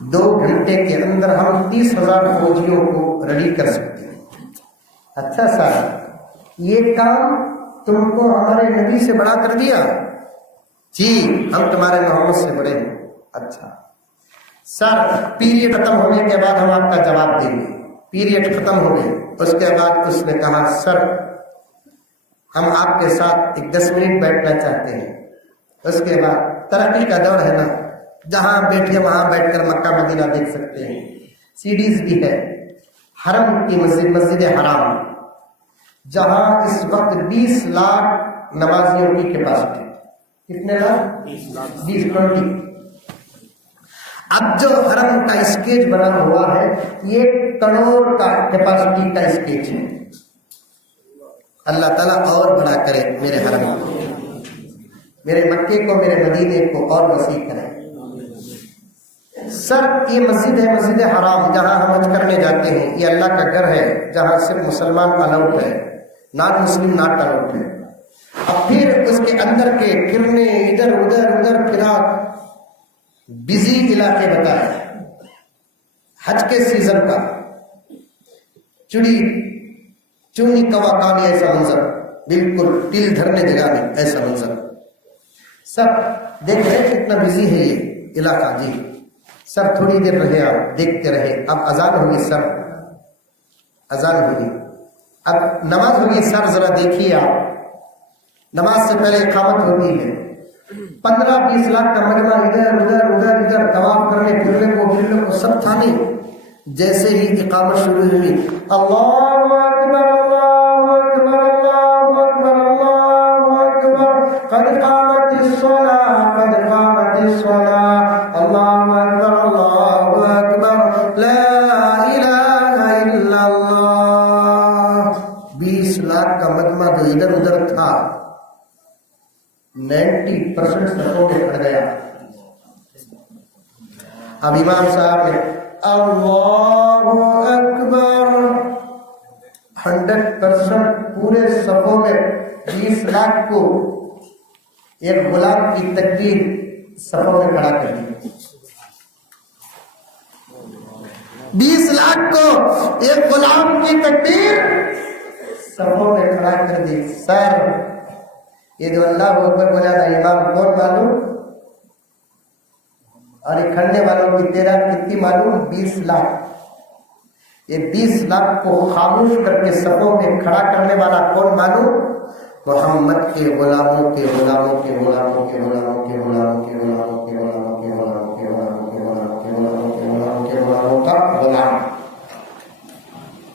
2 گھنٹے کے اندر ہم 30,000 فوجیوں کو ریڈی کر سکتے ہیں. اچھا سر یہ کام تم کو ہمارے نبی سے بڑا کر دیا. جی ہم تمہارے محمد سے بڑے ہیں. اچھا سر پیریڈ ختم ہونے کے بعد ہم آپ کا جواب دیں گے. پیریڈ ختم ہو گئی. اس کے بعد اس نے کہا سر ہم آپ کے ساتھ 10 منٹ بیٹھنا چاہتے ہیں. اس کے بعد ترقی کا دور ہے نا, جہاں بیٹھے وہاں بیٹھ کر مکہ مدینہ دیکھ سکتے ہیں. سیڈیز بھی ہے. حرم کی مسجد حرام جہاں اس وقت 20 لاکھ نمازیوں کی کیپیسٹی. کتنے لاکھ؟ 20. اب جو حرم کا اسکیج بنا ہوا ہے یہ 1 کروڑ کا کیپیسٹی کا اسکیج ہے. اللہ تعالیٰ اور بڑا کرے میرے حرم کو, میرے مکے کو, میرے مدینے کو اور وسیع کرے. سر یہ مسجد ہے مسجد حرام جہاں ہم حج کرنے جاتے ہیں. یہ اللہ کا گھر ہے جہاں صرف مسلمان الاؤڈ ہے, نان مسلم ناٹ الاؤڈ ہے. اب پھر اس کے اندر کے پھرنے ادھر ادھر پھرا بزی علاقے بتائے. حج کے سیزن کا چڑی چونی کوا کانی ایسا منظر, بالکل تل دھرنے جگہ میں ایسا منظر. سب دیکھ رہے کتنا بزی ہے یہ علاقہ. جی سب تھوڑی دیر رہے, آپ دیکھتے رہے. اب اذان ہوگی سر, اذان ہوگی, اب نماز ہوگی سر. ذرا دیکھیے آپ, نماز سے پہلے اقامت ہوتی ہے. 15-20 لاکھ کا مجمع ادھر طواف کرنے پھرنے کو سب تھا نہیں. جیسے ہی اقامت شروع ہوئی اللہ اکبر اللہ اکبر اللہ اکبر اللہ اکبر قد قامت الصلاۃ قد قامت الصلاۃ اللہ اکبر اللہ اکبر لا الہ الا اللہ. 20 لاکھ کا مجمع جو ادھر ادھر تھا 90% صفوں میں کھڑ گیا. اب امام صاحب نے اللہ اکبر 100% پورے صفوں میں 20 لاکھ کو ایک غلام کی تکبیر صفوں میں کھڑا کر دی. 20 لاکھ کو ایک غلام کی تکبیر صفوں میں کھڑا کر دی. سر یہ جو اللہ اکبر بولا تھا امام کون معلوم, اور یہ کھڑنے والوں کی تعداد کتنی معلوم؟ 20 لاکھ. یہ 20 لاکھ کو خاموش کر کے صفوں میں کھڑا کرنے والا کون معلوم؟ محمد کے غلاموں کے غلاموں کے غلاموں کے غلاموں کے غلاموں کے غلاموں کے غلاموں کے غلاموں کے غلاموں کے غلاموں کے غلاموں کے غلاموں کے غلاموں کا غلام.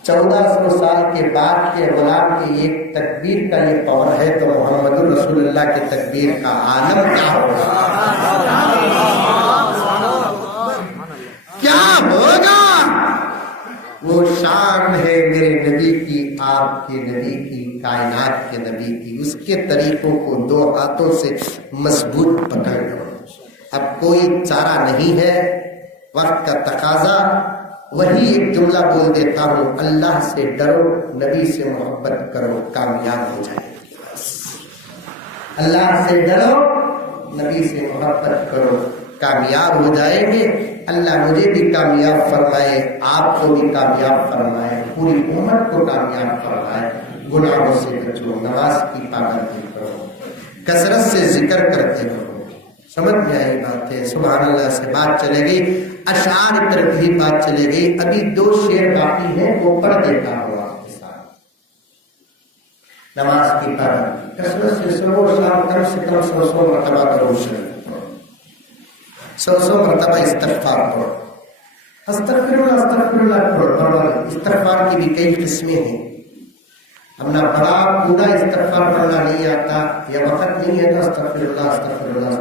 1400 سال کے بعد کے غلام کی ایک تکبیر کا یہ پاور ہے تو محمد رسول اللہ کی تکبیر کا عالم کیا ہوگا, کیا ہوگا. وہ شان ہے میرے نبی کی, آپ کے نبی کی, کائنات کے نبی کی. اس کے طریقوں کو 2 ہاتھوں سے مضبوط پکڑ لو. اب کوئی چارہ نہیں ہے, وقت کا تقاضا. وہی ایک جملہ بول دیتا ہوں, اللہ سے ڈرو, نبی سے محبت کرو, کامیاب ہو جائے گی. اللہ سے ڈرو, نبی سے محبت کرو, کامیاب ہو جائیں گے. اللہ مجھے بھی کامیاب فرمائے, آپ کو بھی کامیاب فرمائے, پوری امت کو کامیاب فرمائے. گناہوں سے بچو, نماز کی پابندی کرو, کثرت سے ذکر کرتے رہو, سمجھ میں آئی بات ہے؟ سبحان اللہ سے بات چلے گئی، اشعار پر بھی بات چلے گئی۔ ابھی 2 شعر باقی ہیں، وہ پڑھ دیتا ہوں آپ کے ساتھ۔ نماز کی پابندی، کثرت سے صبح و شام کم سے کم 100 مرتبہ درود شریف پڑھو، 100 مرتبہ استغفار پڑھو، استغفر اللہ پڑھو۔ استغفار کی بھی کئی قسمیں ہیں، ہمنا بڑا پورا استغفار پڑھنا نہیں آتا یا وقت نہیں ہے تو استغفر اللہ پڑھ لو۔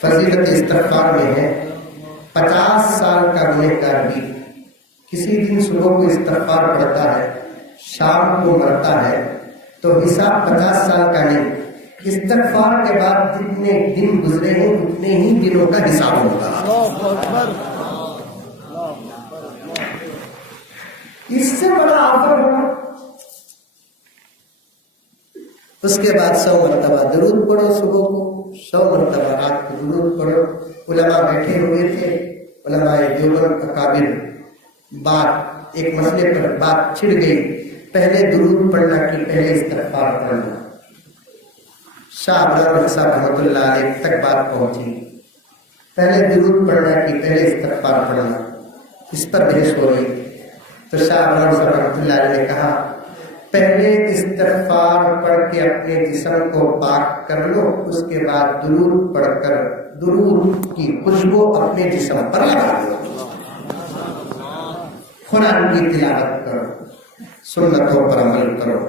فضیلت استغفار میں ہے 50 سال کا گنہگار بھی کسی دن صبح کو استغفار پڑھتا ہے، شام کو مرتا ہے تو حساب 50 سال کا نہیں، استغفار کے بعد جتنے دن گزرے ہیں اتنے ہی دنوں کا حساب ہوگا۔ اس سے بڑا آفر ہوگا۔ اس کے بعد 100 مرتبہ درود پڑھو، صبح کو 100 مرتبہ رات کو درود پڑھو۔ علماء بیٹھے ہوئے تھے، علماء دیوبند اکابر، بات ایک مسئلے پر بات چھڑ گئی، پہلے درود پڑھنا کہ پہلے استغفار پڑھنا۔ شاہ ابراہیم صاحب رحمۃ اللہ علیہ تک بات پہنچی، پہلے درود پڑھنا کہ پہلے استغفار پڑھنا، اس پر بحث ہو رہی۔ تو شاہ ابراہیم صاحب رحمۃ اللہ علیہ نے کہا پہلے استغفار پڑھ کے اپنے جسم کو پاک کر لو، اس کے بعد درود پڑھ کر درود کی خوشبو اپنے جسم پر لگا دو، قرآن کی تلاوت کرو، سنتوں پر عمل کرو۔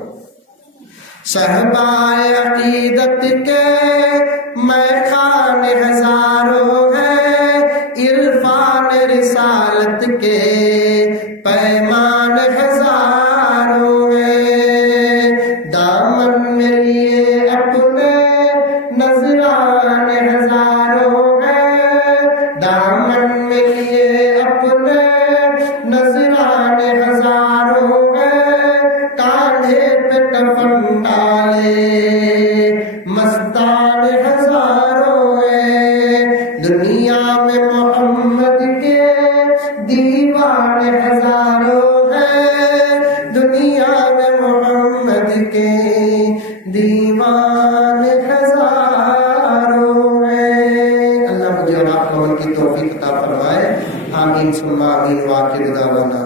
صحبائے عقیدت کے میخان ہزاروں ہیں، عرفان رسالت کے پیمان ہزاروں ہیں، دامن میں لیے اپنے نذران ہزاروں ہیں، دامن میں لیے اپنے نذران ہزاروں ہیں، کاندھے پہ کفن ڈالے مستان ہزاروں ہیں، دنیا میں محمد کے دیوان ہزاروں ہیں، دنیا میں محمد کے دیوان ہزاروں ہیں۔ اللہ مجھے اور آپ کو عمل کی توفیق عطا فرمائے، آمین ثم آمین، وآخر دعوانا